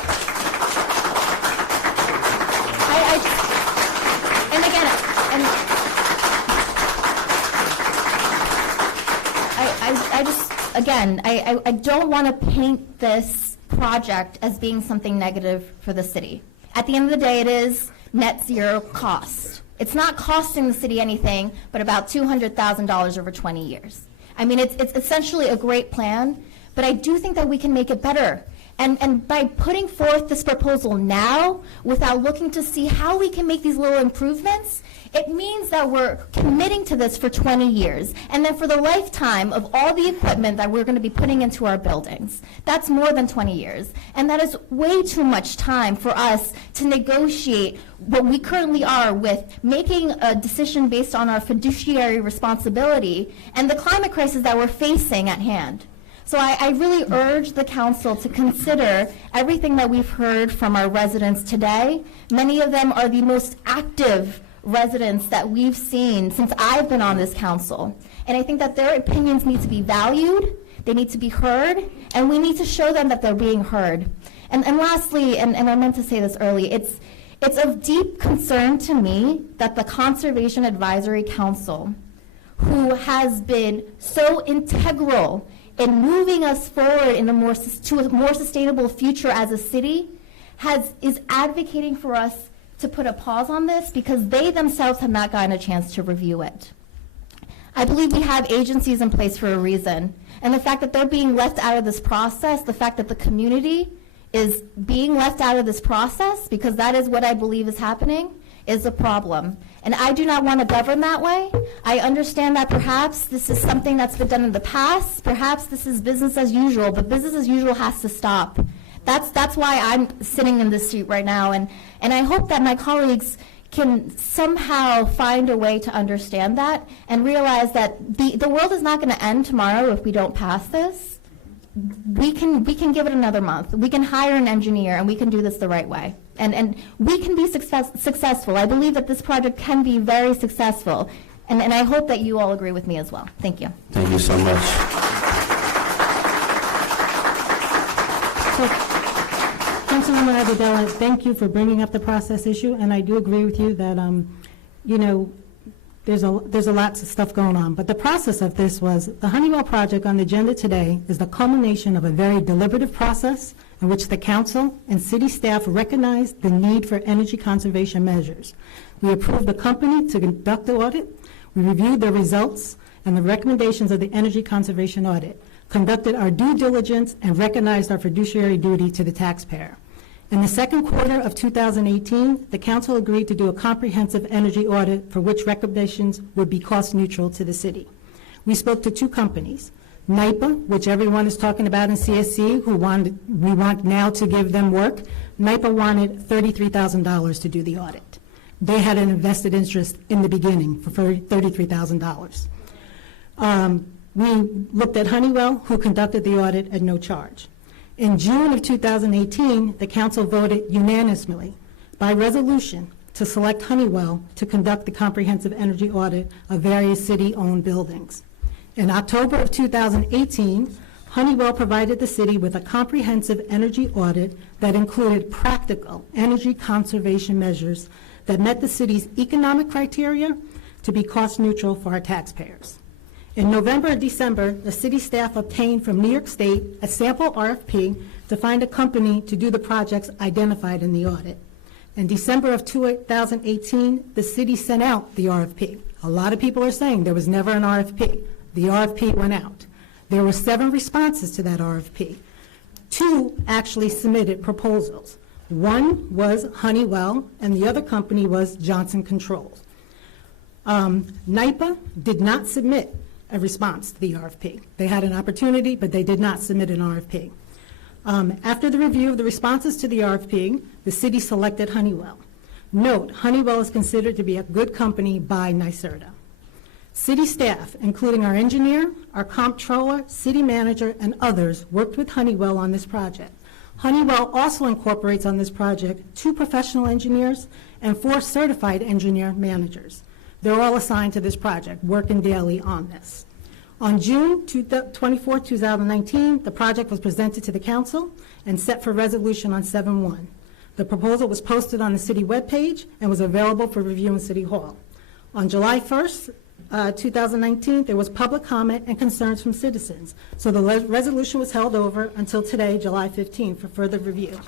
I don't want to paint this project as being something negative for the city. At the end of the day, it is net zero cost. It's not costing the city anything but about $200,000 over 20 years. I mean, it's essentially a great plan, but I do think that we can make it better. And by putting forth this proposal now, without looking to see how we can make these little improvements, it means that we're committing to this for 20 years, and then for the lifetime of all the equipment that we're going to be putting into our buildings. That's more than 20 years, and that is way too much time for us to negotiate what we currently are with making a decision based on our fiduciary responsibility and the climate crisis that we're facing at hand. So I really urge the council to consider everything that we've heard from our residents today. Many of them are the most active residents that we've seen since I've been on this council. And I think that their opinions need to be valued, they need to be heard, and we need to show them that they're being heard. And lastly, and I meant to say this early, it's of deep concern to me that the Conservation Advisory Council, who has been so integral in moving us forward to a more sustainable future as a city, is advocating for us to put a pause on this because they themselves have not gotten a chance to review it. I believe we have agencies in place for a reason, and the fact that they're being left out of this process, the fact that the community is being left out of this process, because that is what I believe is happening, is a problem. And I do not want to govern that way. I understand that perhaps this is something that's been done in the past. Perhaps this is business as usual, but business as usual has to stop. That's why I'm sitting in this seat right now, and I hope that my colleagues can somehow find a way to understand that and realize that the world is not going to end tomorrow if we don't pass this. We can give it another month. We can hire an engineer, and we can do this the right way. And we can be successful. I believe that this project can be very successful, and I hope that you all agree with me as well. Thank you. Thank you so much. Councilwoman Agudelo, thank you for bringing up the process issue, and I do agree with you that, there's a lot of stuff going on. But the process of this was, the Honeywell project on the agenda today is the culmination of a very deliberative process in which the council and city staff recognized the need for energy conservation measures. We approved the company to conduct the audit. We reviewed the results and the recommendations of the energy conservation audit, conducted our due diligence, and recognized our fiduciary duty to the taxpayer. In the second quarter of 2018, the council agreed to do a comprehensive energy audit for which recommendations would be cost neutral to the city. We spoke to two companies, NYPA, which everyone is talking about in CSC, we want now to give them work. NYPA wanted $33,000 to do the audit. They had an invested interest in the beginning for $33,000. We looked at Honeywell, who conducted the audit at no charge. In June of 2018, the council voted unanimously by resolution to select Honeywell to conduct the comprehensive energy audit of various city-owned buildings. In October of 2018, Honeywell provided the city with a comprehensive energy audit that included practical energy conservation measures that met the city's economic criteria to be cost neutral for our taxpayers. In November and December, the city staff obtained from New York State a sample RFP to find a company to do the projects identified in the audit. In December of 2018, the city sent out the RFP. A lot of people are saying there was never an RFP. The RFP went out. There were 7 responses to that RFP. 2 actually submitted proposals. One was Honeywell, and the other company was Johnson Controls. NYPA did not submit a response to the RFP. They had an opportunity, but they did not submit an RFP. After the review of the responses to the RFP, the city selected Honeywell. Note, Honeywell is considered to be a good company by NYSERDA. City staff, including our engineer, our comptroller, city manager, and others, worked with Honeywell on this project. Honeywell also incorporates on this project 2 professional engineers and 4 certified engineer managers. They're all assigned to this project, working daily on this. On June 24, 2019, the project was presented to the council and set for resolution on 7/1. The proposal was posted on the city webpage and was available for review in City Hall. On July 1st, 2019, there was public comment and concerns from citizens. So the resolution was held over until today, July 15th, for further review.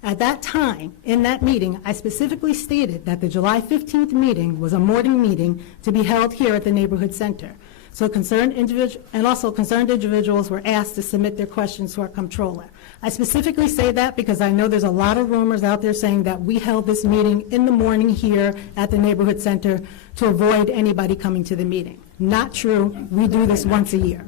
At that time, in that meeting, I specifically stated that the July 15th meeting was a morning meeting to be held here at the neighborhood center. So concerned individuals were asked to submit their questions to our comptroller. I specifically say that because I know there's a lot of rumors out there saying that we held this meeting in the morning here at the neighborhood center to avoid anybody coming to the meeting. Not true. We do this once a year.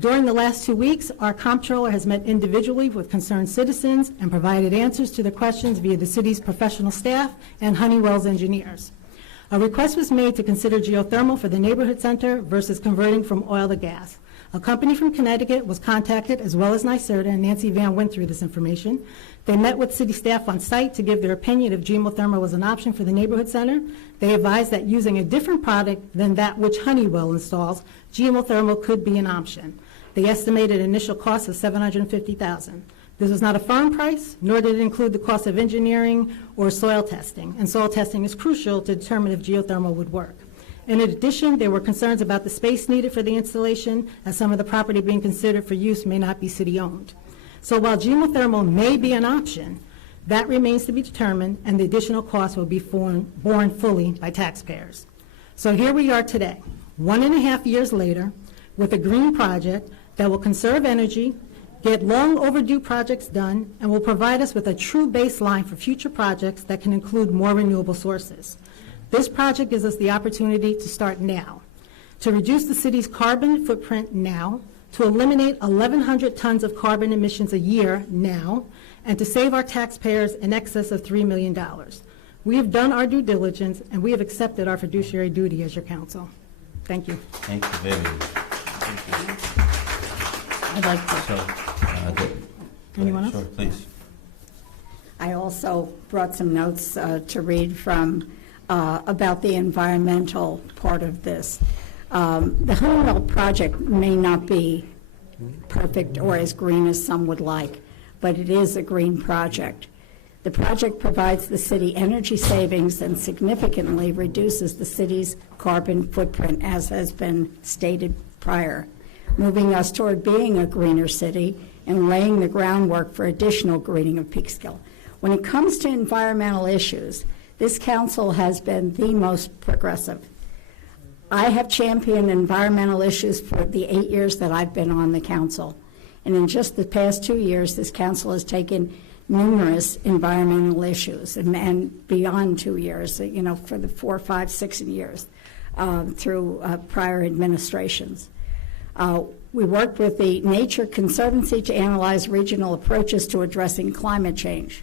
During the last 2 weeks, our comptroller has met individually with concerned citizens and provided answers to their questions via the city's professional staff and Honeywell's engineers. A request was made to consider geothermal for the neighborhood center versus converting from oil to gas. A company from Connecticut was contacted, as well as NYSERDA, and Nancy Van went through this information. They met with city staff on site to give their opinion if geothermal was an option for the neighborhood center. They advised that using a different product than that which Honeywell installs, geothermal could be an option. They estimated initial cost of $750,000. This was not a firm price, nor did it include the cost of engineering or soil testing, and soil testing is crucial to determine if geothermal would work. In addition, there were concerns about the space needed for the installation, as some of the property being considered for use may not be city-owned. So while geothermal may be an option, that remains to be determined, and the additional cost will be borne fully by taxpayers. So here we are today, 1.5 years later, with a green project that will conserve energy, get long overdue projects done, and will provide us with a true baseline for future projects that can include more renewable sources. This project gives us the opportunity to start now, to reduce the city's carbon footprint now, to eliminate 1,100 tons of carbon emissions a year now, and to save our taxpayers in excess of $3 million. We have done our due diligence, and we have accepted our fiduciary duty as your council. Thank you. Thank you, Vivian. I'd like to. Anyone else? Sure, please. I also brought some notes to read from about the environmental part of this. The Honeywell project may not be perfect or as green as some would like, but it is a green project. The project provides the city energy savings and significantly reduces the city's carbon footprint, as has been stated prior, moving us toward being a greener city and laying the groundwork for additional greening of Peekskill. When it comes to environmental issues, this council has been the most progressive. I have championed environmental issues for the 8 years that I've been on the council. And in just the past 2 years, this council has taken numerous environmental issues, and beyond 2 years, for the 4, 5, 6 years through prior administrations. We worked with the Nature Conservancy to analyze regional approaches to addressing climate change.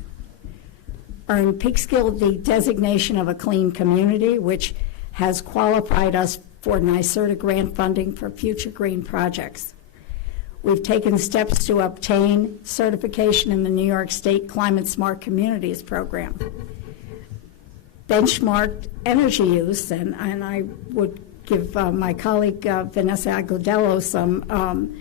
Earned Peekskill the designation of a clean community, which has qualified us for NYSERDA grant funding for future green projects. We've taken steps to obtain certification in the New York State Climate Smart Communities program. Benchmarked energy use, and I would give my colleague Vanessa Agudelo some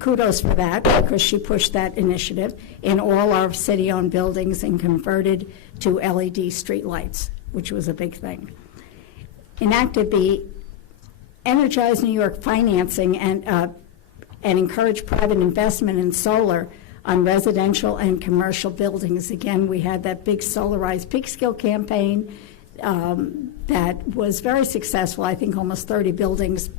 kudos for that, because she pushed that initiative in all our city-owned buildings and converted to LED streetlights, which was a big thing. Enacted the Energize New York financing and encourage private investment in solar on residential and commercial buildings. Again, we had that big Solarize Peekskill campaign that was very successful. I think almost 30 buildings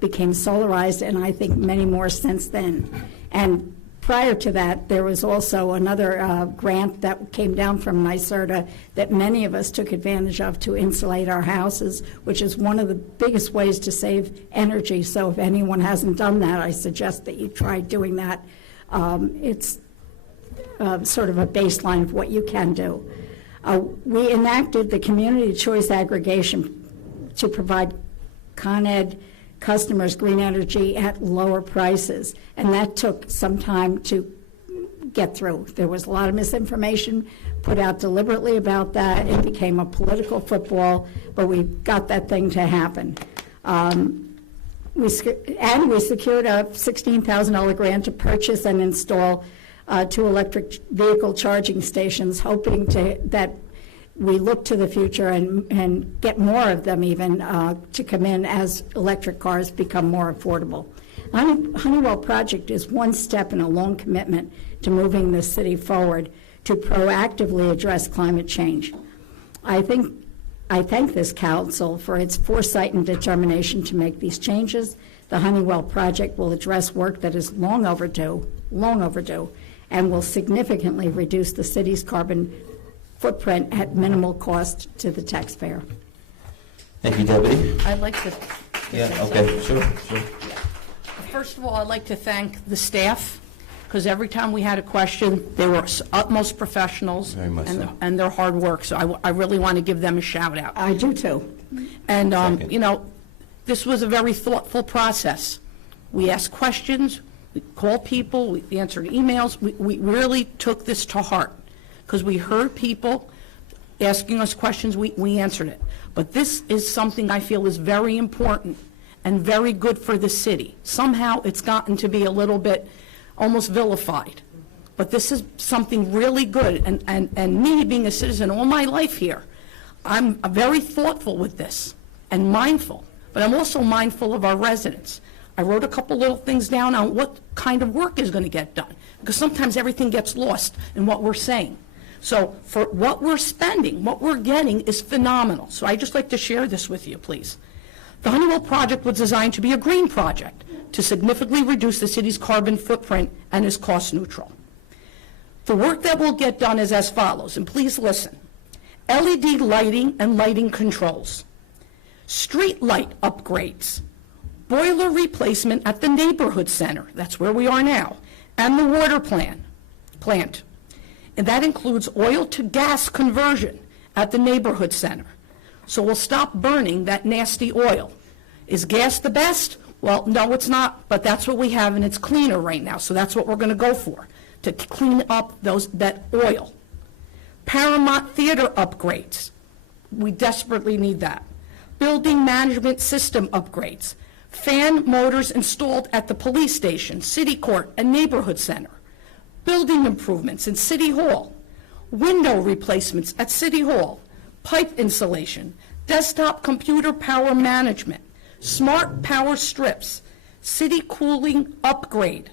became solarized, and I think many more since then. And prior to that, there was also another grant that came down from NYSERDA that many of us took advantage of to insulate our houses, which is one of the biggest ways to save energy. So if anyone hasn't done that, I suggest that you try doing that. It's sort of a baseline of what you can do. We enacted the community choice aggregation to provide Con Ed customers green energy at lower prices, and that took some time to get through. There was a lot of misinformation put out deliberately about that. It became a political football, but we got that thing to happen. We secured a $16,000 grant to purchase and install 2 electric vehicle charging stations, hoping that we look to the future and get more of them even to come in as electric cars become more affordable. Honeywell project is one step in a long commitment to moving the city forward to proactively address climate change. I thank this council for its foresight and determination to make these changes. The Honeywell project will address work that is long overdue, and will significantly reduce the city's carbon footprint at minimal cost to the taxpayer. Thank you, Deputy. I'd like to. Sure. First of all, I'd like to thank the staff, because every time we had a question, they were utmost professionals. Very much so. And their hard work. So I really want to give them a shout out. I do too. And this was a very thoughtful process. We asked questions, we called people, we answered emails. We really took this to heart, because we heard people asking us questions, we answered it. But this is something I feel is very important and very good for the city. Somehow it's gotten to be a little bit almost vilified. But this is something really good, and me being a citizen all my life here, I'm very thoughtful with this and mindful, but I'm also mindful of our residents. I wrote a couple little things down on what kind of work is going to get done, because sometimes everything gets lost in what we're saying. So for what we're spending, what we're getting is phenomenal. So I'd just like to share this with you, please. The Honeywell project was designed to be a green project to significantly reduce the city's carbon footprint and is cost neutral. The work that will get done is as follows, and please listen. LED lighting and lighting controls, street light upgrades, boiler replacement at the neighborhood center, that's where we are now, and the water plant. And that includes oil to gas conversion at the neighborhood center. So we'll stop burning that nasty oil. Is gas the best? Well, no, it's not, but that's what we have, and it's cleaner right now, so that's what we're going to go for, to clean up that oil. Paramount Theater upgrades. We desperately need that. Building management system upgrades. Fan motors installed at the police station, city court, and neighborhood center. Building improvements in City Hall. Window replacements at City Hall. Pipe insulation. Desktop computer power management. Smart power strips. City cooling upgrade.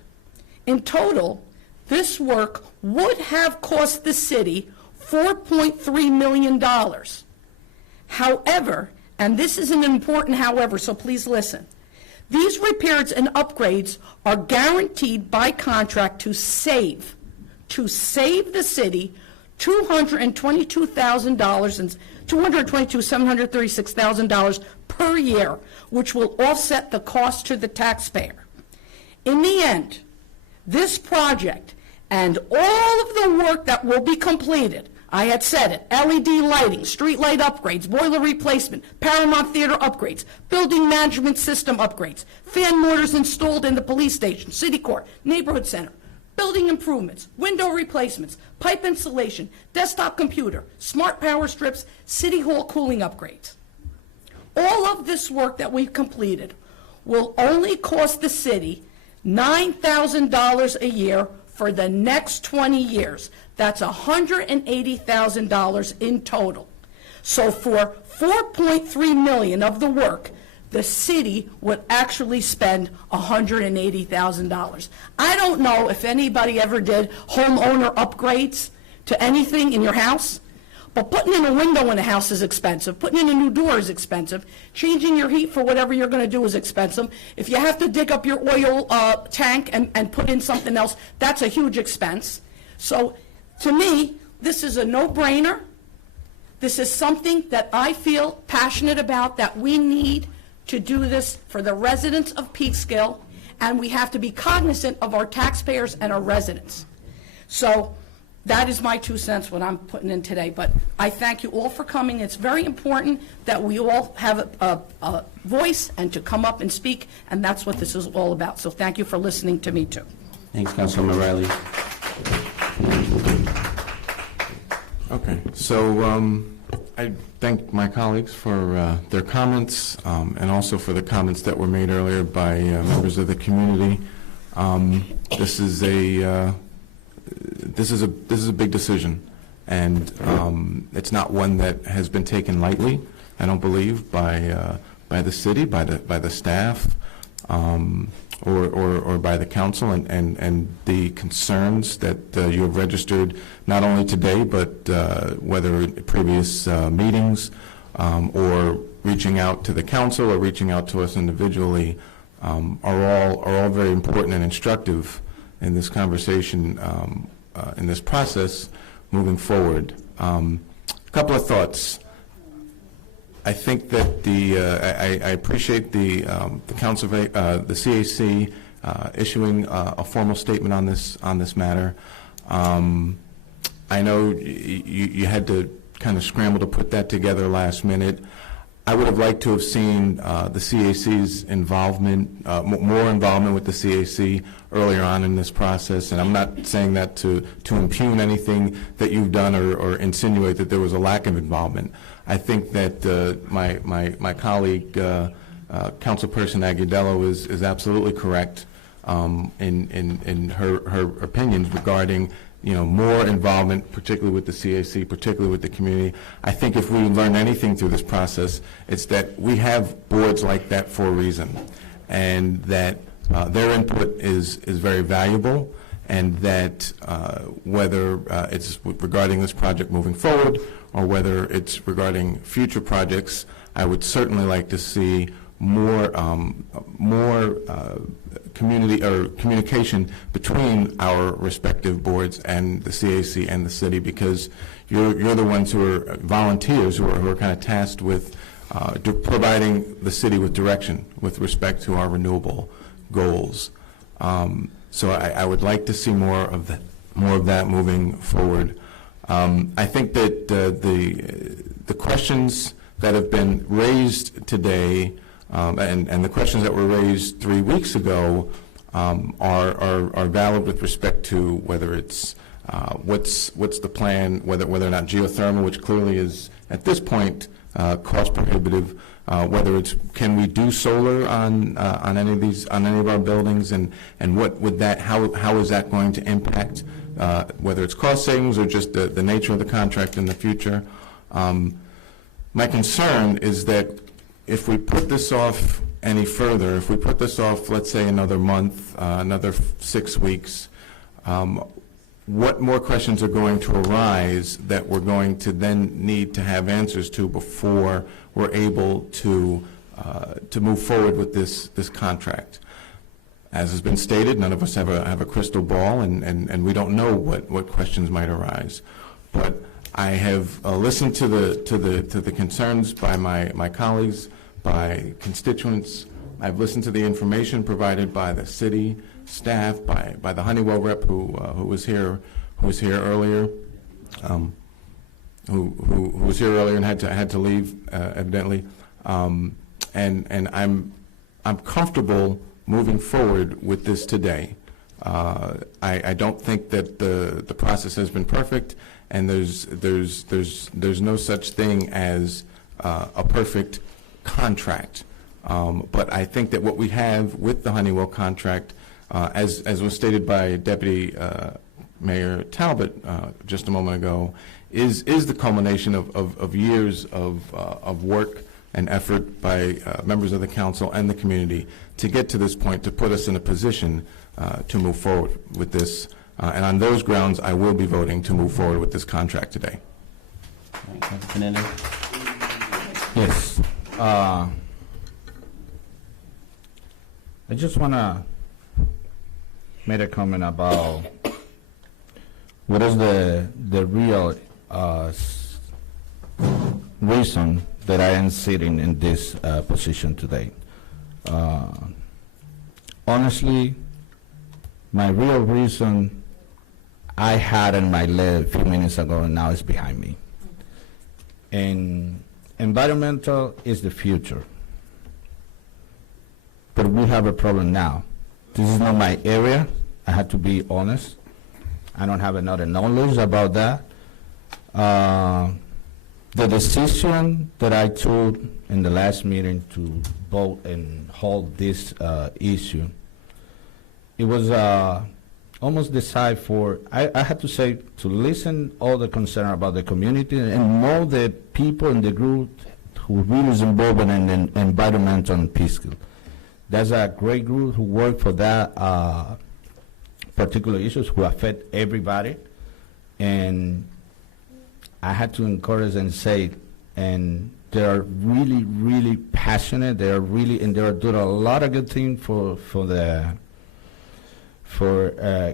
In total, this work would have cost the city $4.3 million. However, and this is an important however, so please listen, these repairs and upgrades are guaranteed by contract to save the city $222,000 and $736,000 per year, which will offset the cost to the taxpayer. In the end, this project and all of the work that will be completed, I had said it, LED lighting, street light upgrades, boiler replacement, Paramount Theater upgrades, building management system upgrades, fan motors installed in the police station, city court, neighborhood center, building improvements, window replacements, pipe insulation, desktop computer, smart power strips, city hall cooling upgrades. All of this work that we've completed will only cost the city $9,000 a year for the next 20 years. That's $180,000 in total. So for $4.3 million of the work, the city would actually spend $180,000. I don't know if anybody ever did homeowner upgrades to anything in your house, but putting in a window in a house is expensive. Putting in a new door is expensive. Changing your heat for whatever you're going to do is expensive. If you have to dig up your oil tank and put in something else, that's a huge expense. So to me, this is a no-brainer. This is something that I feel passionate about, that we need to do this for the residents of Peekskill, and we have to be cognizant of our taxpayers and our residents. So that is my 2 cents, what I'm putting in today. But I thank you all for coming. It's very important that we all have a voice and to come up and speak, and that's what this is all about. So thank you for listening to me, too. Thanks, Councilwoman Riley. Okay, so I thank my colleagues for their comments and also for the comments that were made earlier by members of the community. This is a big decision, and it's not one that has been taken lightly, I don't believe, by the city, by the staff, or by the council, and the concerns that you have registered not only today, but whether in previous meetings or reaching out to the council or reaching out to us individually are all very important and instructive in this conversation, in this process moving forward. A couple of thoughts. I think that I appreciate the council, the CAC issuing a formal statement on this matter. I know you had to kind of scramble to put that together last minute. I would have liked to have seen the CAC's involvement, more involvement with the CAC earlier on in this process, and I'm not saying that to impugn anything that you've done or insinuate that there was a lack of involvement. I think that my colleague, Councilperson Agudelo, is absolutely correct in her opinions regarding more involvement, particularly with the CAC, particularly with the community. I think if we learn anything through this process, it's that we have boards like that for a reason, and that their input is very valuable, and that whether it's regarding this project moving forward or whether it's regarding future projects, I would certainly like to see more community or communication between our respective boards and the CAC and the city, because you're the ones who are volunteers who are kind of tasked with providing the city with direction with respect to our renewable goals. So I would like to see more of that moving forward. I think that the questions that have been raised today and the questions that were raised 3 weeks ago are valid with respect to whether it's what's the plan, whether or not geothermal, which clearly is at this point cost prohibitive, whether it's can we do solar on any of our buildings, and what would that how is that going to impact whether it's cost savings or just the nature of the contract in the future. My concern is that if we put this off any further, if we put this off, let's say another month, another 6 weeks, what more questions are going to arise that we're going to then need to have answers to before we're able to move forward with this contract? As has been stated, none of us have a crystal ball, and we don't know what questions might arise. But I have listened to the concerns by my colleagues, by constituents. I've listened to the information provided by the city staff, by the Honeywell rep who was here earlier, who was here earlier and had to leave evidently, and I'm comfortable moving forward with this today. I don't think that the process has been perfect, and there's no such thing as a perfect contract. But I think that what we have with the Honeywell contract, as was stated by Deputy Mayor Talbot just a moment ago, is the culmination of years of work and effort by members of the council and the community to get to this point, to put us in a position to move forward with this. And on those grounds, I will be voting to move forward with this contract today. Yes. I just want to make a comment about what is the real reason that I am sitting in this position today. Honestly, my real reason I had in my leg a few minutes ago and now is behind me. And environmental is the future. But we have a problem now. This is not my area. I have to be honest. I don't have another knowledge about that. The decision that I took in the last meeting to vote and hold this issue, it was almost decided for, I had to say, to listen all the concern about the community and know the people in the group who really is involved in environmental and Peekskill. That's a great group who work for that particular issues who affect everybody. And I had to encourage and say, and they are really, really passionate. They are really, and they are doing a lot of good things for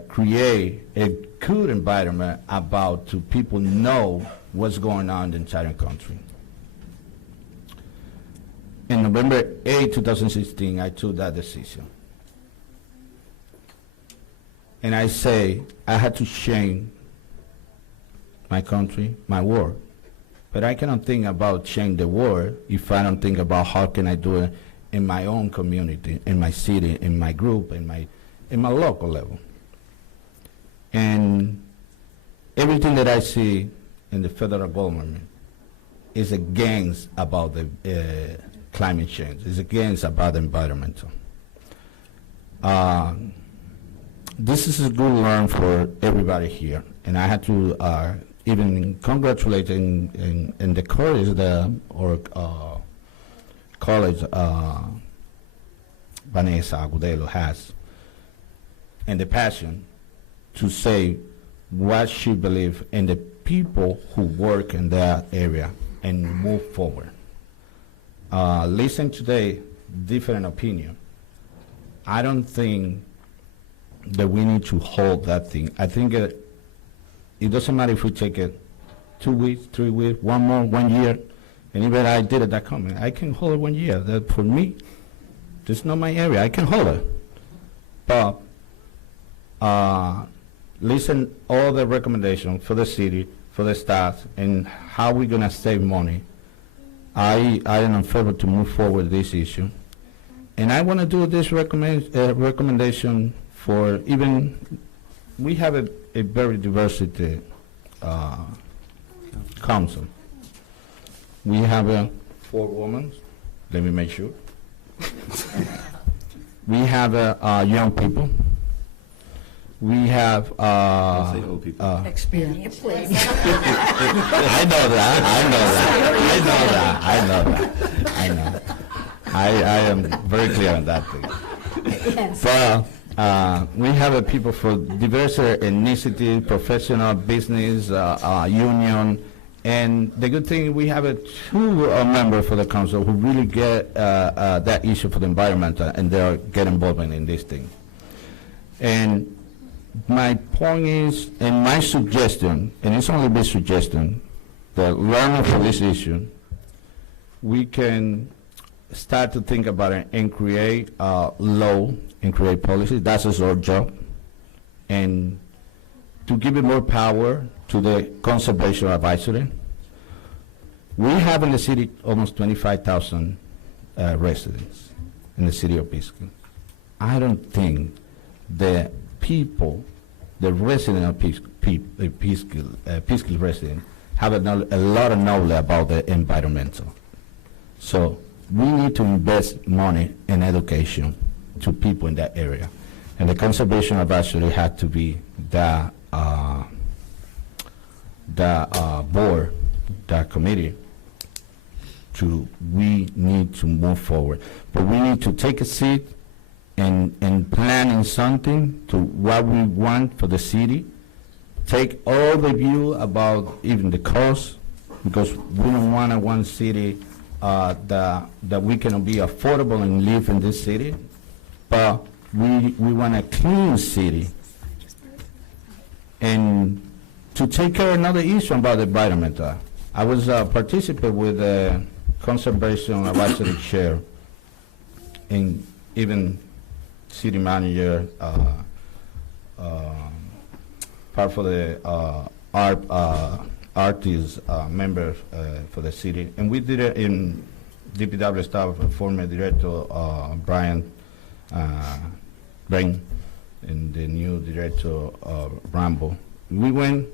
create a good environment about to people know what's going on in the entire country. In November 8, 2016, I took that decision. And I say, I had to change my country, my world. But I cannot think about change the world if I don't think about how can I do it in my own community, in my city, in my group, in my local level. And everything that I see in the federal government is against about the climate change. It's against about the environmental. This is a good learn for everybody here, and I had to even congratulate in the college college Vanessa Agudelo has, and the passion to say what she believes in the people who work in that area and move forward. Listen today, different opinion. I don't think that we need to hold that thing. I think it doesn't matter if we take it 2 weeks, 3 weeks, 1 month, 1 year. And even I did that comment. I can hold it 1 year. That for me, this is not my area. I can hold it. But listen all the recommendations for the city, for the staff, and how we're going to save money. I am in favor to move forward this issue. And I want to do this recommendation for even, we have a very diversity council. We have 4 women, let me make sure. We have young people. We have Experience, please. I know that. I am very clear on that thing. Yes. But we have people for diverse ethnicity, professional, business, union, and the good thing we have 2 members for the council who really get that issue for the environment, and they are get involved in this thing. And my point is, and my suggestion, and it's only a suggestion, that learning for this issue, we can start to think about it and create law and create policy. That's our job. And to give it more power to the conservation advisory. We have in the city almost 25,000 residents in the city of Peekskill. I don't think the people, the residents of Peekskill residents, have a lot of knowledge about the environmental. So we need to invest money in education to people in that area. And the conservation advisory had to be the board, the committee, we need to move forward. But we need to take a seat and planning something to what we want for the city. Take all the view about even the cost, because we don't want one city that we can be affordable and live in this city, but we want a clean city. And to take care of another issue about the environment, I was participate with the Conservation Advisory Chair and even city manager, part for the artists members for the city. And we did it in DPW staff, former director Brian Brain, and the new director Rambo. We went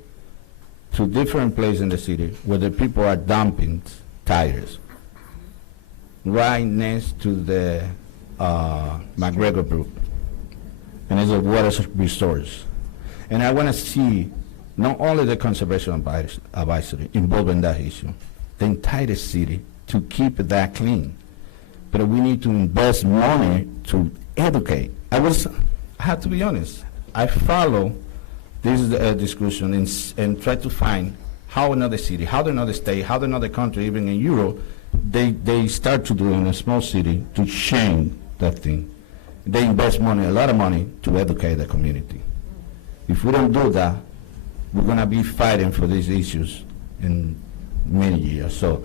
to different places in the city where the people are dumping tires right next to the McGregor Brook, and it's a water resource. And I want to see not only the conservation advisory involved in that issue, the entire city to keep that clean. But we need to invest money to educate. I have to be honest, I follow this discussion and try to find how another city, how another state, how another country, even in Europe, they start to do in a small city to change that thing. They invest money, a lot of money, to educate the community. If we don't do that, we're going to be fighting for these issues in many years. So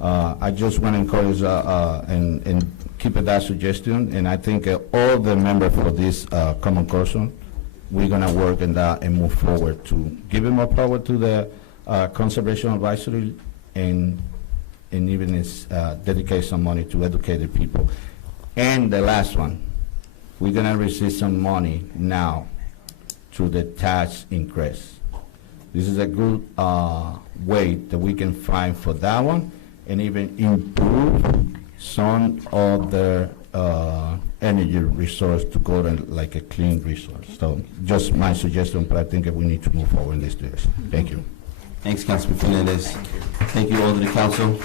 I just want to encourage and keep that suggestion. And I think all the members for this common council, we're going to work in that and move forward to give more power to the conservation advisory and even dedicate some money to educate the people. And the last one, we're going to receive some money now through the tax increase. This is a good way that we can find for that one and even improve some of the energy resource to go to like a clean resource. So just my suggestion, but I think that we need to move forward in this direction. Thank you. Thanks, Councilman Fernandez. Thank you all to the council.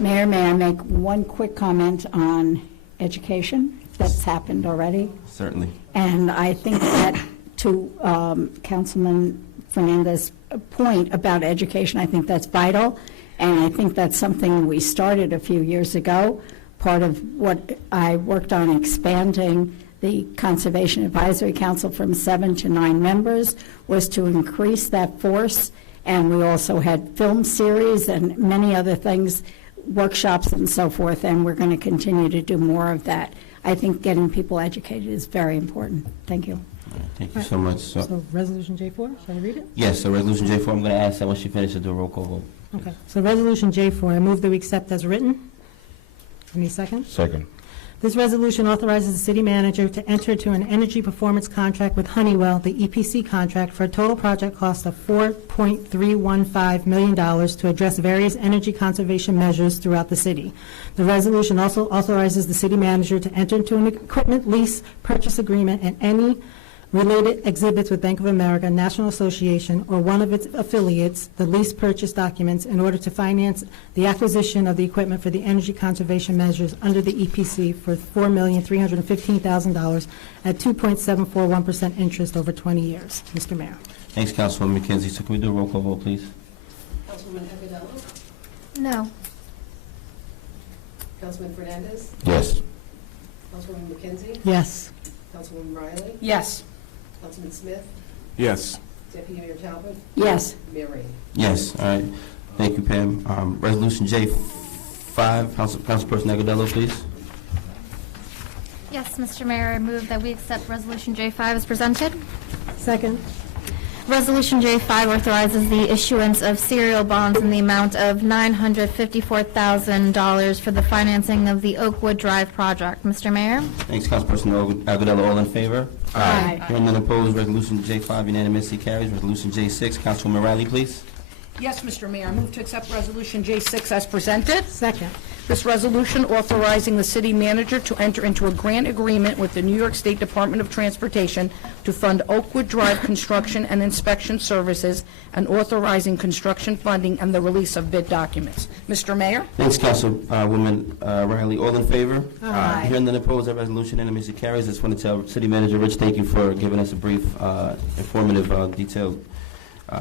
Mayor, may I make one quick comment on education? That's happened already. Certainly. And I think that to Councilman Fernandez's point about education, I think that's vital. And I think that's something we started a few years ago. Part of what I worked on expanding the Conservation Advisory Council from 7 to 9 members was to increase that force And we also had film series and many other things, workshops and so forth, and we're going to continue to do more of that. I think getting people educated is very important. Thank you. Thank you so much. So Resolution J4, shall I read it? Yes, so Resolution J4, I'm going to ask that once you finish to do a roll call vote. Okay. So Resolution J4, I move that we accept as written. Any second? Second. This resolution authorizes the city manager to enter into an energy performance contract with Honeywell, the EPC contract, for a total project cost of $4.315 million to address various energy conservation measures throughout the city. The resolution also authorizes the city manager to enter into an equipment lease purchase agreement and any related exhibits with Bank of America, National Association, or one of its affiliates, the lease purchase documents, in order to finance the acquisition of the equipment for the energy conservation measures under the EPC for $4,315,000 at 2.741% interest over 20 years. Mr. Mayor. Thanks, Councilwoman McKenzie. So can we do a roll call vote, please? Councilwoman Aguilar? No. Councilman Fernandez? Yes. Councilwoman McKenzie? Yes. Councilwoman Riley? Yes. Councilman Smith? Yes. Deputy Mayor Talbot? Yes. Mayor Rainey? Yes, all right. Thank you, Pam. Resolution J5, Councilperson Agudelo, please. Yes, Mr. Mayor, I move that we accept Resolution J5 as presented. Second. Resolution J5 authorizes the issuance of serial bonds in the amount of $954,000 for the financing of the Oakwood Drive project. Mr. Mayor? Thanks, Councilperson Agudelo. All in favor? Aye. Hearing none opposed, Resolution J5 unanimously carries. Resolution J6, Councilwoman Riley, please. Yes, Mr. Mayor, I move to accept Resolution J6 as presented. Second. This resolution authorizing the city manager to enter into a grant agreement with the New York State Department of Transportation to fund Oakwood Drive construction and inspection services and authorizing construction funding and the release of bid documents. Mr. Mayor? Thanks, Councilwoman Riley. All in favor? Aye. Hearing none opposed, that resolution unanimously carries. I just want to tell City Manager Rich, thank you for giving us a brief, informative, detailed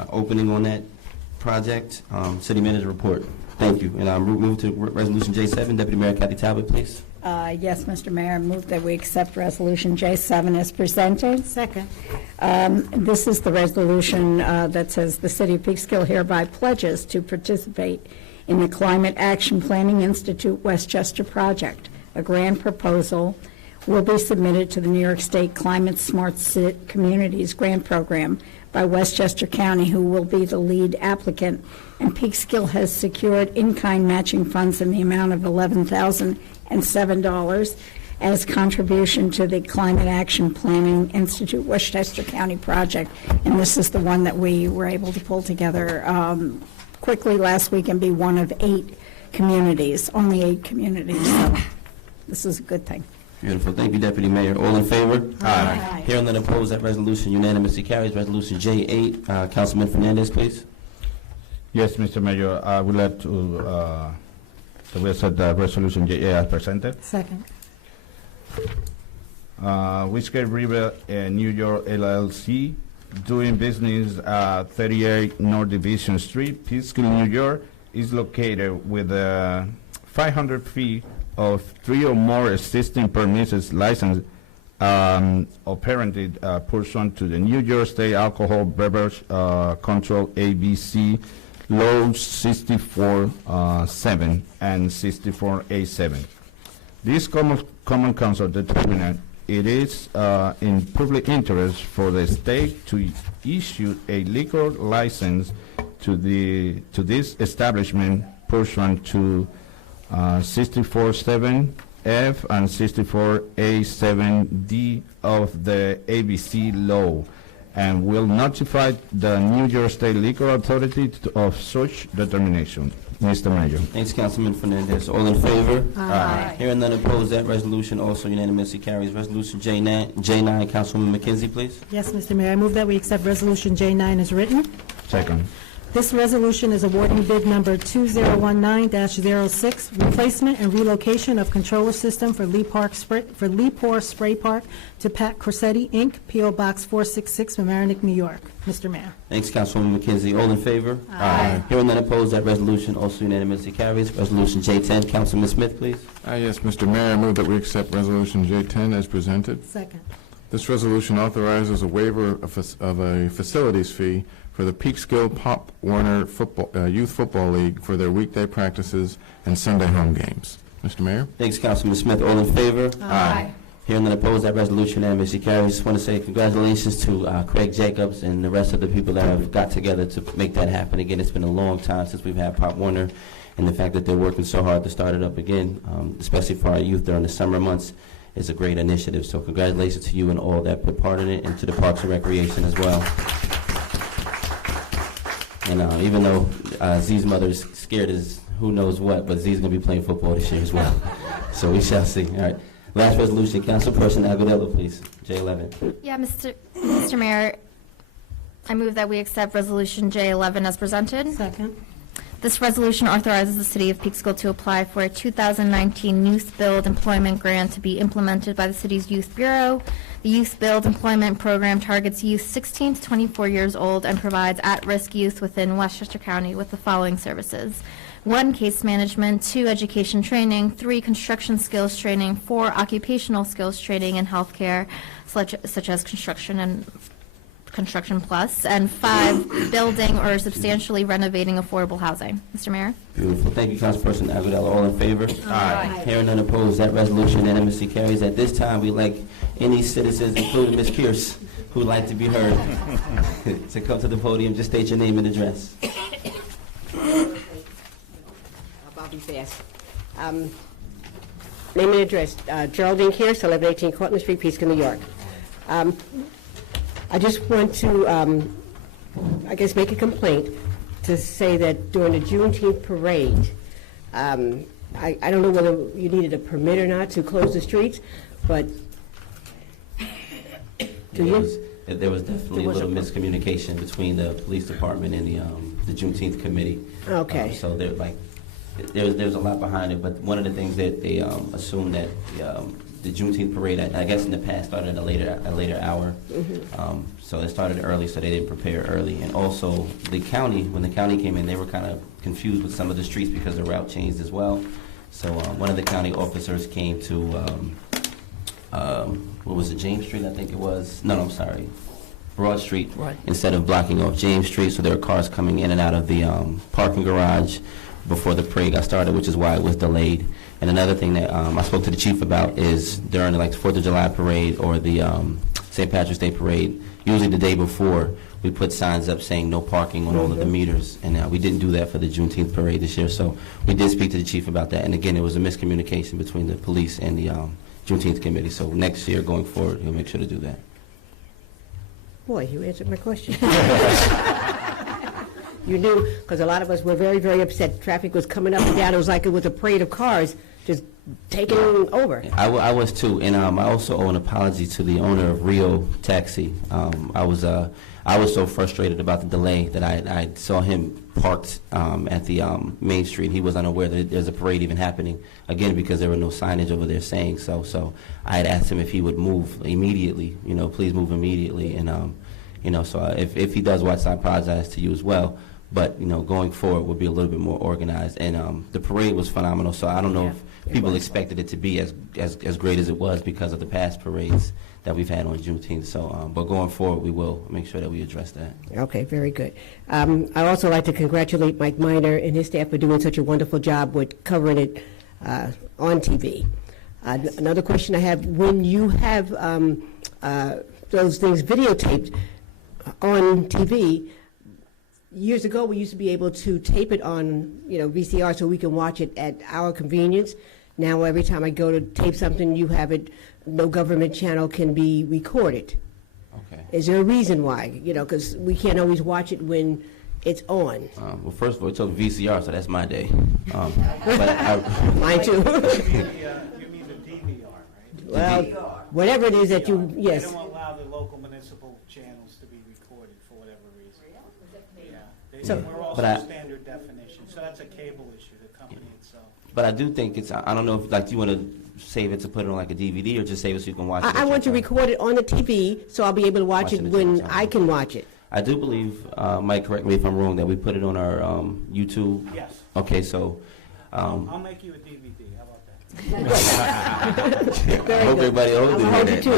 opening on that project. City Manager report. Thank you. And I'll move to Resolution J7. Deputy Mayor Kathy Talbot, please. Yes, Mr. Mayor, I move that we accept Resolution J7 as presented. Second. This is the resolution that says the City of Peekskill hereby pledges to participate in the Climate Action Planning Institute Westchester project. A grant proposal will be submitted to the New York State Climate Smart Communities Grant Program by Westchester County, who will be the lead applicant, and Peekskill has secured in-kind matching funds in the amount of $11,007 as contribution to the Climate Action Planning Institute Westchester County project. And this is the one that we were able to pull together quickly last week and be one of 8 communities, only 8 communities. So this is a good thing. Beautiful. Thank you, Deputy Mayor. All in favor? Aye. Hearing none opposed, that resolution unanimously carries. Resolution J8, Councilman Fernandez, please. Yes, Mr. Mayor, I would like to accept the resolution J as presented. Second. Whiskey River New York LLC, doing business at 38 North Division Street, Peekskill, New York, is located with 500 feet of 3 or more existing permissive license operated pursuant to the New York State Alcohol Beverage Control ABC Law 64-7 and 64A7. This common council determined it is in public interest for the state to issue a liquor license to this establishment pursuant to 64-7F and 64A7D of the ABC law, and will notify the New York State Liquor Authority of such determination. Mr. Mayor. Thanks, Councilman Fernandez. All in favor? Aye. Hearing none opposed, that resolution also unanimously carries. Resolution J9, Councilwoman McKenzie, please. Yes, Mr. Mayor, I move that we accept Resolution J9 as written. Second. This resolution is awarding bid number 2019-06, replacement and relocation of controller system for Leapor Spray Park to Pat Corsetti, Inc., P.O. Box 466, Mamaroneck, New York. Mr. Mayor. Thanks, Councilwoman McKenzie. All in favor? Aye. Hearing none opposed, that resolution also unanimously carries. Resolution J10, Councilman Smith, please. Yes, Mr. Mayor, I move that we accept Resolution J10 as presented. Second. This resolution authorizes a waiver of a facilities fee for the Peekskill Pop Warner Youth Football League for their weekday practices and Sunday home games. Mr. Mayor? Thanks, Councilman Smith. All in favor? Aye. Hearing none opposed, that resolution unanimously carries. Just want to say congratulations to Craig Jacobs and the rest of the people that have got together to make that happen. Again, it's been a long time since we've had Pop Warner, and the fact that they're working so hard to start it up again, especially for our youth during the summer months, is a great initiative. So congratulations to you and all that put part in it, and to the Parks and Recreation as well. And even though Z's mother is scared as who knows what, but Z's going to be playing football this year as well. So we shall see. All right. Last resolution, Councilperson Agudelo, please. J11. Yeah, Mr. Mayor, I move that we accept Resolution J11 as presented. Second. This resolution authorizes the City of Peekskill to apply for a 2019 Youth Build Employment Grant to be implemented by the city's Youth Bureau. The Youth Build Employment Program targets youth 16 to 24 years old and provides at-risk youth within Westchester County with the following services: 1, case management; 2, education training; 3, construction skills training; 4, occupational skills training in healthcare, such as construction and Construction Plus; and 5, building or substantially renovating affordable housing. Mr. Mayor? Beautiful. Thank you, Councilperson Agudelo. All in favor? Aye. Hearing none opposed, that resolution unanimously carries. At this time, we'd like any citizens, including Ms. Pierce, who'd like to be heard, to come to the podium. Just state your name and address. I'll be fast. Name and address, Geraldine Kearse, 1118 Cortlandt Street, Peekskill, New York. I just want to, I guess, make a complaint to say that during the Juneteenth parade, I don't know whether you needed a permit or not to close the streets, but There was definitely a little miscommunication between the police department and the Juneteenth committee. Okay. So there was a lot behind it, but one of the things that they assumed that the Juneteenth parade, I guess in the past, started at a later hour. So it started early, so they didn't prepare early. And also, the county, when the county came in, they were kind of confused with some of the streets because the route changed as well. So one of the county officers came to, what was it, James Street, I think it was? No, I'm sorry. Broad Street, Right. Instead of blocking off James Street, so there were cars coming in and out of the parking garage before the parade got started, which is why it was delayed. And another thing that I spoke to the chief about is during the 4th of July parade or the St. Patrick's Day parade, usually the day before, we put signs up saying no parking on all of the meters. And we didn't do that for the Juneteenth parade this year. So we did speak to the chief about that. And again, it was a miscommunication between the police and the Juneteenth committee. So next year, going forward, he'll make sure to do that. boy, you answered my question. You knew, because a lot of us were very, very upset. Traffic was coming up and down. It was like it was a parade of cars just taking over. I was too, and I also owe an apology to the owner of Rio Taxi. I was so frustrated about the delay that I saw him parked at the Main Street. He was unaware that there's a parade even happening, again, because there were no signage over there saying so. So I had asked him if he would move immediately, please move immediately. And, so if he does watch, I apologize to you as well. But, going forward, we'll be a little bit more organized. And the parade was phenomenal, so I don't know if people expected it to be as great as it was because of the past parades that we've had on Juneteenth. So, but going forward, we will make sure that we address that. Okay, very good. I also like to congratulate Mike Miner and his staff for doing such a wonderful job with covering it on TV. Another question I have, when you have those things videotaped on TV, years ago, we used to be able to tape it on, VCR so we can watch it at our convenience. Now, every time I go to tape something, you have it, no government channel can be recorded. Okay. Is there a reason why? Because we can't always watch it when it's on. Well, first of all, it took VCR, so that's my day. Mine too. You mean the DVR, right? Well, whatever it is that you, yes. They don't allow the local municipal channels to be recorded for whatever reason. So, we're also standard definition, so that's a cable issue, the company itself. But I do think I don't know if, do you want to save it to put it on like a DVD or just save it so you can watch it? I want to record it on the TV so I'll be able to watch it when I can watch it. I do believe, Mike, correct me if I'm wrong, that we put it on our YouTube. Yes. Okay, so. I'll make you a DVD, how about I hope everybody owns it. I'll hold you to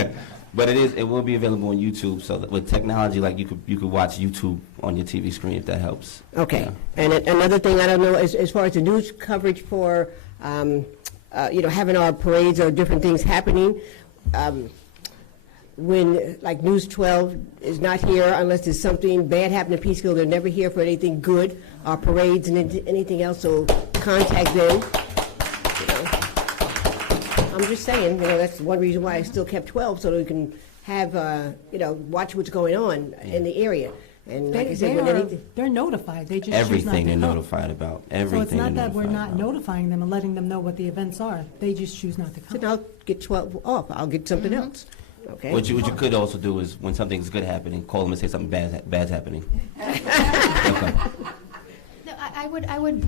it. But it will be available on YouTube. So that with technology, like you could watch YouTube on your TV screen if that helps. Okay. Yeah. And another thing, I don't know, as far as the news coverage for, having our parades or different things happening, when, like, News 12 is not here unless there's something bad happening in Peekskill, they're never here for anything good, our parades and anything else, so contact them. I'm just saying, that's one reason why I still kept 12, so that we can have, watch what's going on in the area. And like I said, they're notified, they just choose not Everything to they're come. notified about. So it's Everything not they're that we're notified not about. notifying them and letting them know what the events are, they just choose not to come. Then I'll get 12 off, I'll get something else, okay? What you could also do is when something's good happening, call them and say something bad's happening. Okay. No, I would,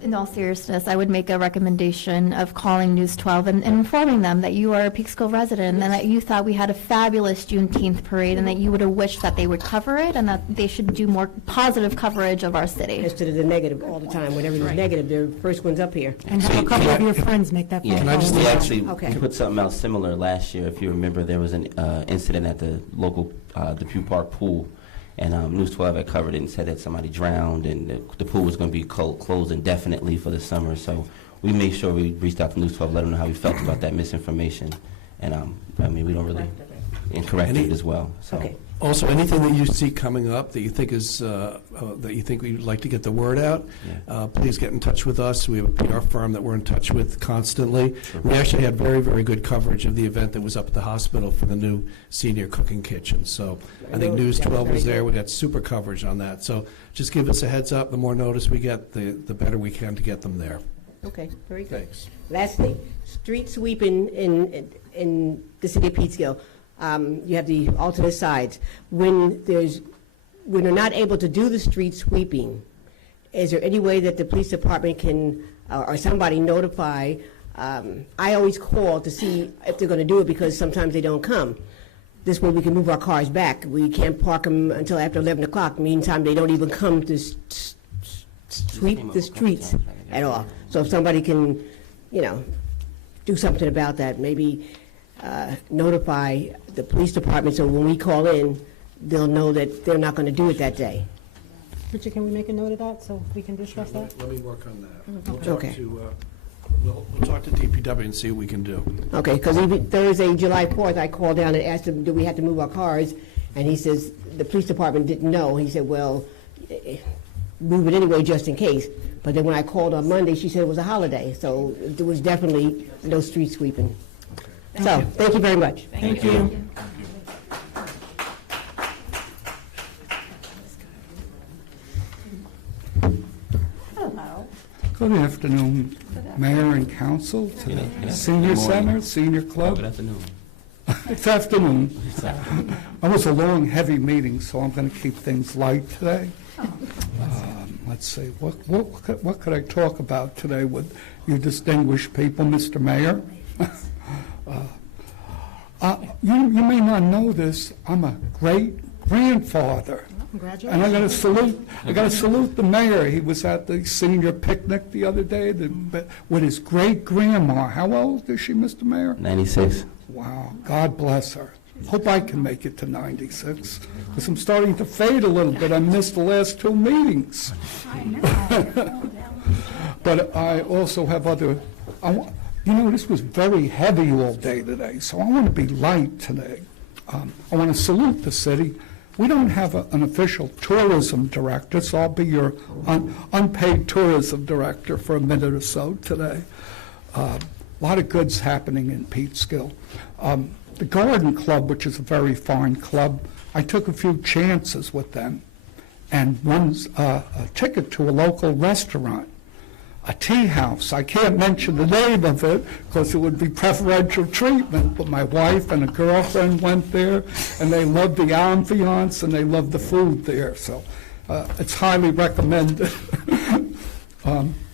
in all seriousness, I would make a recommendation of calling News 12 and informing them that you are a Peekskill resident and that you thought we had a fabulous Juneteenth parade and that you would have wished that they would cover it and that they should do more positive coverage of our city. Instead of the negative all the time, whenever there's negative, they're the first ones up here. And have a couple of your friends make that phone Yeah, call. we actually Okay. put something else similar last year. If you remember, there was an incident at the local Depew Park pool, and News 12 had covered it and said that somebody drowned, and the pool was going to be closed indefinitely for the summer. So we made sure we reached out to News 12, let them know how we felt about that misinformation, and we don't really correct it as well. So. Okay. Also, anything that you see coming up that you think we'd like to get the word out, please get in touch with us. We have a PR firm that we're in touch with constantly. We actually had very, very good coverage of the event that was up at the hospital for the new senior cooking kitchen. So I think News 12 was there. We got super coverage on that. So just give us a heads up. The more notice we get, the better we can to get them there. Okay, very good. Thanks. Lastly, street sweeping in the city of Peekskill. You have the alternate sides. When they're not able to do the street sweeping, is there any way that the police department can, or somebody notify? I always call to see if they're going to do it because sometimes they don't come. This way we can move our cars back. We can't park them until after 11 o'clock. Meantime, they don't even come to sweep the streets at all. So if somebody can, do something about that, maybe notify the police department so when we call in, they'll know that they're not going to do it that day. Richard, can we make a note of that so we can discuss that? Let me work on that. Okay. We'll talk to DPW and see what we can do. Okay, because even Thursday, July 4th, I called down and asked him, do we have to move our cars? And he says, the police department didn't know. He said, well, move it anyway just in case. But then when I called on Monday, she said it was a holiday. So there was definitely no street sweeping. So, thank you very much. Thank you. Hello. Good afternoon, Mayor and Council, to the Senior Center, Senior Club. Good afternoon. It's afternoon. It was a long, heavy meeting, so I'm going to keep things light today. Let's see, what could I talk about today with you distinguished people, Mr. Mayor? You may not know this, I'm a great-grandfather. Congratulations. And I got to salute the mayor. He was at the senior picnic the other day with his great-grandma. How old is she, Mr. Mayor? 96. Wow, God bless her. Hope I can make it to 96, because I'm starting to fade a little bit. I missed the last 2 meetings. But I also have other, this was very heavy all day today, so I want to be light today. I want to salute the city. We don't have an official tourism director, so I'll be your unpaid tourism director for a minute or so today. A lot of goods happening in Peekskill. The Garden Club, which is a very fine club, I took a few chances with them and won a ticket to a local restaurant, a tea house. I can't mention the name of it because it would be preferential treatment, but my wife and a girlfriend went there, and they loved the ambiance and they loved the food there, so it's highly recommended.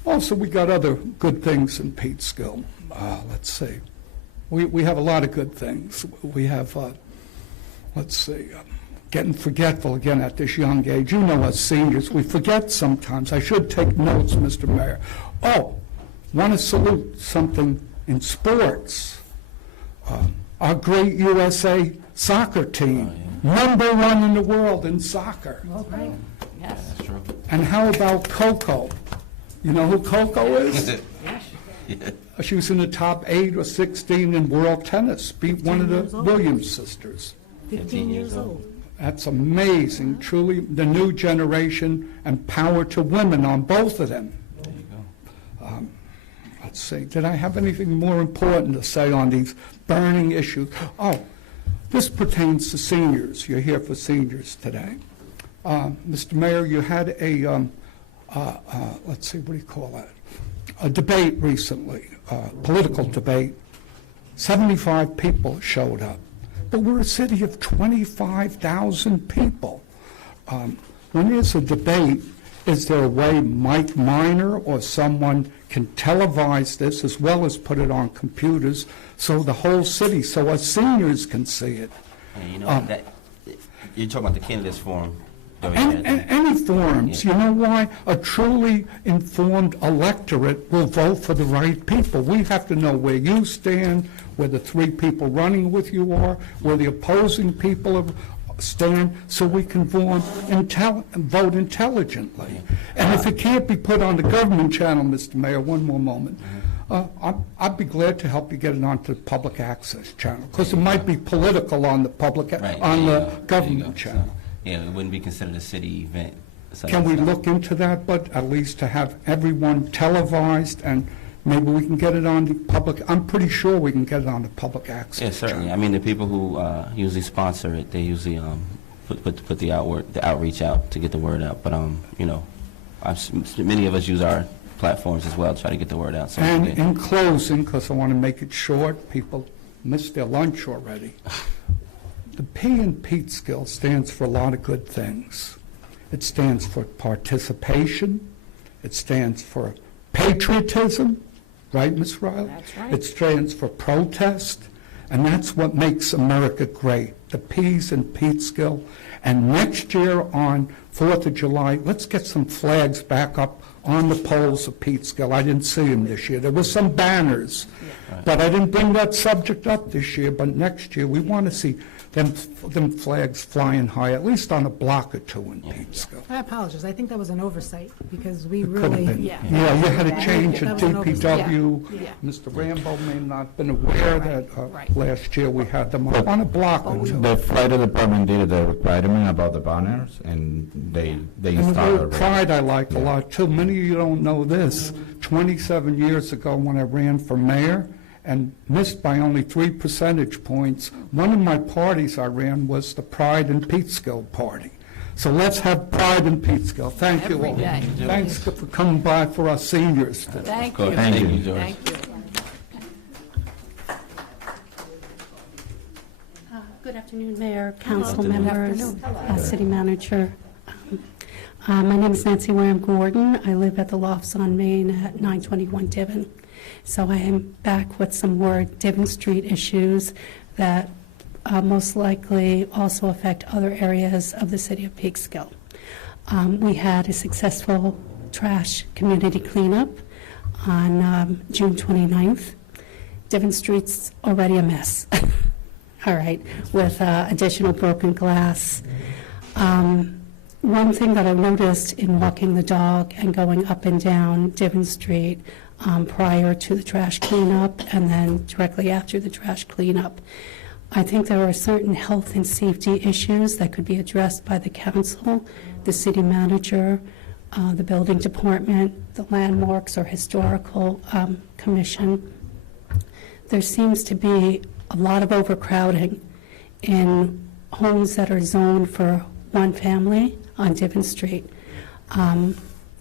Also, we got other good things in Peekskill. Let's see. We have a lot of good things. We have, getting forgetful again at this young age. You know, as seniors, we forget sometimes. I should take notes, Mr. Mayor. Oh, Want to salute something in sports. Our great USA soccer team, #1 in the world in soccer. Right. Yes. That's true. And how about Coco? You know who Coco is? Yeah. She was in the top 8 or 16 in world tennis, beat one of the Williams sisters. 15 years old. That's amazing, truly, the new generation, and power to women on both of them. There you go. Let's see, did I have anything more important to say on these burning issues? Oh, this pertains to seniors. You're here for seniors today. Mr. Mayor, you had a, let's see, what do you call that? A debate recently, political debate. 75 people showed up. But we're a city of 25,000 people. When there's a debate, is there a way Mike Minor or someone can televise this as well as put it on computers so the whole city, so our seniors can see it? And you know, that, you're talking about the candidates forum. Any forums, you know why? A truly informed electorate will vote for the right people. We have to know where you stand, where the 3 people running with you are, where the opposing people stand, so we can vote intelligently. And if it can't be put on the government channel, Mr. Mayor, one more moment, I'd be glad to help you get it onto the public access channel, because it might be political on the government channel. Yeah, it wouldn't be considered a city event. Can we look into that, but at least to have everyone televised, and maybe we can get it on the public, I'm pretty sure we can get it on the public access. Yeah, certainly. I mean, the people who usually sponsor it, they usually put the outreach out to get the word out. But, you know, many of us use our platforms as well to try to get the word out. So and in closing, because I want to make it short, people missed their lunch already. The P in Peekskill stands for a lot of good things. It stands for participation. It stands for patriotism, right, Ms. Riley? That's right. It stands for protest, and that's what makes America great, the P's in Peekskill. And next year on 4th of July, let's get some flags back up on the poles of Peekskill. I didn't see them this year. There were some banners, but I didn't bring that subject up this year. But next year, we want to see them flags flying high, at least on a block or 2 in Peekskill. I apologize. I think that was an oversight because we It could have really. been. Yeah, you had a change at That was an oversight. DPW. Yeah. Mr. Rambo may not have been aware that last year we had them on a block or 2. The fire department did the requirement about the banners, and they And the installed word it. pride I like a lot too. Many of you don't know this. 27 years ago when I ran for mayor and missed by only 3 percentage points, one of my parties I ran was the Pride in Peekskill party. So let's have pride in Peekskill. Thank you all. Every day. Thanks for coming by for our seniors today. Thank you. Thank you, George. Thank you. Good afternoon, Mayor, council members, afternoon. City Manager. My name is Nancy Wareham Gordon. I live at the Lofts on Main at 921 Divon. So I am back with some more Divon Street issues that most likely also affect other areas of the city of Peekskill. We had a successful trash community cleanup on June 29th. Divon Street's already a mess. All right, with additional broken glass. One thing that I noticed in walking the dog and going up and down Divon Street prior to the trash cleanup and then directly after the trash cleanup, I think there are certain health and safety issues that could be addressed by the council, the city manager, the building department, the landmarks or historical commission. There seems to be a lot of overcrowding in homes that are zoned for one family on Divon Street.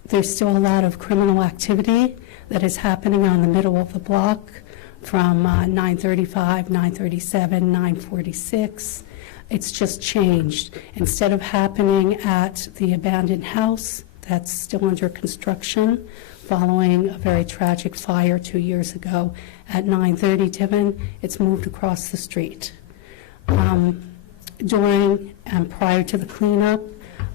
There's still a lot of criminal activity that is happening on the middle of the block from 935, 937, 946. It's just changed. Instead of happening at the abandoned house that's still under construction following a very tragic fire 2 years ago at 930 Divon, it's moved across the street. During and prior to the cleanup,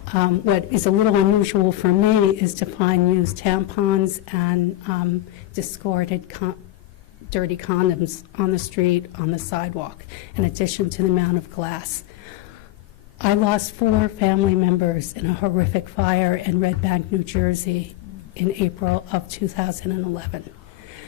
What is a little unusual for me is to find used tampons and discarded dirty condoms on the street, on the sidewalk, in addition to the amount of glass. I lost 4 family members in a horrific fire in Red Bank, New Jersey in April of 2011.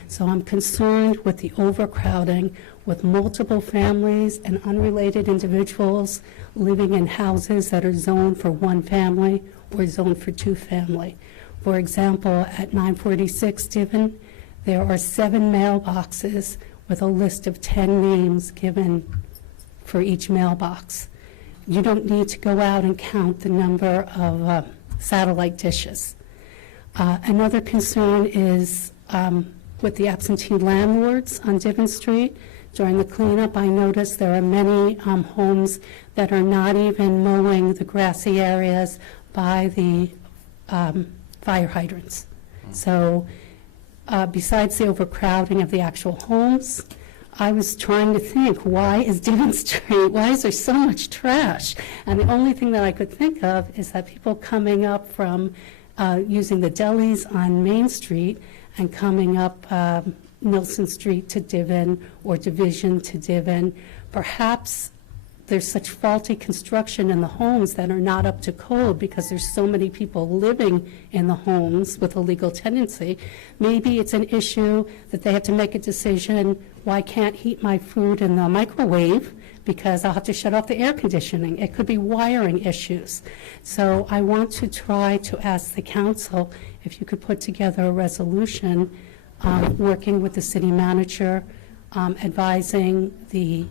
So I'm concerned with the overcrowding, with multiple families and unrelated individuals living in houses that are zoned for 1 family or zoned for 2 family. For example, at 946 Divin, there are 7 mailboxes with a list of 10 names given for each mailbox. You don't need to go out and count the number of satellite dishes. Another concern is with the absentee landlords on Divin Street. During the cleanup, I noticed there are many homes that are not even mowing the grassy areas by the fire hydrants. So besides the overcrowding of the actual homes, I was trying to think, why is Divin Street, why is there so much trash? And the only thing that I could think of is that people coming up from using the delis on Main Street and coming up Nilsson Street to Divin or Division to Divin, perhaps there's such faulty construction in the homes that are not up to code because there's so many people living in the homes with a legal tenancy. Maybe it's an issue that they have to make a decision, well, I can't heat my food in the microwave because I'll have to shut off the air conditioning. It could be wiring issues. So I want to try to ask the council if you could put together a resolution working with the city manager, advising the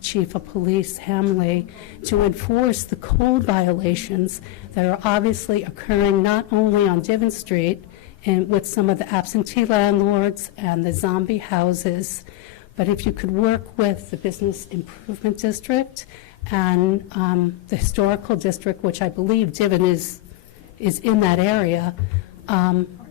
Chief of Police, Hamley, to enforce the code violations that are obviously occurring not only on Divin Street and with some of the absentee landlords and the zombie houses, but if you could work with the Business Improvement District and the Historical District, which I believe Divin is in that area,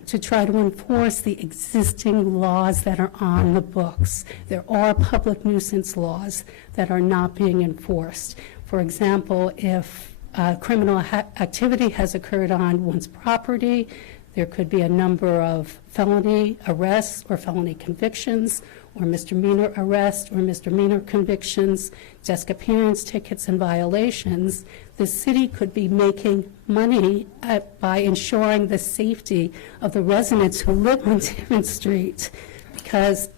to try to enforce the existing laws that are on the books. There are public nuisance laws that are not being enforced. For example, if criminal activity has occurred on one's property, there could be a number of felony arrests or felony convictions or misdemeanor arrests or misdemeanor convictions, desk appearance tickets and violations. The city could be making money by ensuring the safety of the residents who live on Divin Street because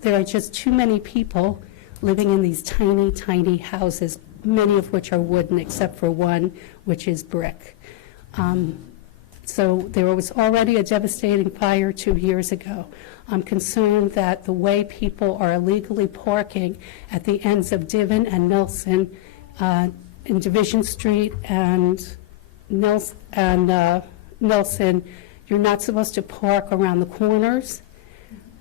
there are just too many people living in these tiny, tiny houses, many of which are wooden except for one, which is brick. So there was already a devastating fire 2 years ago. I'm concerned that the way people are illegally parking at the ends of Divin and Nelson, in Division Street and Nelson, you're not supposed to park around the corners.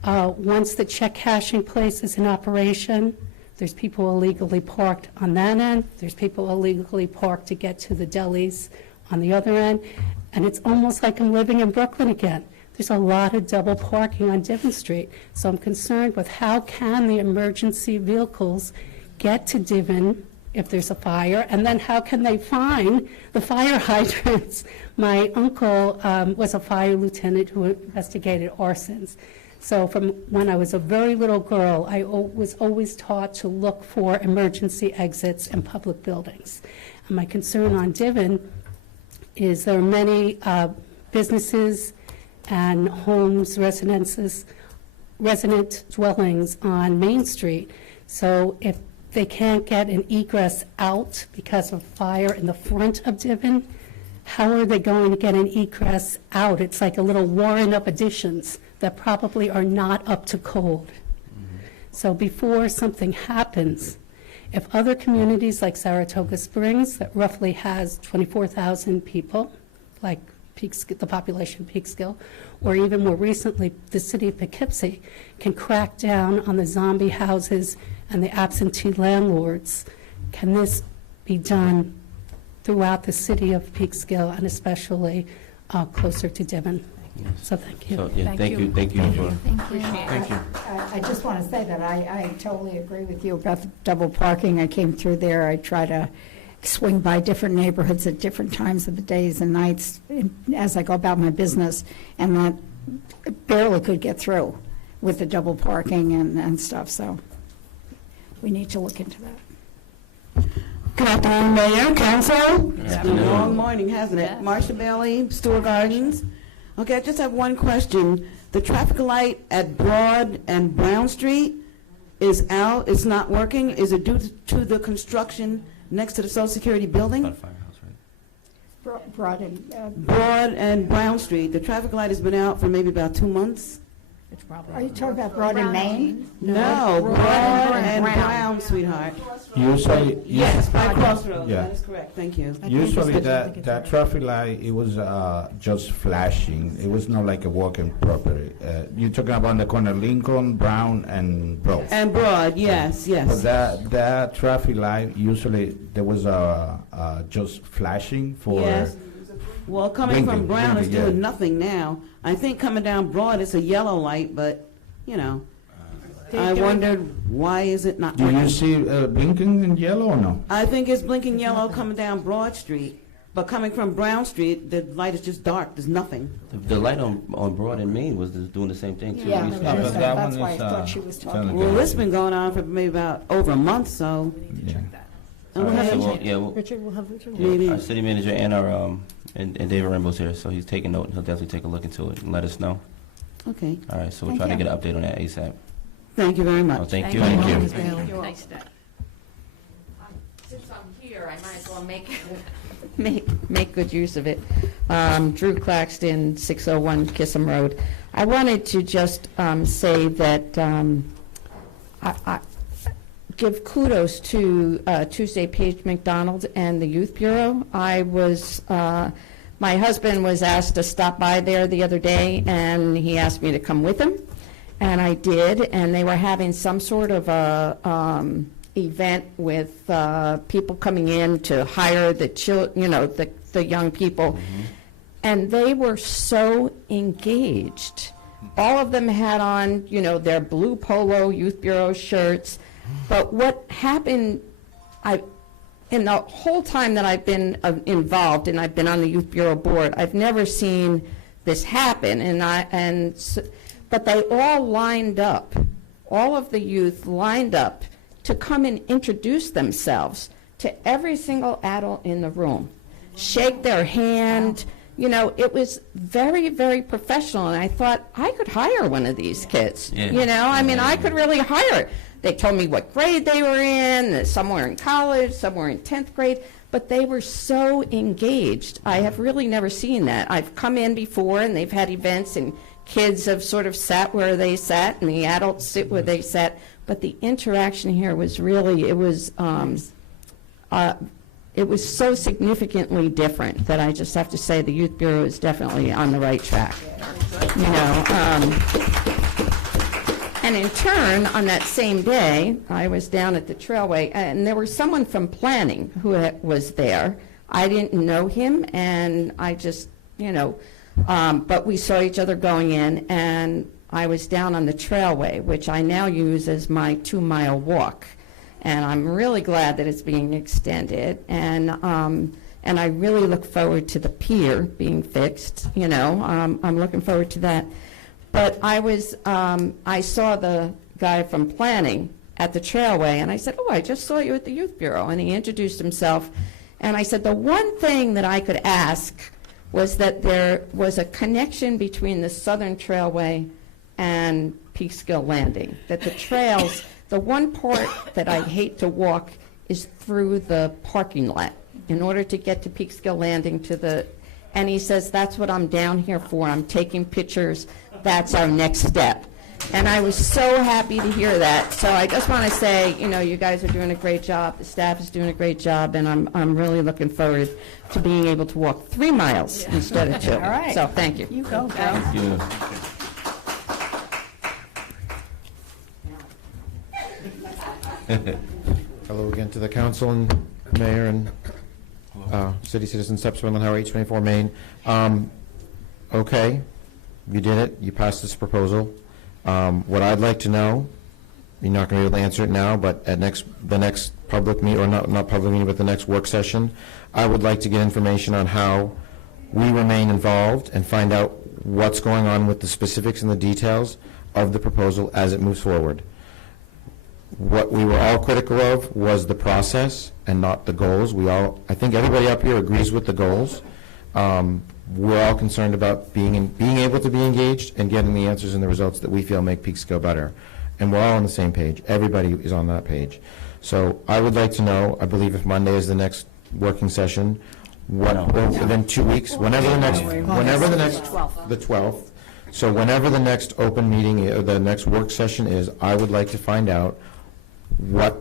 Once the check cashing place is in operation, there's people illegally parked on that end. There's people illegally parked to get to the delis on the other end. And it's almost like I'm living in Brooklyn again. There's a lot of double parking on Divin Street. So I'm concerned with how can the emergency vehicles get to Divin if there's a fire, and then how can they find the fire hydrants? My uncle was a fire lieutenant who investigated arsons. So from when I was a very little girl, I was always taught to look for emergency exits in public buildings. And my concern on Divin is there are many businesses and homes, resident dwellings on Main Street. So if they can't get an egress out because of fire in the front of Divin, how are they going to get an egress out? It's like a little warren up additions that probably are not up to code. So before something happens, if other communities like Saratoga Springs, that roughly has 24,000 people, like Peekskill, the population of Peekskill, or even more recently, the city of Poughkeepsie, can crack down on the zombie houses and the absentee landlords, can this be done throughout the city of Peekskill and especially closer to Divin? So thank you. So, yeah, thank you. Thank you. Thank you. I just want to say that I totally agree with you about the double parking. I came through there. I try to swing by different neighborhoods at different times of the days and nights as I go about my business, and that barely could get through with the double parking and stuff, so we need to look into that. Good afternoon, Mayor, Council. Good It's been a afternoon. long morning, hasn't it? Yes. Marcia Bailey, Stewart Gardens. Okay, I just have one question. The traffic light at Broad and Brown Street is out, it's not working. Is it due to the construction next to the Social Security building? Broad and, Broad and Brown Street, the traffic light has been out for maybe about 2 months. are you talking about Broad and Main? No, Broad and Brown, sweetheart. Usually, Yes, by Crossroads, Yeah. that is correct, thank you. usually that traffic light, it was just flashing. It was not like a walking property. You're talking about the corner Lincoln, Brown, and Broad. And Broad, yes, yes. But that traffic light, usually there was just flashing for. Yes. Well, coming from Blinking, Brown, it's blinking, doing yeah. nothing now. I think coming down Broad, it's a yellow light, but, you know, I wondered, why is it not Do you working? see blinking in yellow or no? I think it's blinking yellow coming down Broad Street, but coming from Brown Street, the light is just dark, there's nothing. The light on Broad and Main was just doing the same thing too. Yeah, We saw that's it. that's why I thought she was talking. Well, it's been going on for maybe about over a month, so. Yeah. I'm gonna have to- Yeah, well, Richard, we'll have Richard. Maybe. our city manager and our and David Rainbow's here, so he's taking note. He'll definitely take a look into it and let us know. Okay, All right, so we'll Thank try to you. get an update on that ASAP. thank you very Oh, much. thank you. Ms. Bailey. Nice day. Since I'm here, I might as well Make good use of it. Drew Claxton, 601 Kissam Road. I wanted to just say that I give kudos to Tuesday Page McDonald and the Youth Bureau. My husband was asked to stop by there the other day, and he asked me to come with him, and I did, and they were having some sort of a event with people coming in to hire the young people, and they were so engaged. All of them had on, their blue polo Youth Bureau shirts, but what happened, in the whole time that I've been involved, and I've been on the Youth Bureau board, I've never seen this happen, but they all lined up, all of the youth lined up to come and introduce themselves to every single adult in the room, shake their hand. It was very, very professional, and I thought I could hire one of these kids. Yeah. I could really hire. They told me what grade they were in, that some were in college, some were in 10th grade, but they were so engaged. I have really never seen that. I've come in before, and they've had events, and kids have sort of sat where they sat, and the adults sit where they sat, but the interaction here was really, it was so significantly different that I just have to say the Youth Bureau is definitely on the right track. And in turn, on that same day, I was down at the Trailway, and there was someone from planning who was there. I didn't know him, and I just, but we saw each other going in, and I was down on the Trailway, which I now use as my 2-mile walk. And I'm really glad that it's being extended, and I really look forward to the pier being fixed. I'm looking forward to that. But I saw the guy from planning at the Trailway, and I said, "Oh, I just saw you at the Youth Bureau," and he introduced himself, and I said, "The one thing that I could ask was that there was a connection between the Southern Trailway and Peekskill Landing, that the trails." The one part that I hate to walk is through the parking lot in order to get to Peekskill Landing and he says, "That's what I'm down here for. I'm taking pictures. That's our next step." And I was so happy to hear that. So I just want to say, you guys are doing a great job. The staff is doing a great job, and I'm really looking forward to being able to walk 3 miles instead of 2. All right. So thank you. You go, Thank you. Hello again to the council and mayor and city citizens, Steps Inland Highway 824 Main. Okay, you did it. You passed this proposal. What I'd like to know, you're not going to be able to answer it now, but at the next public meeting, or not public meeting, but the next work session, I would like to get information on how we remain involved and find out what's going on with the specifics and the details of the proposal as it moves forward. What we were all critical of was the process and not the goals. I think everybody up here agrees with the goals. We're all concerned about being able to be engaged and getting the answers and the results that we feel make Peekskill better. And we're all on the same page. Everybody is on that page. So I would like to know, I believe if Monday is the next working session, then 2 weeks, the 12th. So whenever the next open meeting, the next work session is, I would like to find out what,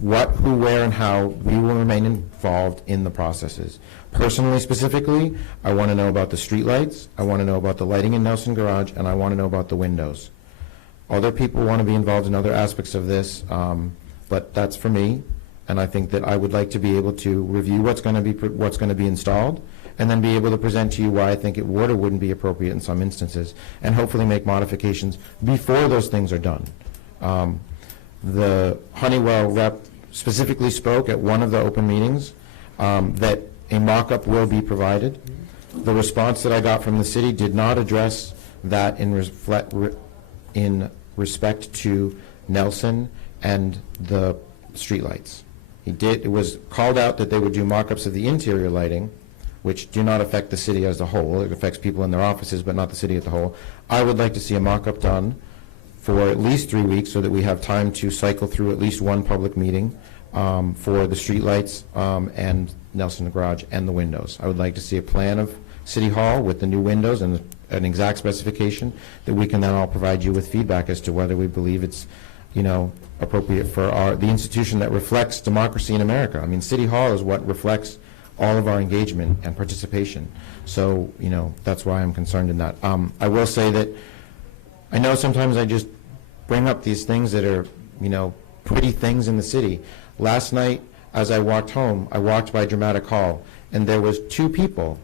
who, where, and how we will remain involved in the processes. Personally, specifically, I want to know about the streetlights, I want to know about the lighting in Nelson Garage, and I want to know about the windows. Other people want to be involved in other aspects of this, but that's for me, and I think that I would like to be able to review what's going to be installed, and then be able to present to you why I think it would or wouldn't be appropriate in some instances, and hopefully make modifications before those things are done. The Honeywell rep specifically spoke at one of the open meetings that a mock-up will be provided. The response that I got from the city did not address that in respect to Nelson and the streetlights. It was called out that they would do mock-ups of the interior lighting, which do not affect the city as a whole. It affects people in their offices, but not the city as a whole. I would like to see a mock-up done for at least 3 weeks so that we have time to cycle through at least one public meeting for the streetlights and Nelson Garage and the windows. I would like to see a plan of City Hall with the new windows and an exact specification that we can then all provide you with feedback as to whether we believe it's, appropriate for the institution that reflects democracy in America. I mean, City Hall is what reflects all of our engagement and participation. So, that's why I'm concerned in that. I will say that I know sometimes I just bring up these things that are, pretty things in the city. Last night, as I walked home, I walked by Dramatic Hall, and there was 2 people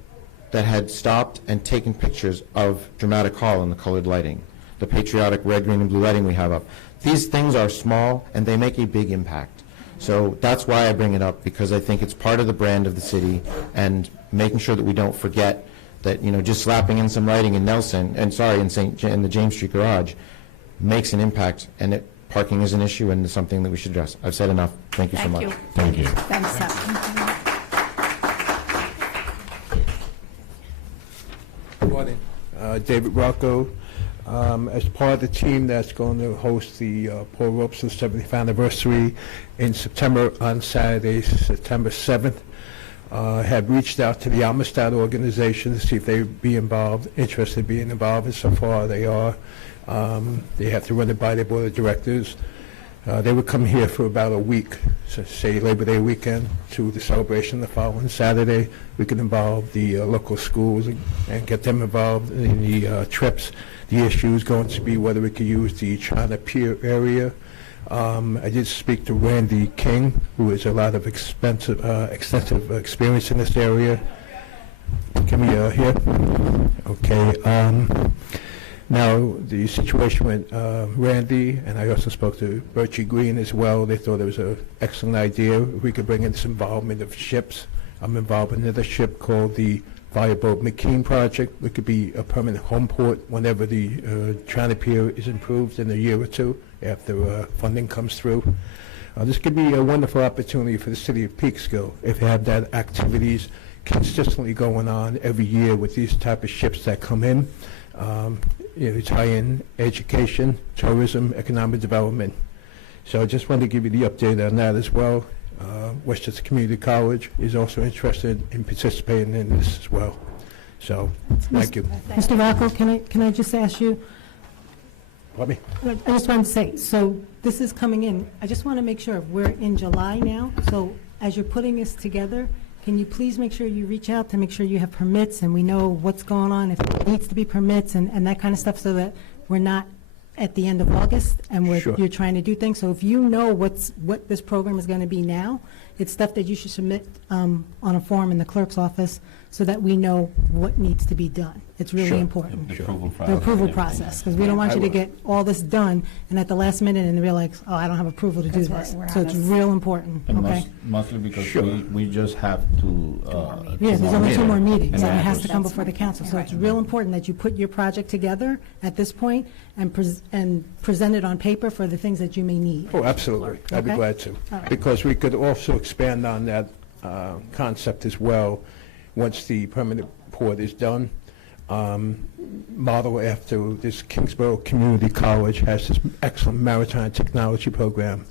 that had stopped and taken pictures of Dramatic Hall in the colored lighting, the patriotic red, green, and blue lighting we have up. These things are small, and they make a big impact. So that's why I bring it up, because I think it's part of the brand of the city, and making sure that we don't forget that, just slapping in some lighting in Nelson, and in the James Street Garage, makes an impact, and parking is an issue and is something that we should address. I've said enough. Thank you so much. Thank you. Thanks, Seth. Good morning. David Rocco. As part of the team that's going to host the Paul Robeson 70th anniversary in September, on Saturday, September 7th, have reached out to the Amistad organization to see if they'd be interested in being involved, and so far they are. They have to run it by their board of directors. They would come here for about a week, so say Labor Day weekend, to the celebration the following Saturday. We can involve the local schools and get them involved in the trips. The issue is going to be whether we could use the China Pier area. I did speak to Randy King, who has a lot of extensive experience in this area. Can we hear? Okay. Now, the situation with Randy, and I also spoke to Birchie Green as well. They thought it was an excellent idea. If we could bring in some involvement of ships. I'm involved in another ship called the Fireboat McKean Project. We could be a permanent home port whenever the China Pier is improved in a year or two after funding comes through. This could be a wonderful opportunity for the city of Peekskill if they have that activities consistently going on every year with these type of ships that come in. Tie in education, tourism, economic development. So I just wanted to give you the update on that as well. Westchester Community College is also interested in participating in this as well. So, thank you. Mr. Rocco, can I just ask you? Pardon me? I just wanted to say, so this is coming in. I just want to make sure we're in July now. So as you're putting this together, can you please make sure you reach out to make sure you have permits and we know what's going on, if it needs to be permits and that kind of stuff, so that we're not at the end of August and Sure. you're trying to do things. So if you know what this program is going to be now, it's stuff that you should submit on a form in the clerk's office so that we know what needs to be done. It's really Sure. important. The approval process. The approval process, because we don't want you to get all this done and at the last minute and realize, oh, I don't have approval to do this. So it's real important, And okay? mostly because we just have to. Yeah, there's only 2 more meetings, and it has to come That's before the council. So it's real important that you put your project together at this point and present it on paper for the things that you may need. Oh, absolutely. I'd be Okay? glad to. All right. Because we could also expand on that concept as well once the permanent port is done. Model after this Kingsborough Community College has this excellent maritime technology program,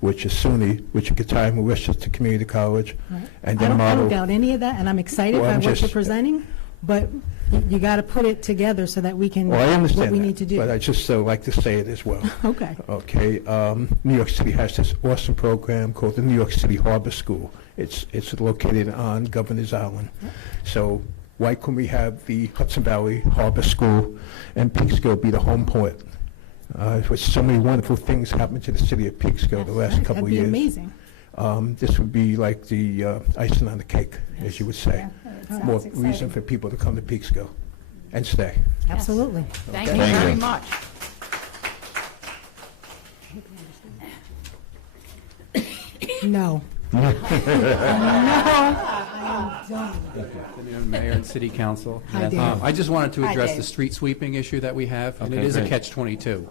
which is SUNY, which you could tie in with Westchester Community College. Right. And I then don't model. doubt any of that, and I'm excited Well, by I'm what you're just- presenting, but you got to put it together so that we can, Well, I understand what we that, need to do. but I just like to say it as well. Okay. Okay, New York City has this awesome program called the New York City Harbor School. It's located on Governor's Island. So why couldn't we have the Hudson Valley Harbor School and Peekskill be the home port? With so many wonderful things happening to the city of Peekskill the last couple of years. That'd be amazing. This would be like the icing on the cake, as you would say. More reason for people to come to Peekskill and stay. Absolutely. Thank Okay. you Thank very you. much. No. Good Mayor and City Council. Hi, Dave. I just wanted to Hi, address Dave. the street sweeping issue that we have, and it Okay, is a great. catch-22.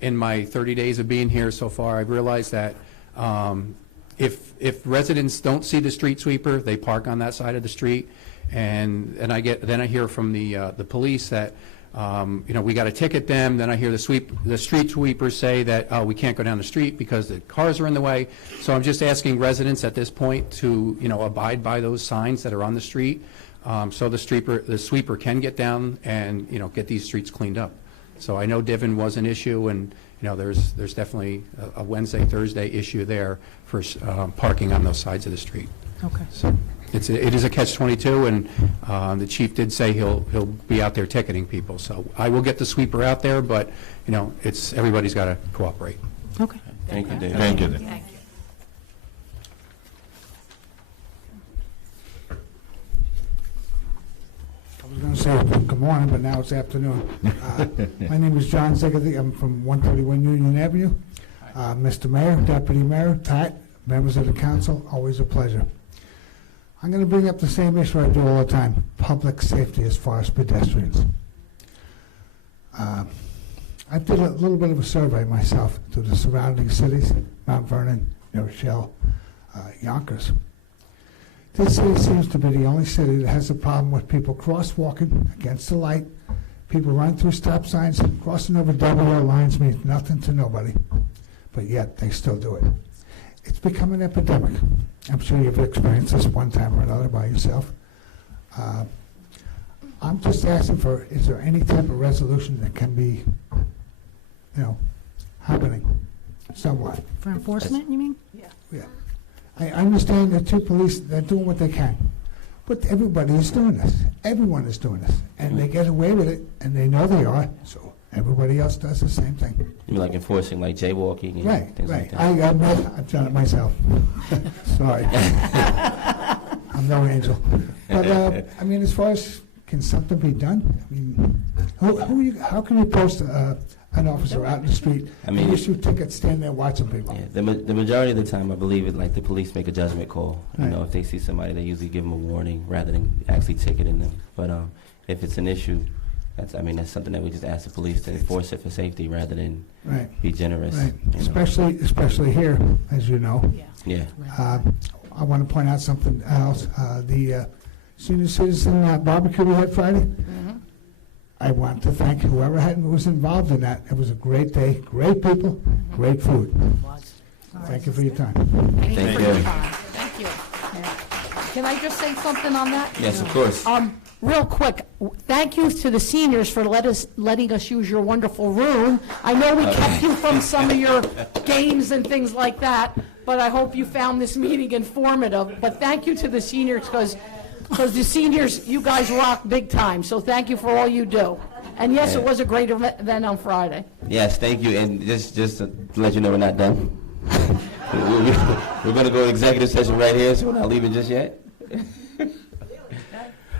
In my 30 days of being here so far, I've realized that if residents don't see the street sweeper, they park on that side of the street, and I hear from the police that we got to ticket them. Then I hear the street sweepers say that we can't go down the street because the cars are in the way. So I'm just asking residents at this point to abide by those signs that are on the street, so the sweeper can get down and get these streets cleaned up. So I know Divin was an issue, and there's definitely a Wednesday, Thursday issue there for parking on those sides of the street. Okay. So it is a catch-22, and the chief did say he'll be out there ticketing people. So I will get the sweeper out there, but everybody's got to cooperate. Okay. Thank you, Dave. Thank you. Thank you. I was going to say good morning, but now it's afternoon. My name is John Ziggerty. I'm from 131 Union Avenue. Mr. Mayor, Deputy Mayor, Pat, members of the council, always a pleasure. I'm going to bring up the same issue I do all the time, public safety as far as pedestrians. I did a little bit of a survey myself to the surrounding cities, Mount Vernon, New Rochelle, Yonkers. This city seems to be the only city that has a problem with people crosswalking against the light, people running through stop signs, crossing over double yellow lines means nothing to nobody, but yet they still do it. It's become an epidemic. I'm sure you've experienced this one time or another by yourself. I'm just asking is there any type of resolution that can be, happening somewhat? For enforcement, you mean? Yeah. I understand the two police, they're doing what they can, but everybody is doing this. Everyone is doing this, and they get away with it, and they know they are, so everybody else does the same thing. You mean like enforcing, like jaywalking and Right, things right. like that? I've done it myself. Sorry. I'm no angel. But, as far as, can something be done? How can you post an officer out in the street and issue tickets, stand there watching people? Yeah, the majority of the time, I believe it. Like the police make a judgment call. Right. If they see somebody, they usually give them a warning rather than actually ticketing them. But if it's an issue, that's something that we just ask the police to enforce it for safety rather than be generous. Right, especially here, as you know. Yeah. I want to point out something else. The senior citizen barbecue we had Friday. I want to thank whoever was involved in that. It was a great day, great people, great food. Thank you for your time. Thank you for your you. time. Thank you. Can I just say something on that? Yes, of course. Real quick, thank you to the seniors for letting us use your wonderful room. I know we kept you from some of your games and things like that, but I hope you found this meeting informative. But thank you to the seniors, because the seniors, you guys rock big time, so thank you for all you do. And yes, it was a great event on Friday. Yes, thank you. And just to let you know, we're not done. We're going to go to executive session right here, so we're not leaving just yet.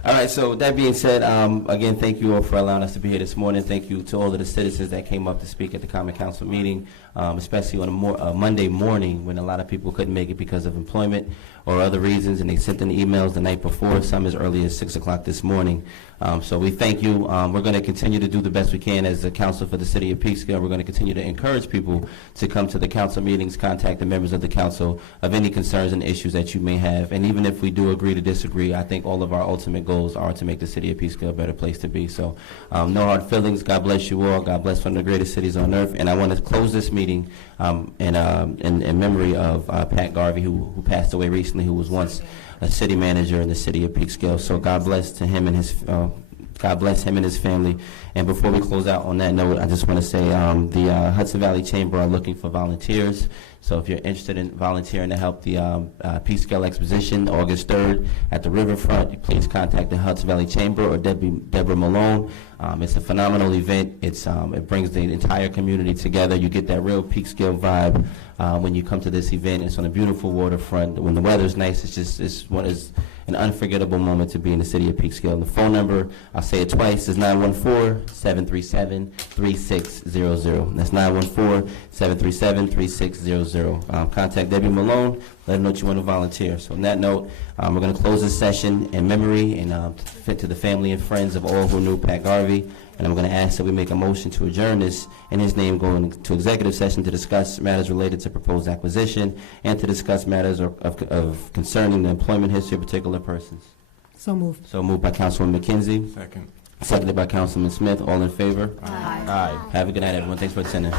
All right, so that being said, again, thank you all for allowing us to be here this morning. Thank you to all of the citizens that came up to speak at the Common Council meeting, especially on a Monday morning when a lot of people couldn't make it because of employment or other reasons, and they sent in emails the night before, some as early as 6 o'clock this morning. So we thank you. We're going to continue to do the best we can as the council for the city of Peekskill. We're going to continue to encourage people to come to the council meetings, contact the members of the council of any concerns and issues that you may have. And even if we do agree to disagree, I think all of our ultimate goals are to make the city of Peekskill a better place to be. So no hard feelings. God bless you all. God bless one of the greatest cities on earth. And I want to close this meeting in memory of Pat Garvey, who passed away recently, who was once a city manager in the city of Peekskill. So God bless to him and his God bless him and his family. And before we close out on that note, I just want to say the Hudson Valley Chamber are looking for volunteers. So if you're interested in volunteering to help the Peekskill Exposition August 3rd at the riverfront, please contact the Hudson Valley Chamber or Deborah Malone. It's a phenomenal event. It brings the entire community together. You get that real Peekskill vibe when you come to this event. It's on a beautiful waterfront. When the weather's nice, it's an unforgettable moment to be in the city of Peekskill. And the phone number, I'll say it twice, is 914-737-3600. That's 914-737-3600. Contact Debbie Malone. Let her know that you want to volunteer. So on that note, we're going to close this session in memory and to the family and friends of all who knew Pat Garvey. And I'm going to ask that we make a motion to adjourn this in his name, going to executive session to discuss matters related to proposed acquisition and to discuss matters of concerning the employment history of particular persons. So moved. So moved by Councilwoman McKenzie. Second. Seconded by Councilman Smith. All in favor? Aye. Aye. Have a good night, everyone. Thanks for attending.